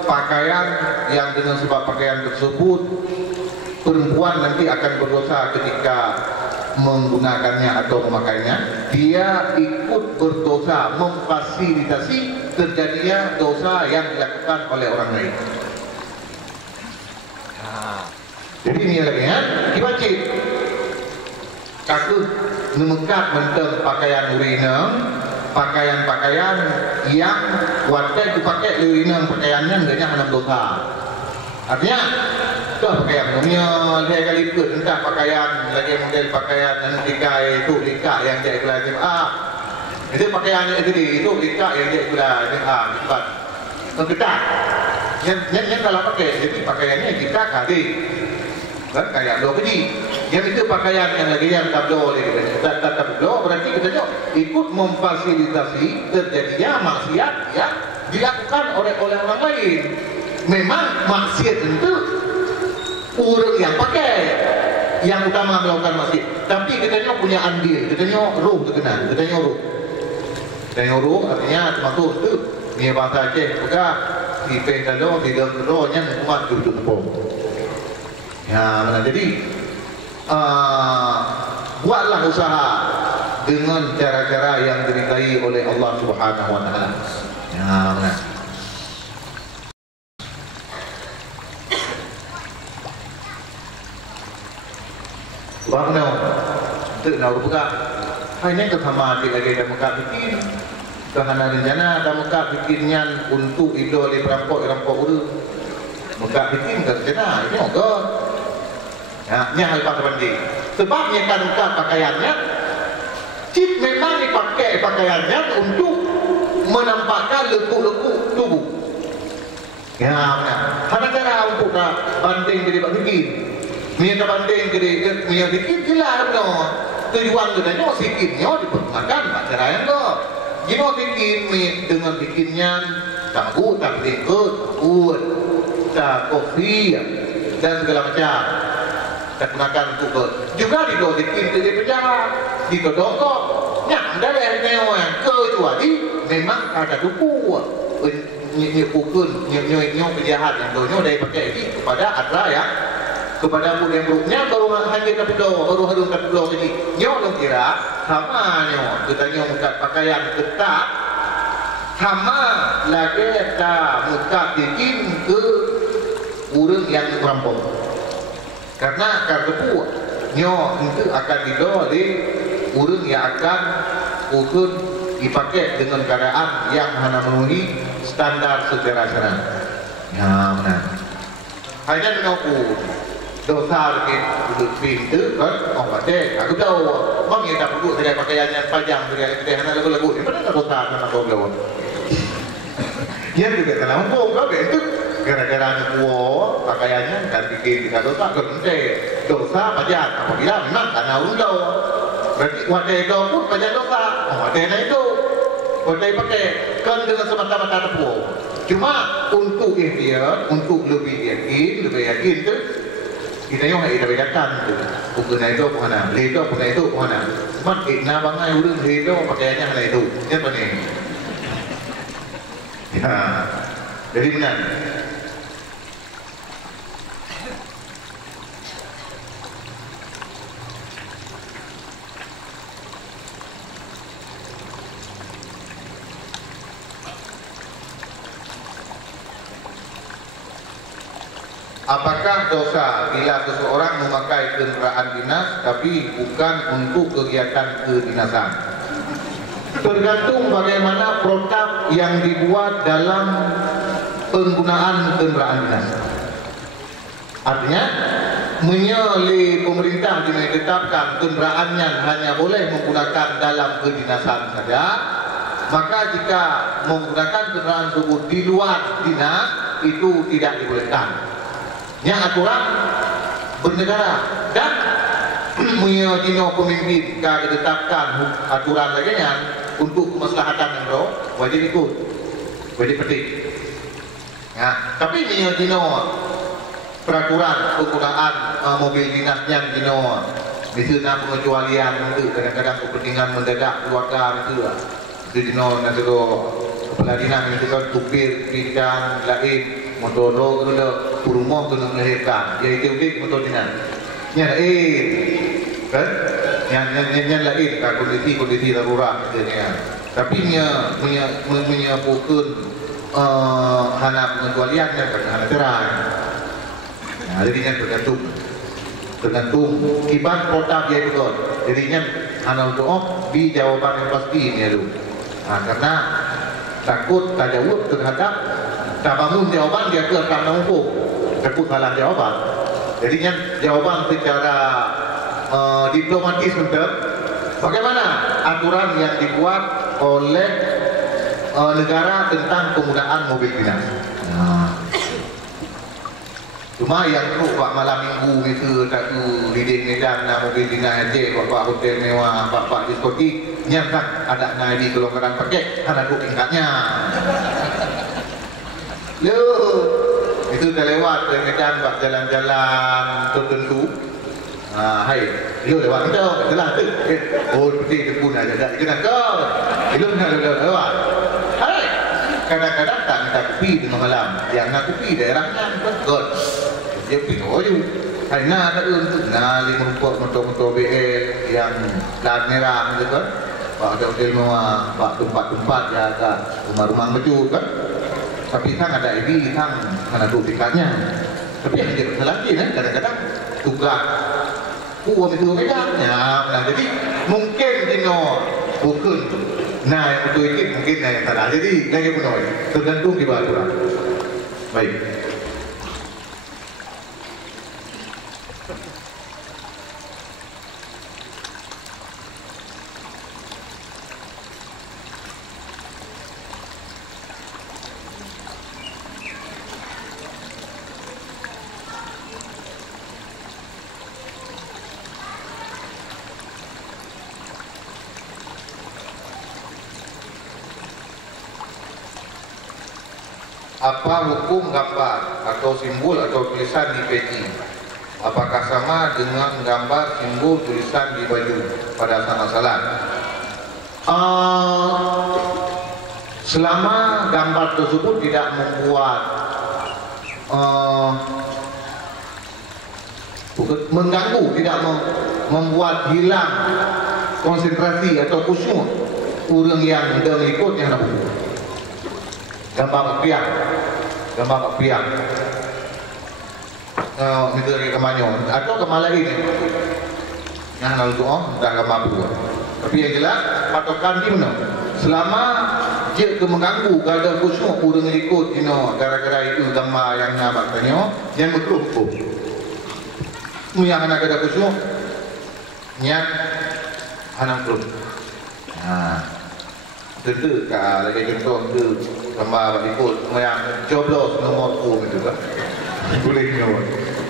pakaian yang dengan sebab pakaian tersebut, perempuan nanti akan berdosa ketika menggunakannya atau memakainya. Dia ikut berdosa memfasilitasi terjadinya dosa yang dilakukan oleh orang lain. Jadi ini lagi ya, dibaca kaku memekat menteng pakaian urinam pakaian-pakaian yang wadah dipakai lewinang pakaiannya enggaknya hanam dosa. Artinya tuh pakaian punya dia kali ikut entah pakaian lagi model pakaian dan dikai itu dika yang dia iklan itu pakaian itu dika yang dia iklan cepat ketat yang kalau pakai jadi pakaiannya kita kali kan kayak do keji yang itu pakaian yang lagi yang tablo tablo berarti kita ikut memfasilitasi terjadinya maksiat yang dilakukan oleh orang lain. Memang maksiat itu orang yang pakai yang utama melakukan maksiat, tapi kita punya andil, kita roh terkenal, kita roh artinya termasuk itu ni bahasa Aceh juga di pedalo di dalam rohnya umat duduk tepung. Ya, mana jadi buatlah usaha dengan cara-cara yang diridai oleh Allah Subhanahu Wa Taala. Ya, mana. Bangno, tu nak buka. Hanya kesama di lagi dah muka bikin. Kerana rencana dah muka bikinnya untuk idol di perampok uru. Muka bikin kerjana ini okey. Ya, ni hal penting. Sebabnya kan muka pakaiannya, cip memang dipakai pakaiannya untuk menampakkan lekuk-lekuk tubuh. Ya, mana cara untuk banding jadi bikin. Minta banding jadi minta dikit jelas no. Tujuan kita sikitnya dipermakan cara yang tu. Jika bikin dengan bikinnya tahu tak ikut, tak kopi dan segala macam. Tak gunakan untuk juga dibikin di penjara, ditodok. Yang dari yang kecuali memang ada duku. Nyepukun, nyok penjahat yang donya dari pakai ini kepada adalah ya. Kepada budak-budaknya baru hanya tapudo, baru harus tapudo jadi. Nyok dong kira sama nyok. Kita nyok muka pakaian ketat, sama lagi kita muka bikin ke orang yang merampok. Karena karena nyok itu akan didoleh orang yang akan ukur dipakai dengan keadaan yang hanya memenuhi standar secara syar'i. Ya, benar. Hanya mengaku dosa duduk pintu kan orang baca aku tahu bang yang tak perlu saya pakaian yang panjang dia hanya lagu-lagu ini mana dosa nama goblok dia juga kalau goblok itu gara-gara kuo pakaiannya kan bikin tidak dosa kerente dosa panjang apabila memang karena ulo berarti wadai do pun panjang dosa wadai itu wadai pakai kan dengan semata-mata tepuh cuma untuk ikhtiar untuk lebih yakin tu kita yang ada bedakan tu, bukan itu mana, ledo bukan itu mana. Mat ikna bangai urang ledo pakaiannya mana itu, apa ni? Ya, jadi benar. Apakah dosa bila seseorang memakai kenderaan dinas tapi bukan untuk kegiatan kedinasan? Tergantung bagaimana protap yang dibuat dalam penggunaan kenderaan dinas. Artinya, menyeli pemerintah ditetapkan kenderaannya hanya boleh menggunakan dalam kedinasan saja, maka jika menggunakan kenderaan tersebut di luar dinas itu tidak dibolehkan. Yang aturan bernegara dan menyadino pemimpin kalau ditetapkan aturan lainnya untuk kemaslahatan negara wajib ikut, wajib petik. Ya, tapi menyadino peraturan penggunaan mobil dinasnya dino misalnya pengecualian itu kadang-kadang kepentingan mendadak keluarga itu dino nanti kepala dinas itu kan tupir bidang lain motor kena rumah kena melahirkan dia itu motor dinas yang lain kan yang lain kan kondisi darurat katanya tapi menyebutkan hana pengecualiannya karena hana cerai jadinya tergantung kibat protap dia betul jadinya hana untuk di jawaban yang pasti ini tu Karena takut tak jawab terhadap tak bangun jawaban dia akan nampuh, takut salah jawaban. Jadinya jawaban secara diplomatis untuk bagaimana aturan yang dibuat oleh negara tentang penggunaan mobil dinas. Cuma yang tu buat malam minggu itu tak tu lidik medan mobil dinas aja, buat hotel mewah, buat diskotik, nyata ada naik di kelonggaran paket, ada tu tingkatnya. Lu itu dah lewat dari medan buat jalan-jalan tertentu. Hai, lu lewat itu, jalan tu. Oh, putih tu pun ada dah. Jangan kau, lu nak lewat. Hai, kadang-kadang tak minta kopi tengah malam. Yang nak kopi daerahnya betul. Dia pergi oju. Hai, nak ada untuk nali merupakan motor-motor BL yang lampu merah tu kan. Pak hotel mewah, pak tempat-tempat yang ada rumah-rumah baju kan. Tapi kan ada ini kan ada tingkatnya. Tapi yang dia lagi kan kadang-kadang tugas uang itu bedanya. Nah, jadi mungkin dino bukan. Nah, yang betul itu mungkin yang salah. Jadi lagi pun tergantung di bawah aturan. Baik. Apa hukum gambar atau simbol atau tulisan di peci? Apakah sama dengan gambar simbol tulisan di baju pada saat salat? Selama gambar tersebut tidak membuat mengganggu, tidak membuat hilang konsentrasi atau khusyuk orang yang mengikut yang nak gambar piang miteri kemanyo atau kemala ini yang lalu doa dah gambar buat. Tapi yang jelas patokan di mana selama dia mengganggu kada khusyuk orang ikut gara-gara itu gambar yang nak tanya yang makruh hukum yang anak kada khusyuk niat anak makruh. Tentu kalau lagi contoh tu gambar ikut yang joblos nomor 2 itu kan boleh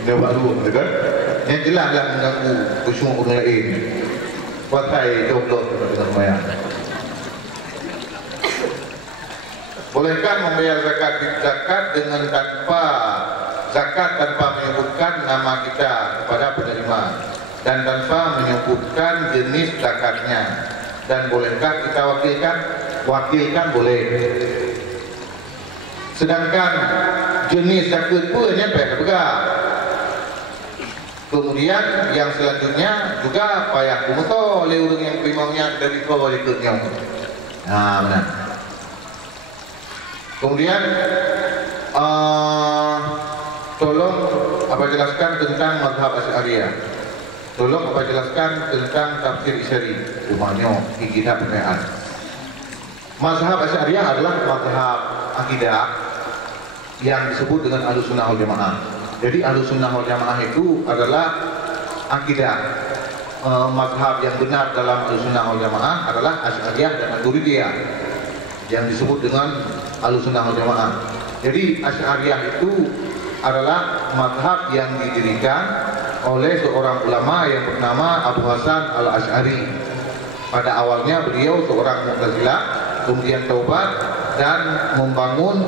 nombor 2 kan yang jelas lah mengganggu khusyuk orang lain pakai joblos dengan mayang. Bolehkah membayar zakat dengan zakat tanpa menyebutkan nama kita kepada penerima dan tanpa menyebutkan jenis zakatnya? Dan bolehkah kita wakilkan? Wakilkan boleh. Sedangkan jenis zakat pun nyampe pegang. Kemudian yang selanjutnya juga payah kumoto oleh orang yang primanya dari bawah ikutnya. Benar. Kemudian tolong apa jelaskan tentang mazhab Asy'ariyah. Tolong apa jelaskan tentang tafsir Isyari. Umumnya akidah pertanyaan. Mazhab Asy'ariyah adalah mazhab akidah yang disebut dengan Ahlussunnah wal Jamaah. Jadi Ahlussunnah wal Jamaah itu adalah akidah. Mazhab yang benar dalam Ahlussunnah wal Jamaah adalah Asy'ariyah dan Maturidiyah yang disebut dengan Ahlussunnah wal Jamaah. Jadi Asy'ariyah itu adalah mazhab yang didirikan oleh seorang ulama yang bernama Abu Hasan Al-Asy'ari. Pada awalnya beliau seorang Mu'tazilah, kemudian taubat dan membangun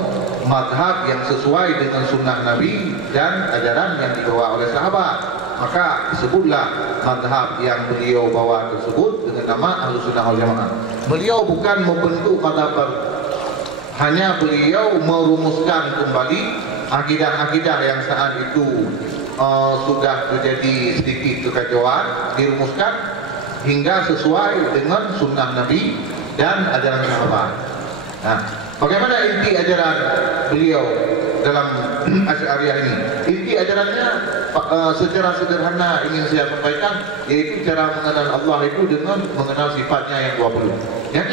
mazhab yang sesuai dengan sunnah Nabi dan ajaran yang dibawa oleh sahabat. Maka disebutlah mazhab yang beliau bawa tersebut dengan nama Ahlussunnah wal Jamaah. Beliau bukan membentuk mazhab baru, hanya beliau merumuskan kembali akidah-akidah yang saat itu sudah terjadi sedikit kekacauan, dirumuskan hingga sesuai dengan sunnah Nabi dan ajaran sahabat. Nah, bagaimana inti ajaran beliau dalam Asy'ariyah ini? Inti ajarannya secara sederhana ingin saya sampaikan, yaitu cara mengenal Allah itu dengan mengenal sifatnya yang 20. Yang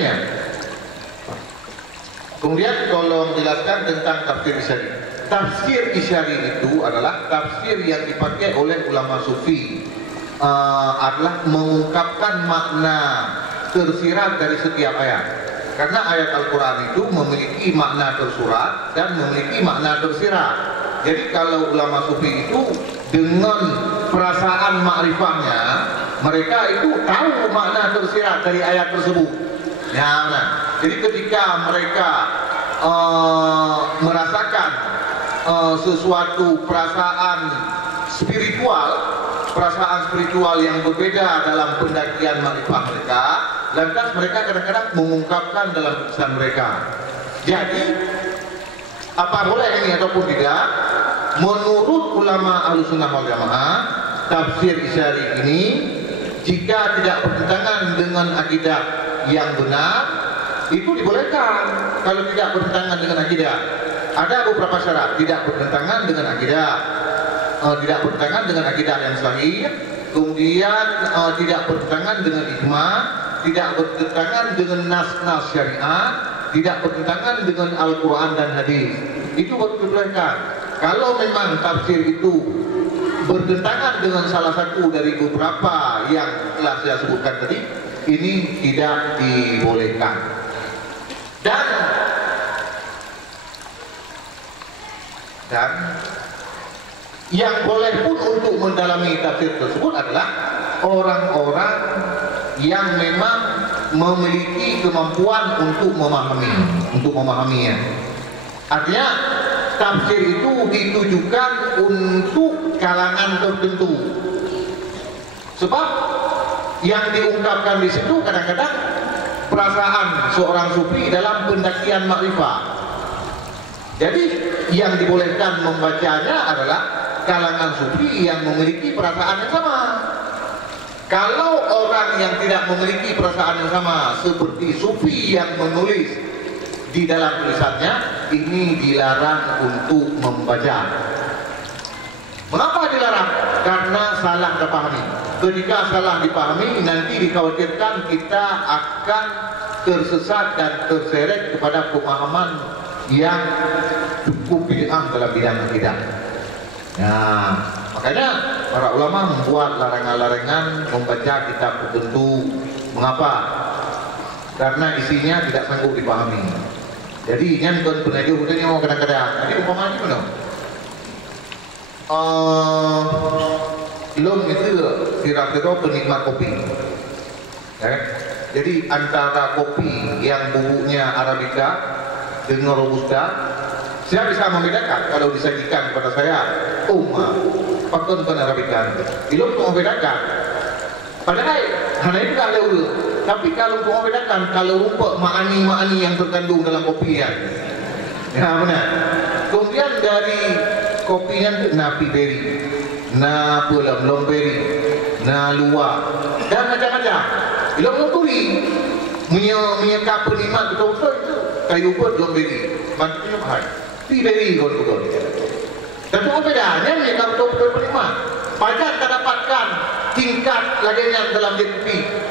Kemudian tolong jelaskan tentang tafsir isyari. Tafsir isyari itu adalah tafsir yang dipakai oleh ulama sufi, adalah mengungkapkan makna tersirat dari setiap ayat. Karena ayat Al-Quran itu memiliki makna tersurat dan memiliki makna tersirat. Jadi kalau ulama sufi itu dengan perasaan makrifahnya, mereka itu tahu makna tersirat dari ayat tersebut. Ya, nah. Jadi ketika mereka merasakan sesuatu perasaan spiritual yang berbeda dalam pendakian makrifah mereka, lantas mereka kadang-kadang mengungkapkan dalam tulisan mereka. Jadi apa boleh ini ataupun tidak, menurut ulama Ahlussunnah wal Jamaah, tafsir isyari ini jika tidak bertentangan dengan akidah yang benar, itu dibolehkan. Kalau tidak bertentangan dengan akidah, ada beberapa syarat. Tidak bertentangan dengan akidah, tidak bertentangan dengan akidah yang sahih, kemudian tidak bertentangan dengan ijma, tidak bertentangan dengan nas-nas syariat, tidak bertentangan dengan Al-Quran dan hadis. Itu baru dibolehkan. Kalau memang tafsir itu bertentangan dengan salah satu dari beberapa yang telah saya sebutkan tadi, ini tidak dibolehkan. Dan yang boleh pun untuk mendalami tafsir tersebut adalah orang-orang yang memang memiliki kemampuan untuk memahaminya. Artinya tafsir itu ditujukan untuk kalangan tertentu. Sebab yang diungkapkan di situ kadang-kadang perasaan seorang sufi dalam pendakian makrifah. Jadi yang dibolehkan membacanya adalah kalangan sufi yang memiliki perasaan yang sama. Kalau orang yang tidak memiliki perasaan yang sama seperti sufi yang menulis di dalam tulisannya, ini dilarang untuk membaca. Mengapa dilarang? Karena salah dipahami. Ketika salah dipahami, nanti dikhawatirkan kita akan tersesat dan terseret kepada pemahaman yang cukup bid'ah dalam bidang akidah. Nah, makanya para ulama membuat larangan-larangan membaca kitab tertentu. Mengapa? Karena isinya tidak sanggup dipahami. Jadi nyanton penadi hutanya mau kadang-kadang. Jadi umpamanya gimana? Belum itu sirap itu penikmat kopi. Jadi antara kopi yang bubuknya Arabica dengan Robusta, saya bisa membedakan kalau disajikan kepada saya, pakon bukan Arabica. Belum membedakan. Padahal hanya itu ada urut. Tapi kalau untuk membedakan, kalau rumput ma'ani yang terkandung dalam kopi ya benar. Kemudian dari kopinya na piberi, na lomberi, na luar, dan macam-macam. Belum turi, menyeka penikmat betul-betul itu kayu buat lomberi, maksudnya mahal. Piberi betul-betul. Dan itu bedanya menyeka betul-betul penikmat. Pajak tak dapatkan tingkat laginya dalam DPP.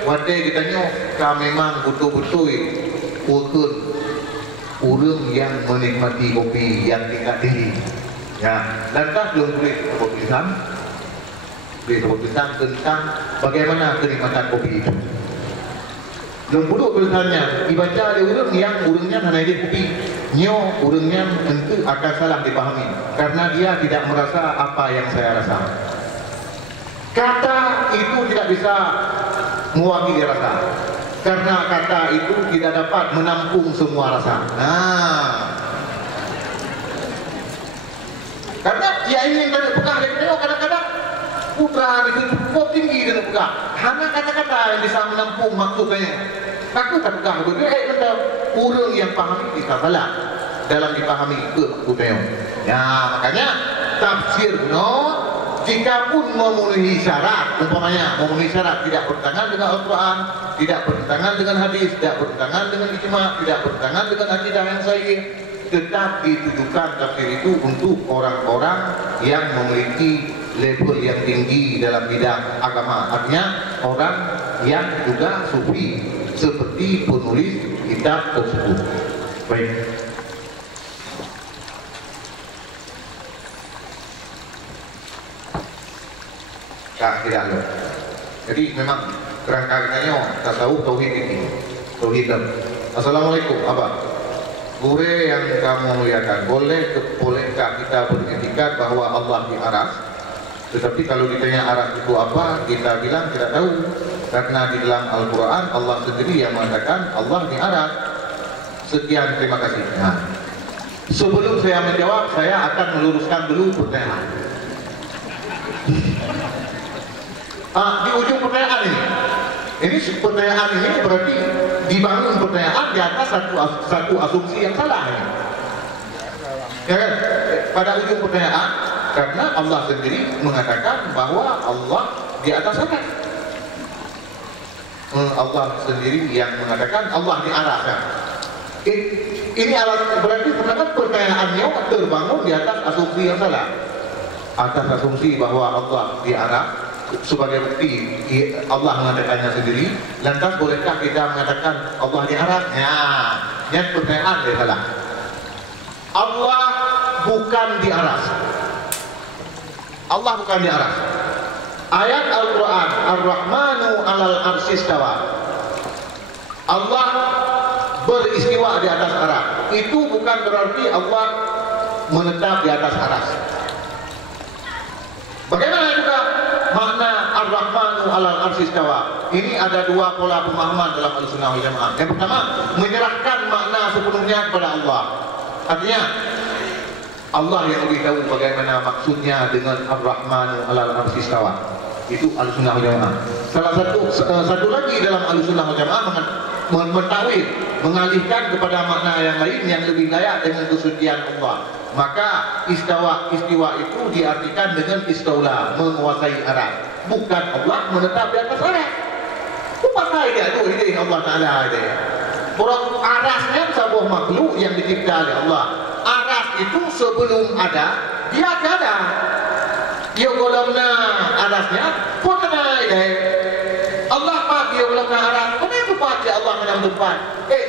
Wadah ditanya, kami memang betul-betul ukur orang yang menikmati kopi yang tingkat tinggi. Ya, lantas belum tulis tulisan tentang bagaimana kenikmatan kopi itu. Belum puluh tulisannya dibaca oleh orang yang orangnya hanya dia kopi. Nyo orangnya tentu akan salah dipahami karena dia tidak merasa apa yang saya rasa. Kata itu tidak bisa mewakili rasa, karena kata itu tidak dapat menampung semua rasa. Karena dia ingin dan pegah dari tengok kadang-kadang putra itu cukup tinggi dan pegah. Hanya kata-kata yang bisa menampung maksudnya. Takut tak pegah betul. Kata orang yang pahami bisa salah dalam dipahami ke maksudnya. Ya makanya tafsir jika pun memenuhi syarat, umpamanya memenuhi syarat tidak bertentangan dengan Al-Quran, tidak bertentangan dengan hadis, tidak bertentangan dengan ijma, tidak bertentangan dengan akidah yang sahih, tetap ditujukan tafsir itu untuk orang-orang yang memiliki level yang tinggi dalam bidang agama. Artinya orang yang juga sufi seperti penulis kitab tersebut. Baik. Tidak ada. Jadi memang kerangkanya tasawuf tauhid ini. Tauhid. Assalamualaikum, Abah. Gure yang kamu muliakan, bolehkah kita beretikat bahwa Allah di aras? Tetapi kalau ditanya aras itu apa, kita bilang tidak tahu. Karena di dalam Al-Quran Allah sendiri yang mengatakan Allah di aras. Sekian, terima kasih. Nah, sebelum saya menjawab, saya akan meluruskan dulu pertanyaan. Di ujung pertanyaan ini pertanyaan ini berarti dibangun pertanyaan di atas satu asumsi yang salah ini. Ya kan? Pada ujung pertanyaan, karena Allah sendiri mengatakan bahwa Allah di atas atas. Allah sendiri yang mengatakan Allah di atas. Ini alas berarti pertanyaannya terbangun di atas asumsi yang salah. Atas asumsi bahwa Allah di atas. Sebagai bukti Allah mengatakannya sendiri, lantas bolehkah kita mengatakan Allah di aras? Yang pertanyaan dia salah. Allah bukan di aras. Allah bukan di aras. Ayat Al-Quran, Ar-Rahmanu alal arsy istawa. Allah beristiwa di atas aras. Itu bukan berarti Allah menetap di atas aras. Bagaimana juga makna Ar-Rahmanu alal arsy istawa? Ini ada dua pola pemahaman dalam Ahlussunnah wal Jamaah. Yang pertama, menyerahkan makna sepenuhnya kepada Allah. Artinya Allah yang lebih tahu bagaimana maksudnya dengan Ar-Rahmanu alal arsy istawa. Itu Ahlussunnah wal Jamaah. Salah satu lagi dalam Ahlussunnah wal Jamaah mentawil, mengalihkan kepada makna yang lain yang lebih layak dengan kesucian Allah. Maka istiwa itu diartikan dengan istaula, menguasai aras. Bukan Allah menetap di atas aras. Itu pasal dia tu ide Allah Taala dia. Orang arasnya sebuah makhluk yang dicipta oleh Allah. Aras itu sebelum ada, dia ada. Dia golongna arasnya, pun ada dia. Allah pagi golongna aras, kenapa pagi Allah menang depan?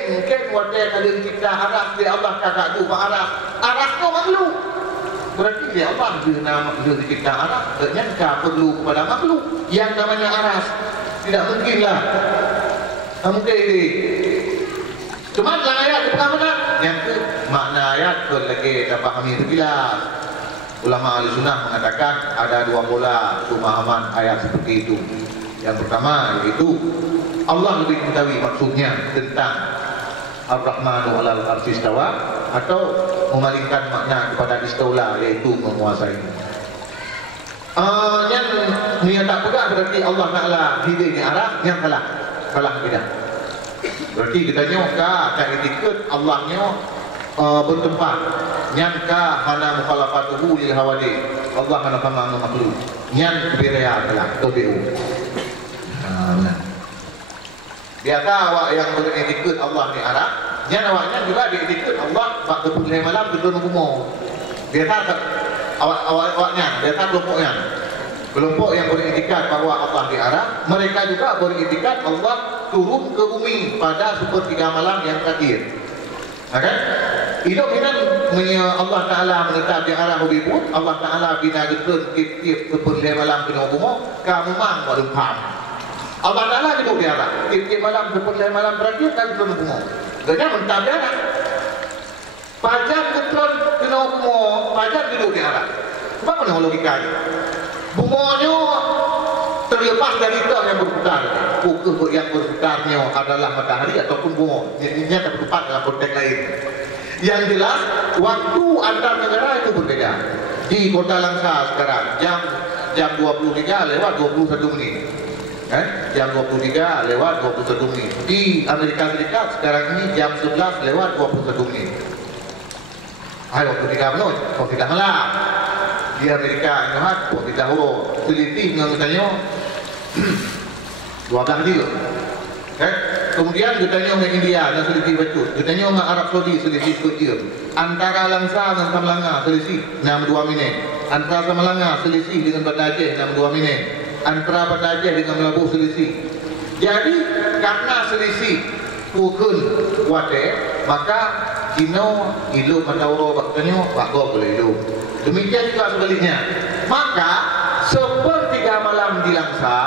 Mungkin waktu kalau dicipta aras, dia Allah kagak tu aras. Aras tu makhluk. Berarti dia Allah bila dicipta aras, ternyata perlu kepada makhluk yang namanya aras. Tidak mungkinlah. Tak mungkin ini. Cuma dalam ayat itu bukan benar. Yang itu makna ayat lagi kita pahami terjelas. Ulama Ahlussunnah mengatakan ada dua pola pemahaman ayat seperti itu. Yang pertama yaitu Allah lebih mengetahui maksudnya tentang Ar-Rahmanu alal arsy istawa, atau memalingkan makna kepada istaula, yaitu menguasai. Yang tak pegah berarti Allah Ta'ala hidup di arah yang kalah beda. Berarti kita nyokah tak etikut Allahnya bertempat. Nyangka hana mukhalafatuhu lil hawadi. Allah hana pamang makhluk. Yang berea kalah tobiu. Biasa awak yang beretikut Allah di arah, yang awaknya juga diikut Allah bak kepulih malam ke dalam rumah. Biasa awaknya, biasa kelompok yang beriktikad bahwa Allah di arah, mereka juga beriktikad Allah turun ke bumi pada sepertiga malam yang terakhir. Kan? Hidup ini Allah Taala menetap di arah hubibut, Allah Taala bina getun tiap kepulih malam ke dalam rumah, kamu mang baru paham. Allah Ta'ala hidup di arah. Tiap malam seperti malam terakhir kan belum kumur. Kerana mentah di arah. Pajak ketron kena kumur, pajak hidup di arah. Apa mana logikanya? Bumurnya terlepas dari itu yang berputar. Ukur yang berputarnya adalah matahari ataupun bumur. Jadinya terlepas dalam konteks lain. Yang jelas, waktu antar negara itu berbeda. Di Kota Langsa sekarang, jam 23 lewat 21 menit. Jam 23 lewat 21 menit. Di Amerika Serikat sekarang ini jam 11 lewat 21 menit. Waktu 3 menit, waktu 3 malam. Di Amerika Indohat, waktu 3 huruf. Seliti mengatanya 12 juga. Kemudian ditanya dengan India dan selisih betul. Ditanya dengan Arab Saudi selisih kecil. Antara Langsa dan Samalanga selisih 62 minit. Antara Samalanga selisih dengan Banda Aceh 62 minit. Antara Banda Aceh dengan Melabuh selisih. Jadi karena selisih pukul wate, maka Ino ilu mendauro baktanyo bako boleh ilu. Demikian juga sebaliknya. Maka sepertiga malam di Langsa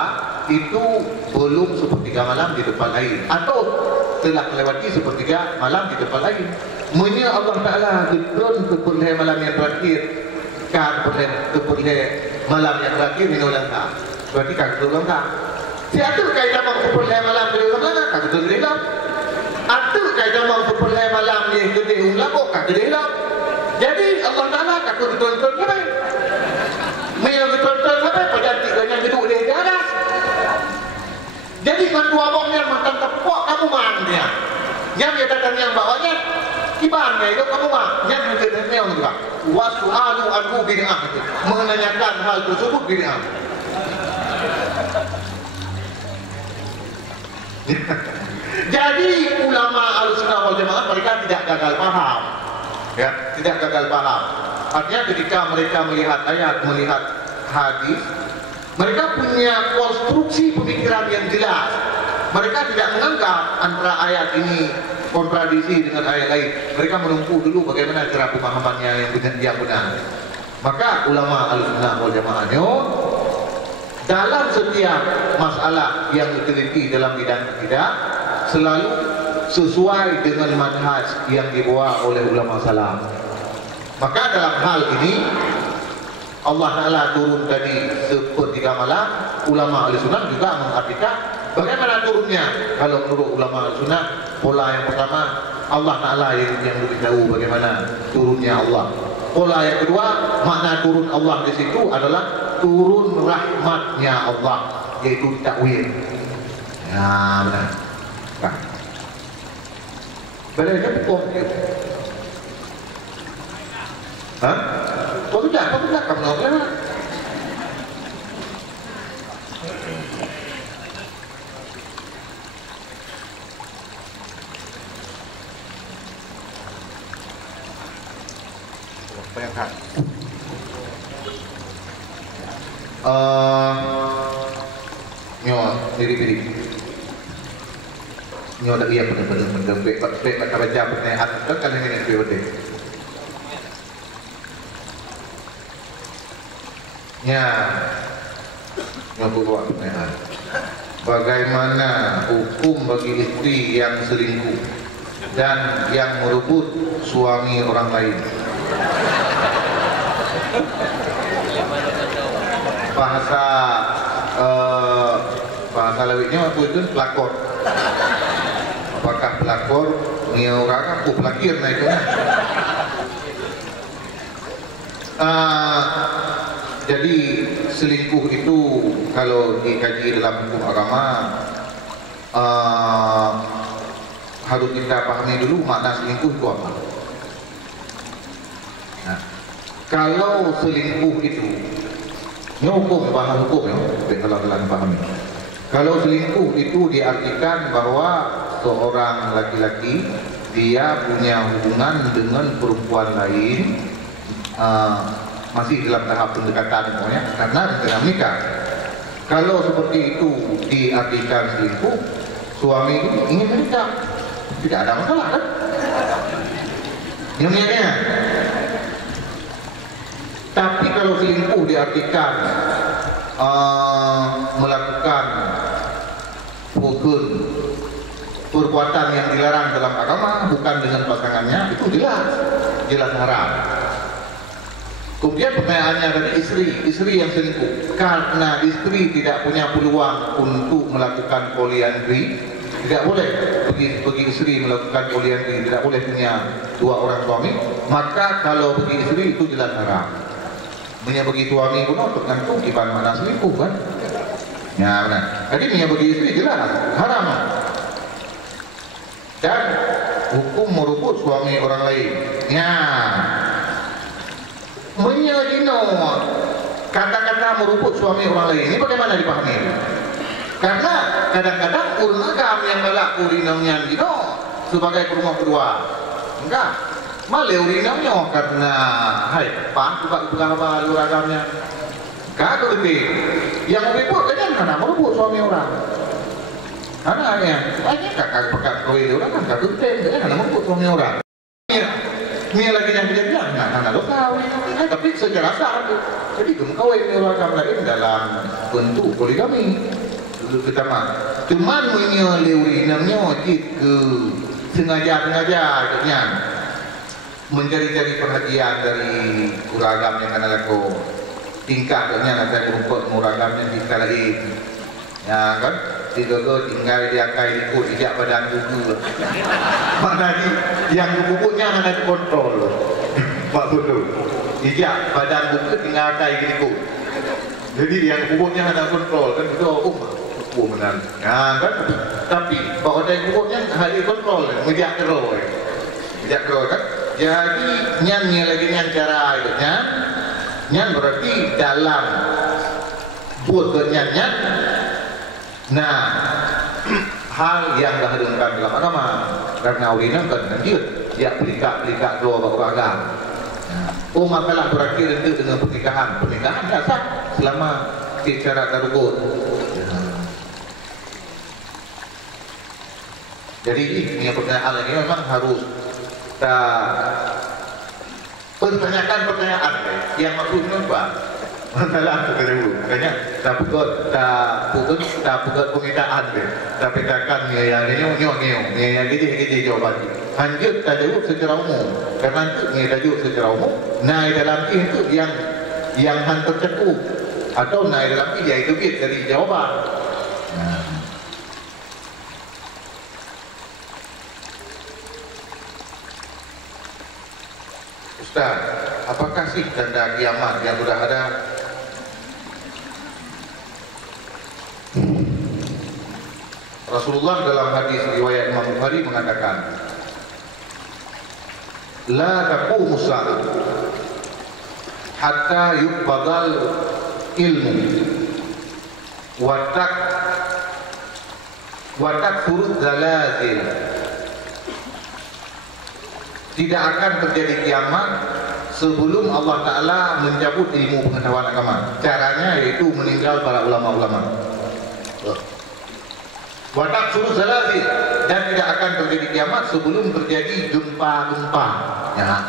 itu belum sepertiga malam di tempat lain, atau telah melewati sepertiga malam di tempat lain. Menya Allah Ta'ala betul keperluan malam yang terakhir kan keperluan malam yang terakhir di Langsa. Berarti kan betul Langsa. Siapa kaitan mau keperluan malam di Langsa kan betul Langsa. Atau kaitan mau keperluan malam yang gede Langsa kan gede Langsa. Jadi Allah Ta'ala kata betul-betul sampai. Menya betul-betul sampai pada tiganya duduk di atas. Jadi kan dua bongnya makan tepuk kamu mannya. Yang dia datang yang bawahnya ibaratnya itu kamu mah. Yang dia datang juga. Wasu'alu anhu bid'ah itu. Menanyakan hal tersebut bid'ah. Jadi ulama Ahlussunnah wal Jamaah mereka tidak gagal paham. Ya, tidak gagal paham. Artinya ketika mereka melihat ayat, melihat hadis, mereka punya konstruksi pemikiran yang jelas. Mereka tidak menganggap antara ayat ini kontradiksi dengan ayat lain. Mereka menempuh dulu bagaimana cara pemahamannya yang benar. Maka ulama Ahlussunnah wal Jamaah dalam setiap masalah yang diteliti dalam bidang akidah selalu sesuai dengan manhaj yang dibawa oleh ulama salaf. Maka dalam hal ini Allah Ta'ala turun tadi sepertiga malam. Ulama Ahlussunnah juga mengartikan bagaimana turunnya. Kalau menurut ulama Ahlussunnah, pola yang pertama Allah Ta'ala yang lebih tahu bagaimana turunnya Allah. Pola yang kedua, makna turun Allah di situ adalah turun rahmatnya Allah, yaitu takwil. Ya benar. Nah, bedanya betul. Hah? Kau tidak kamu nak lewat. Apa yang kan? Nyo diri. Nyo dah iya benar-benar baik kata baca pertanyaan kan ini POD. Ya, buat pertanyaan. Bagaimana hukum bagi istri yang selingkuh dan yang merebut suami orang lain? Bahasa lawiknya waktu itu pelakor. Apakah pelakor ni orang aku pelakir nah itu? Jadi selingkuh itu kalau dikaji dalam hukum agama harus kita pahami dulu makna selingkuh itu apa. Nah, kalau selingkuh itu hukum, bahasa hukum ya, kalau kalian pahami. Kalau selingkuh itu diartikan bahwa seorang laki-laki dia punya hubungan dengan perempuan lain. Masih dalam tahap pendekatan pokoknya karena dinamika. Kalau seperti itu diartikan selingkuh, suami itu ingin menikah, tidak ada masalah kan? Yang niatnya. Tapi kalau selingkuh diartikan melakukan perbuatan yang dilarang dalam agama bukan dengan pasangannya, itu jelas haram. Kemudian pertanyaannya dari istri yang selingkuh. Karena istri tidak punya peluang untuk melakukan poliandri, tidak boleh bagi istri melakukan poliandri, tidak boleh punya dua orang suami. Maka kalau bagi istri itu jelas haram. Bagi suami pun tergantung ibarat mana selingkuh kan? Ya benar. Jadi bagi istri jelas haram. Dan hukum merebut suami orang lain. Ya. Menyedino kata-kata merebut suami orang lain ini bagaimana dipahami? Karena kadang-kadang ulama yang melak urinamnya dino sebagai rumah kedua. Enggak, malah urinamnya karena pan juga berapa luragamnya. Kagak lebih. Yang merebut kan karena merebut suami orang. Karena kakak pekat kawin orang kan kagak lebih karena merebut suami orang. Ni lagi yang dia bilang, nak lo kahwin, tapi secara sah tu. Jadi kahwin ni orang lain dalam bentuk poligami. Dulu pertama, cuman punya lewi namanya ke sengaja katanya mencari-cari perhatian dari kuragam yang kena laku tingkah katanya nak saya rumput muragamnya kita lain. Ya kan? Tiga tinggal dia kai ikut ijak badan buku. Mana ni yang bubuknya mana kontrol. Pak betul. Ijak badan buku tinggal kai ikut. Jadi yang bubuknya ada kontrol kan itu buku benar. Ya kan? Tapi kalau ada bubuknya ada kontrol, ijak terus. Ijak terus kan? Jadi nyanyi lagi nyan cara hidupnya. Nyan berarti dalam buat nyan. Nah, hal yang dihadungkan dalam agama karena ulina kan lanjut dia pelika dua agama. Oh makalah berakhir itu dengan pernikahan dah sah selama secara terukur. Jadi ini pertanyaan ini memang harus kita pertanyakan yang maksudnya apa? Masalah tu dulu, makanya tak buat pengitaan deh, tapi takkan yang gede jawaban. Lanjut tak jawab secara umum, karena itu ni tak jawab secara umum. Naik dalam itu yang hantar cepu atau naik dalam dia itu dari jawaban. Ustaz, apakah sih tanda kiamat yang sudah ada? Rasulullah dalam hadis riwayat Imam Bukhari mengatakan, la taqumu sa'ah hatta yuqbadal ilmu wa takthurud zalazil. Tidak akan terjadi kiamat sebelum Allah Ta'ala mencabut ilmu pengetahuan agama. Caranya yaitu meninggal para ulama-ulama. Watak suruh zalazil, dan tidak akan terjadi kiamat sebelum terjadi gempa-gempa. Ya.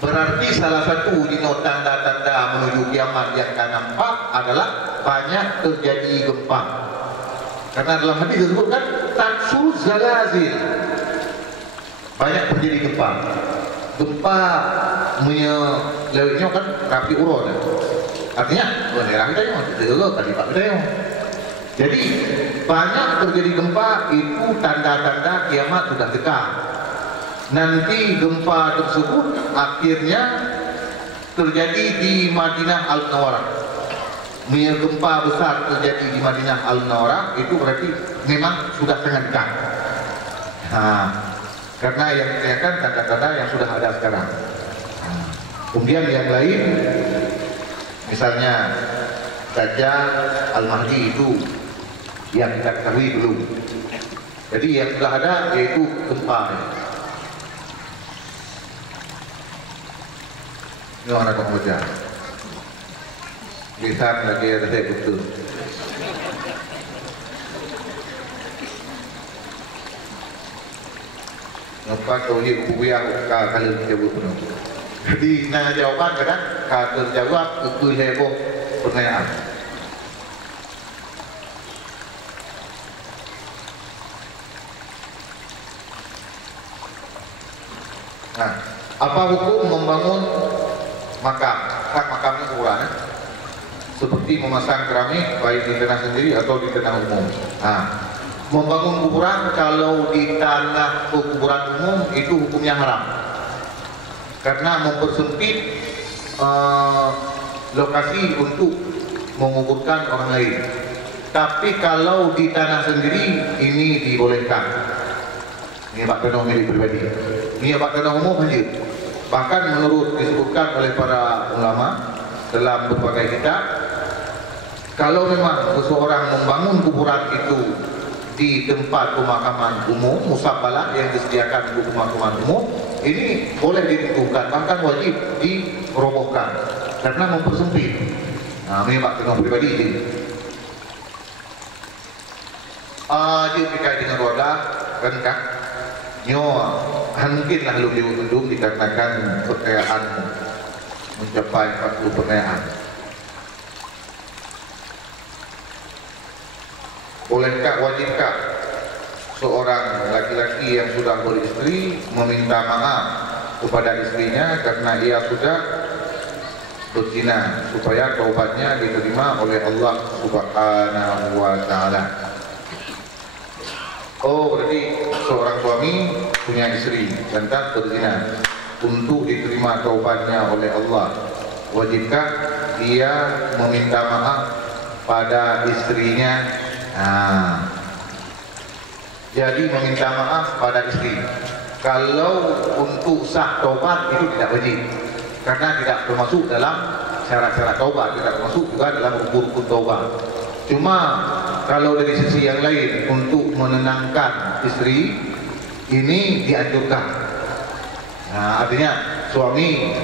Berarti salah satu dino tanda-tanda menuju kiamat yang akan nampak adalah banyak terjadi gempa. Karena dalam hadis disebutkan taksur zalazil, banyak terjadi gempa. Gempa menyelewitnya kan rapi uron. Artinya daerah kita juga kali Pak kita. Jadi banyak terjadi gempa itu tanda-tanda kiamat sudah dekat. Nanti gempa tersebut akhirnya terjadi di Madinah Al-Munawwarah. Gempa besar terjadi di Madinah Al-Munawwarah itu berarti memang sudah sangat dekat. Karena yang kelihatan tanda-tanda yang sudah ada sekarang. Kemudian yang lain, misalnya Dajjal, Al-Mahdi itu yang kita ketahui belum. Jadi yang sudah ada yaitu gempa. Ini orang akan baca. Lisan lagi ada betul. Nampak kau ni buku yang kalau dijawab penuh. Jadi nanya jawaban kadang kalau terjawab itu heboh pertanyaan. Nah, apa hukum membangun makam? Hak makamnya kurang, seperti memasang keramik baik di tanah sendiri atau di tanah umum. Membangun kuburan kalau di tanah kuburan umum itu hukumnya haram, karena mempersempit lokasi untuk menguburkan orang lain. Tapi kalau di tanah sendiri ini dibolehkan. Ini bak tanah milik pribadi. Ini bak tanah umum saja. Bahkan menurut disebutkan oleh para ulama dalam berbagai kitab, kalau memang seseorang membangun kuburan itu di tempat pemakaman umum, musabbalah yang disediakan untuk pemakaman umum, ini boleh ditentukan, bahkan wajib dirobohkan karena mempersempit. Ini bak tanah pribadi ini. Dia berkait dengan keluarga, kan? mungkinlah lebih untung dikarenakan kekayaan mencapai 40 perkayaan. Bolehkah, wajibkah seorang laki-laki yang sudah beristri meminta maaf kepada istrinya karena ia sudah berzina supaya taubatnya diterima oleh Allah Subhanahu wa taala? Oh, berarti seorang suami punya istri dan tak berzina, untuk diterima taubatnya oleh Allah, wajibkah dia meminta maaf pada istrinya? Jadi meminta maaf pada istri, kalau untuk sah taubat itu tidak wajib, karena tidak termasuk dalam syarat-syarat taubat, tidak termasuk juga dalam rukun taubat. Cuma kalau dari sisi yang lain untuk menenangkan istri ini dianjurkan. Artinya suami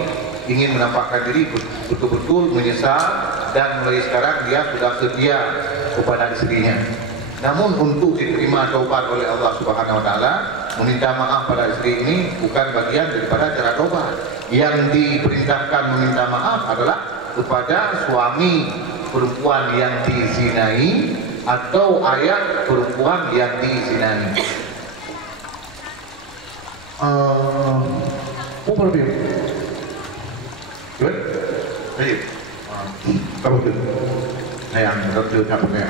ingin menampakkan diri betul-betul menyesal dan mulai sekarang dia sudah setia kepada istrinya. Namun untuk diterima taubat oleh Allah Subhanahu wa taala, meminta maaf pada istri ini bukan bagian daripada cara taubat. Yang diperintahkan meminta maaf adalah kepada suami perempuan yang dizinai atau ayah perempuan yang dizinai. Apa lebih? Good? Baik. Kamu tu? Yang doktor tak punya.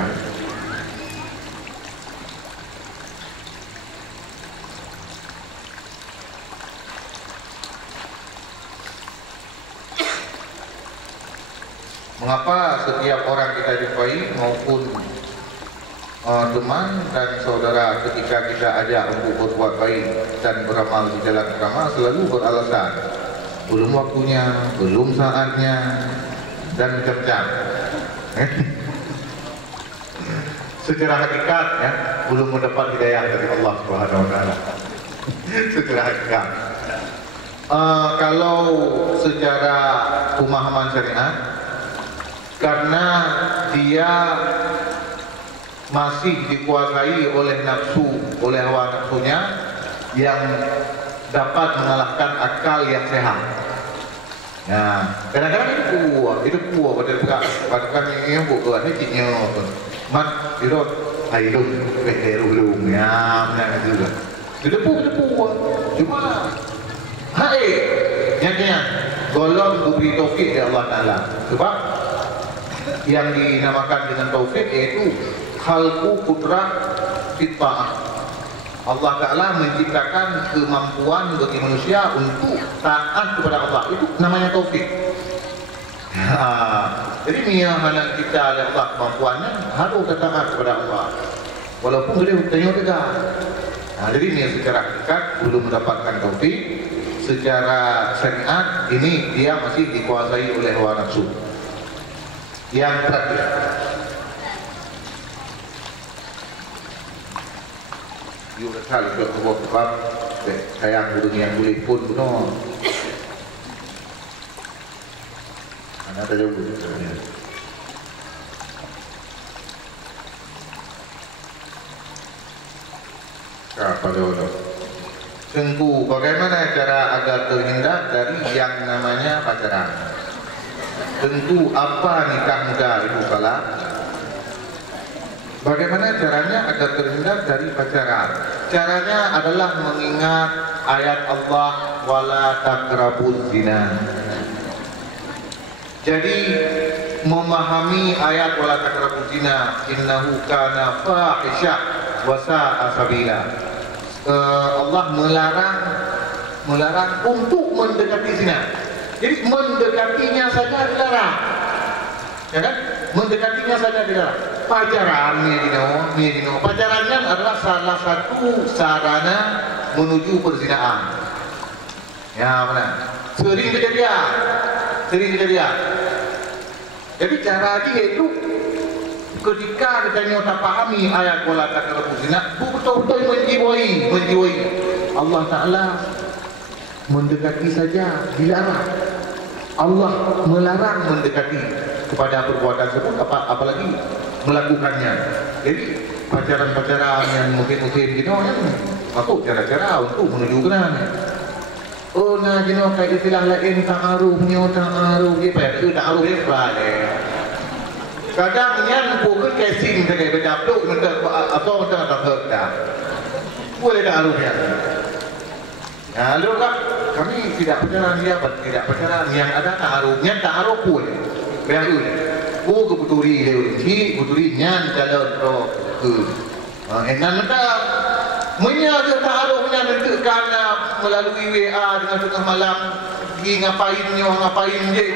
Mengapa setiap orang kita jumpai maupun teman dan saudara ketika kita ajak untuk berbuat baik dan beramal di jalan agama selalu beralasan belum waktunya, belum saatnya dan macam-macam. Secara hakikat ya, belum mendapat hidayah dari Allah Subhanahu wa taala. Secara hakikat. Kalau secara pemahaman syariat, karena dia masih dikuasai oleh nafsu, oleh hawa nafsunya yang dapat mengalahkan akal yang sehat. Ya, kadang-kadang itu puas pada bukan yang bukan ini ciknya mat dirot aidung belum ya mana juga. Itu puas. Cuma hai nyatanya golong diberi taufik dari Allah Taala. Sebab yang dinamakan dengan taufik yaitu khalqu qudrah fitrah. Allah Ta'ala menciptakan kemampuan bagi manusia untuk taat kepada Allah. Itu namanya taufik. Jadi yang kita oleh Allah kemampuannya harus taat kepada Allah, walaupun beliau tanya tegak. Jadi ini secara hakikat belum mendapatkan taufik. Secara syariat ini dia masih dikuasai oleh hawa nafsu. Yang terakhir, you kali ke buat sebab sayang dunia boleh pun no. Ana ada jauh sebenarnya. Apa jauh? Tengku, bagaimana cara agar terhindar dari yang namanya pacaran? Tentu apa nikah muda itu salah. Bagaimana caranya agar terhindar dari pacaran? Caranya adalah mengingat ayat Allah wala taqrabuz zina. Jadi memahami ayat wala taqrabuz zina innahu kana fahisyah wa sa'a sabila. Allah melarang untuk mendekati zina. Jadi mendekatinya saja dilarang. Ya kan? Mendekatinya saja dilarang. Pacaran Medino. Pacarannya adalah salah satu sarana menuju perzinaan. Ya benar. Sering kejadian. Jadi cara dia itu ketika kita tak pahami ayat wala taqrabuz zina, betul-betul menjiwai. Allah Taala mendekati saja dilarang. Allah melarang mendekati kepada perbuatan tersebut, apalagi melakukannya. Jadi pacaran yang mungkin gitu kan Aku cara-cara untuk menuju ke sana. Oh, nah jenuh kayak istilah lain ta'arufnya, ta'aruf dia pada ta'aruf dia sebalik. Kadang yang pukul casing saya berjabduk atau macam tak dah. Boleh ta'arufnya. Nah, lalu kan kami tidak percaya dia, tidak percaya yang ada ta'arufnya, ta'aruf pun. Baru ni. Oh, kebuturi dia uji, buturi nyan jalan ke. Enak tak? Menyata ta'arufnya menentukan melalui WA dengan tengah malam pergi ngapain je.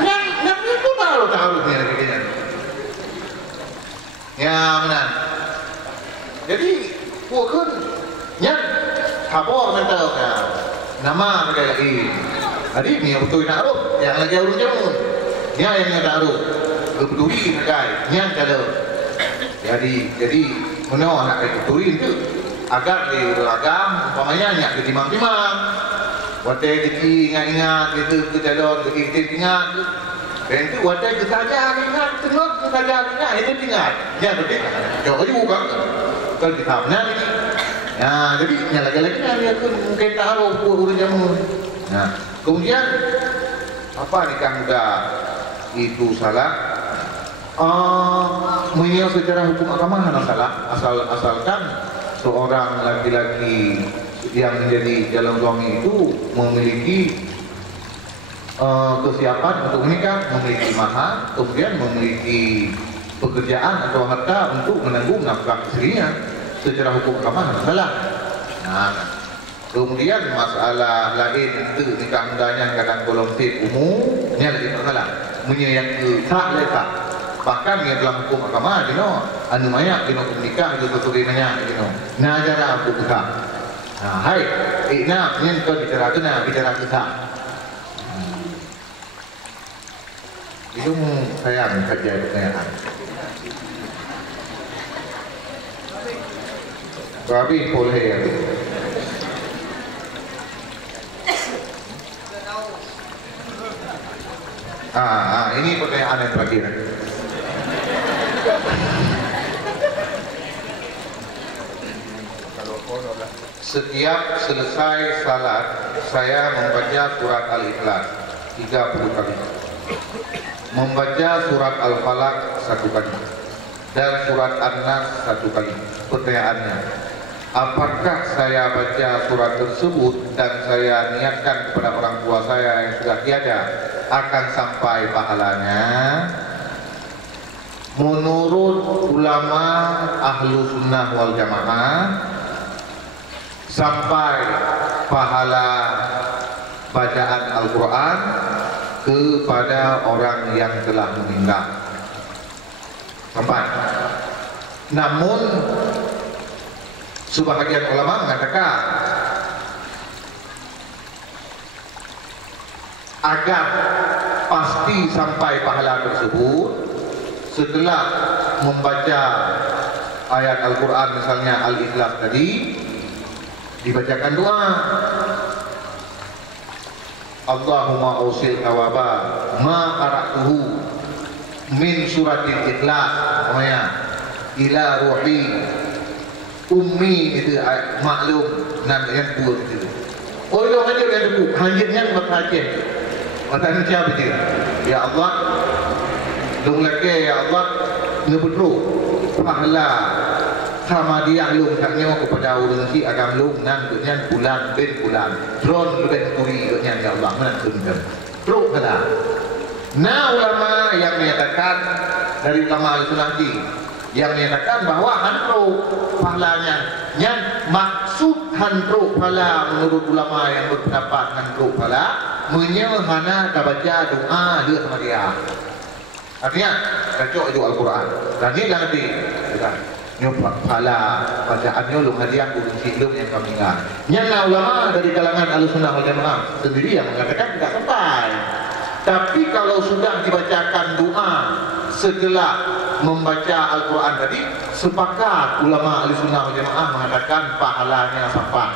Yang itu baru ta'arufnya lagi kan. Ya benar. Jadi pukul yang khabor mental kan. Nama mereka lagi. Jadi ni betul ta'aruf yang lagi urut jamun. Dia yang ta'aruf. Kebetuli mereka yang jalan. Jadi mana nak kebetuli itu agar dia beragam, umpamanya nak dia timang-timang. Watai dia ingat-ingat, dia jalan, dia ingat. Dan itu watai dia saja ingat, tengok dia saja ingat, dia ingat. Ya, betul. Jauh aja buka. Kalau kita benar ini. Nah, jadi yang lagi-lagi dia pun mungkin taruh urut jamun. Nah, kemudian apa nikah muda itu salah? Menilai secara hukum agama salah, asalkan seorang laki-laki yang menjadi calon suami itu memiliki kesiapan untuk menikah, memiliki mahar, kemudian memiliki pekerjaan atau harta untuk menanggung nafkah istrinya. Secara hukum agama salah. Nah, kemudian masalah lain itu nikah mudanya kadang golong tip umum, ini lagi masalah. Menyayang ke tak letak. Bahkan yang dalam hukum agama, anu maya, nikah itu tutupi banyak, nah cara aku buka. Nah, hai, nak ingin kau bicara tu nak bicara kita. Itu sayang kerja pertanyaan. Tapi boleh ya. Ini pertanyaan yang terakhir. Setiap selesai salat, saya membaca surat Al-Ikhlas 30 kali, membaca surat Al-Falaq 1 kali, dan surat An-Nas 1 kali. Pertanyaannya, apakah saya baca surat tersebut dan saya niatkan kepada orang tua saya yang sudah tiada akan sampai pahalanya? Menurut ulama ahlu sunnah wal jamaah, sampai pahala bacaan Al-Quran kepada orang yang telah meninggal. Sampai. Namun sebahagian ulama mengatakan agar pasti sampai pahala tersebut, setelah membaca ayat Al-Quran misalnya Al-Ikhlas tadi, dibacakan doa, Allahumma usil kawaba ma qara'tuhu min suratil Ikhlas ila ruhi ummi, itu maklum nan yang buat itu. Oh itu hanya yang buat, hanya berbaca. Mata siapa itu? Ya Allah, dong lagi ya Allah, ngebutru pahala sama dia lung taknya kepada orang si agam lung nan dengan bulan ben bulan drone ben turi dengan ya Allah menakutkan teruk kala. Nah ulama yang menyatakan dari ulama Al-Sunnati yang menyatakan bahawa hantu pahalanya yang maksud hantu pahala menurut ulama yang berpendapat hantu pahala menyehana baca doa dia sama dia. Artinya kacau itu Al-Quran dan ini nanti nyoba pahala bacaannya lung hadiah ulun silum yang kami ingat. Yang ulama dari kalangan Ahlussunnah wal Jamaah sendiri yang mengatakan tidak sampai. Tapi kalau sudah dibacakan doa setelah membaca Al-Quran tadi, sepakat ulama Ahlussunnah wal Jamaah mengatakan pahalanya sampai.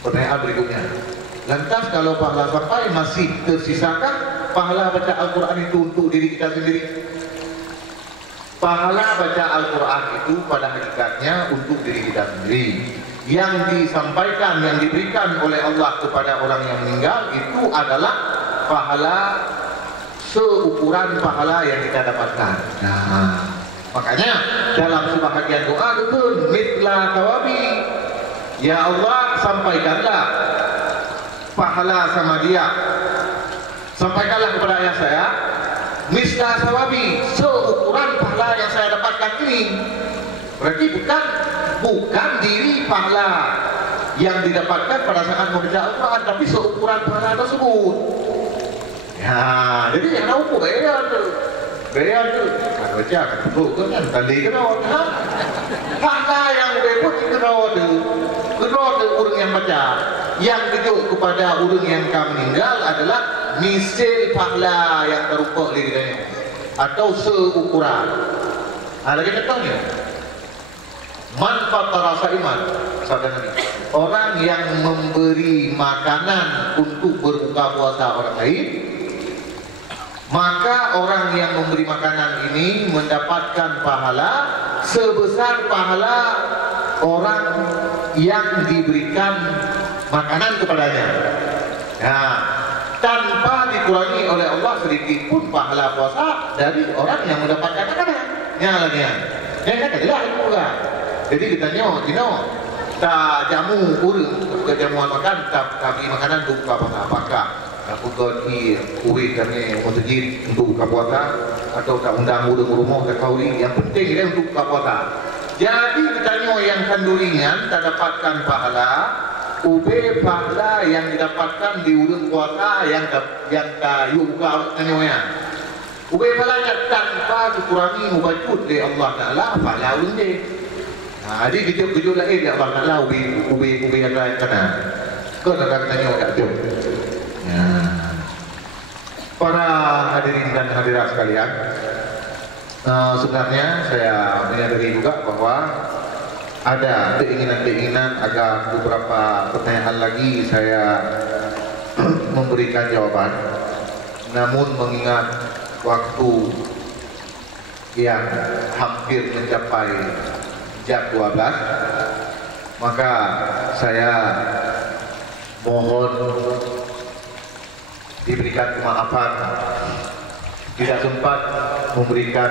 Pertanyaan berikutnya, lantas kalau pahala sampai masih tersisakah pahala baca Al-Quran itu untuk diri kita sendiri? pahala baca Al-Quran itu pada hakikatnya untuk diri kita sendiri. Yang disampaikan, yang diberikan oleh Allah kepada orang yang meninggal itu adalah pahala seukuran pahala yang kita dapatkan. Nah, makanya dalam sebahagian doa itu mitla tawabi, ya Allah sampaikanlah pahala sama dia, sampaikanlah kepada ayah saya misla sawabi, seukuran pahala yang saya dapatkan ini. Berarti bukan diri pahala yang didapatkan pada saat membaca Al-Quran, tapi seukuran pahala tersebut. Ya, jadi yang tahu gaya tu, kalau baca kan perlu kan tadi kenal, pahala yang berikut kenal tu orang yang baca, yang tunjuk kepada orang yang kami meninggal adalah misil pahala yang terupa di dirinya atau seukuran. Lagi contohnya, manfaat rasa iman, orang yang memberi makanan untuk berbuka puasa orang lain, maka orang yang memberi makanan ini mendapatkan pahala sebesar pahala orang yang diberikan makanan kepadanya. Nah, tanpa dikurangi oleh Allah sedikit pun pahala puasa dari orang yang mendapatkan makanan. Yang kata jelas itu kan. Jadi ditanya, tak jamu urang, ke jamuan makan, tak bagi makanan untuk buka puasa. Apakah untuk kuih kami masjid untuk buka puasa atau tak undang urang rumah ke kauri? Yang penting dia untuk buka puasa. Jadi ditanya yang kanduringan tak dapatkan pahala, ube pahala yang didapatkan di urang puasa yang kayu buka tanyanya. Ube pahalanya tanpa dikurangi mubacut dari Allah Taala, pahala urang dia. Nah, jadi kejut-kejut lain dia Allah Taala ube yang lain kena. Kau nak tanya tak tu? Ya. Para hadirin dan hadirat sekalian, sebenarnya saya menyadari juga bahwa ada keinginan-keinginan agar beberapa pertanyaan lagi saya memberikan jawaban. Namun mengingat waktu yang hampir mencapai jam 12, maka saya mohon diberikan kemaafan tidak sempat memberikan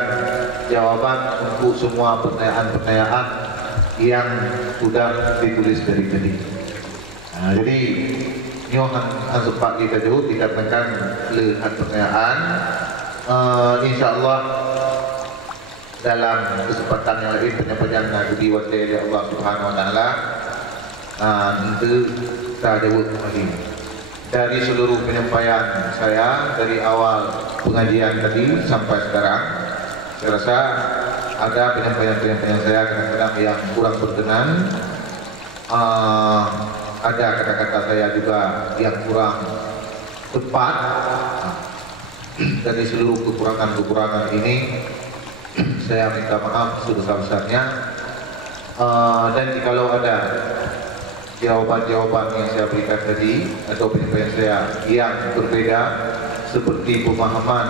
jawaban untuk semua pertanyaan-pertanyaan yang sudah ditulis dari tadi. Nah, jadi nyohan sempat kita jauh dikatakan lihat pertanyaan. InsyaAllah dalam kesempatan yang lain penyampaian di wajah Allah Subhanahu Wa Taala nanti kita jawab lagi. Dari seluruh penyampaian saya dari awal pengajian tadi sampai sekarang, saya rasa ada penyampaian-penyampaian saya kadang-kadang yang kurang berkenan, ada kata-kata saya juga yang kurang tepat. Dari seluruh kekurangan-kekurangan ini saya minta maaf sebesar-besarnya, dan jikalau ada jawaban-jawaban yang saya berikan tadi atau penyampaian saya yang berbeda seperti pemahaman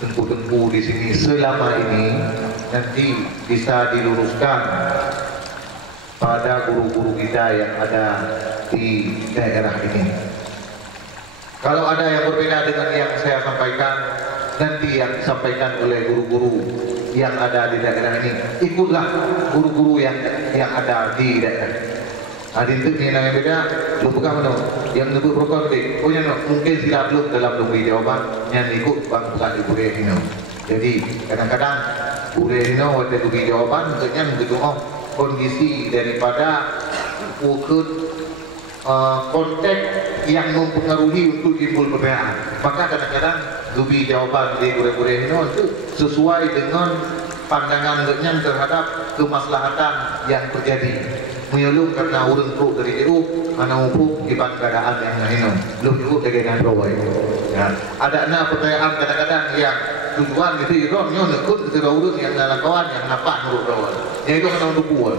tengku-tengku di sini selama ini, nanti bisa diluruskan pada guru-guru kita yang ada di daerah ini. Kalau ada yang berbeda dengan yang saya sampaikan, nanti yang disampaikan oleh guru-guru yang ada di daerah ini, ikutlah guru-guru yang ada di daerah. Ada itu yang beda, belum bukan mana? Yang lebih berkonflik. Oh yang mungkin sila belum dalam memberi jawaban, yang ikut bukan di boleh ini. Jadi kadang-kadang boleh ini waktu beri jawaban, maksudnya begitu kondisi daripada konteks yang mempengaruhi untuk timbul perbedaan. Maka kadang-kadang lebih jawaban di boleh-boleh ini itu sesuai dengan pandangan terhadap kemaslahatan yang terjadi. Menyelum karena urang pro dari itu, mana umpuk di keadaan yang lain. Belum cukup dengan provoi. Ya, ada pertanyaan kadang-kadang yang tujuan gitu, iron nyo nekut ke urang yang dalam kawan yang napak urut provoi. Yang itu kena untuk buat.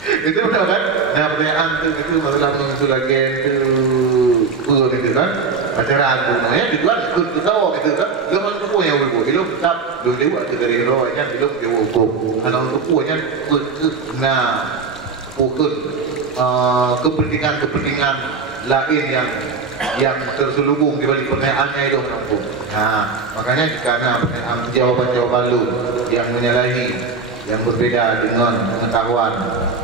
Itu betul kan? Nah pertanyaan itu masalah mengusul lagi itu kan? Acaraan bunanya tujuan ikut ketawa gitu kan? Jangan kupu yang berburu. belum tak belum lewat ke dari rawatnya belum dia hukum anak ukunya kena ukur kepentingan lain yang terselubung di balik pertanyaannya itu hukum. Makanya karena jawaban-jawaban lu yang menyalahi, yang berbeda dengan pengetahuan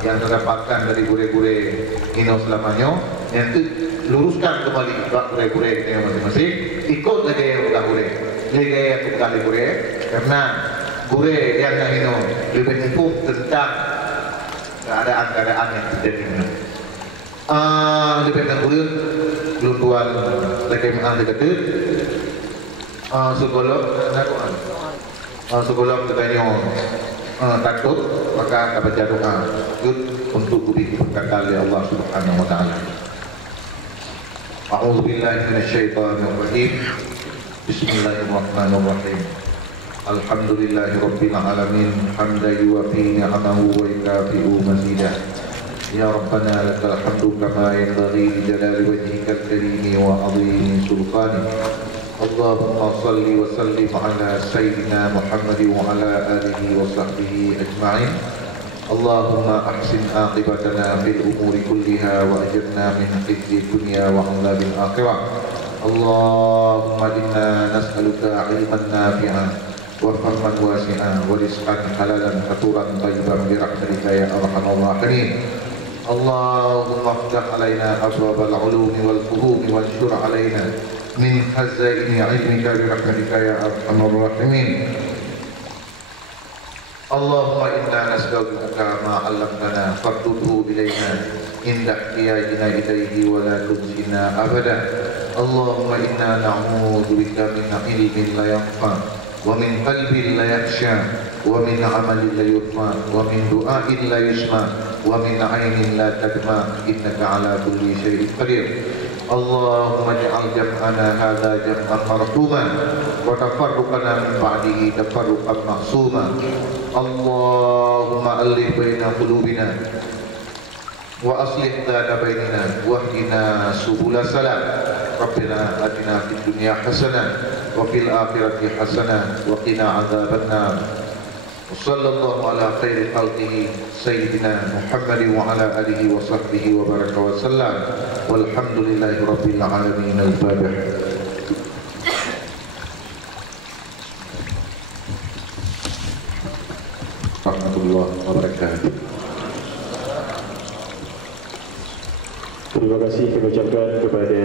yang terdapatkan dari gure-gure Ino selamanya, yang itu luruskan kembali bak gure-gure yang masing-masing, ikut lagi yang bukan gure, lagi yang bukan gure, karena gure yang Ino lebih info tentang keadaan-keadaan yang terjadi. Lebih tentang gure, belum tuan lagi mengambil dekat, sekolah katanya takut, maka baca doa untuk diberkati oleh Allah Subhanahu wa taala. A'udzu billahi minasyaitonir rajim. Bismillahirrahmanirrahim. Alhamdulillahirabbil alamin, hamdan yuwafi ni'amahu wa yukafi'u mazidah. Ya Rabbana lakal hamdu kama yanbaghi li jalali wajhikal karim wa 'azimi sultanik. Allahumma salli wa sallim ala sayyidina Muhammad wa ala alihi wa sahbihi ajma'in. Allahumma ahsin aqibatana fil umuri kulliha wa ajirna min khizyi dunya wa 'adzabil akhirah. Allahumma inna nas'aluka 'ilman nafi'an wa fahman wasi'an wa rizqan halalan faturan thayyiban bi rahmatika ya arhamar rahimin. Allahumma iftah 'alaina abwabal 'ulumi wal fuhumi wal syur 'alaina min khazaini 'ilmika bi rahmatika ya arhamar rahimin. Allahumma inna nas'aluka ma 'allamtana fardudhu ilayna inda ihtiyajina ilayhi wa la tunsina abada. Allahumma inna na'udzu bika min 'ilmin la yanfa wa min qalbin la yakhsha wa min 'amalin la yurfa wa min du'ain la yusma wa min 'ainin la tadma innaka 'ala kulli syai'in qadir. Allahumma ja'al jam'ana hadha jam'an marhuman wa tafarruqana min ba'dihi tafarruqan mahsuma. Allahumma alif baina qulubina wa aslih dhata bainina wahdina subula salam. Rabbina atina fid dunya hasanah wa fil akhirati hasanah wa qina adzabannar. Wassallallahu ala khairi khalqihi sayyidina Muhammad wa ala alihi wa sahbihi wa baraka wa sallam. Walhamdulillahi rabbil alamin. Al-Fatihah. Rahmatullah wabarakatuh. Terima kasih kami ucapkan kepada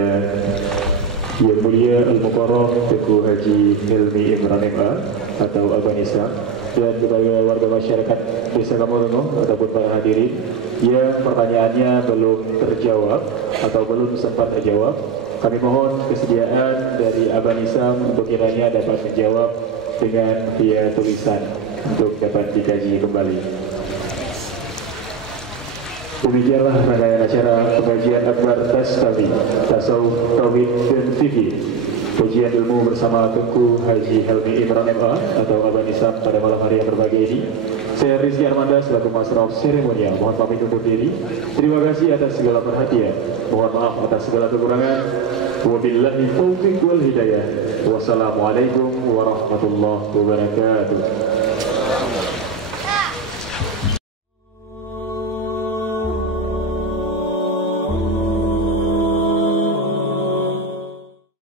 Yang Mulia Al-Mukarram Tengku Haji Hilmi Imran MA atau Abang Islam, dan kepada warga masyarakat Desa Kampung ataupun para hadirin yang pertanyaannya belum terjawab atau belum sempat terjawab. Kami mohon kesediaan dari Abang Islam untuk kiranya dapat menjawab dengan via tulisan untuk dapat dikaji kembali. Demikianlah rangkaian acara pengajian akbar Tasawi, Tasawuf, Tauhid dan Fikih, kajian ilmu bersama Tengku Haji Hilmi Imran MA atau Abang Islam pada malam hari yang berbahagia ini. Saya Rizky Armanda selaku Master of Seremonial mohon pamit undur diri. Terima kasih atas segala perhatian, mohon maaf atas segala kekurangan. Wabillahi taufiq wal hidayah. Wassalamualaikum warahmatullahi wabarakatuh.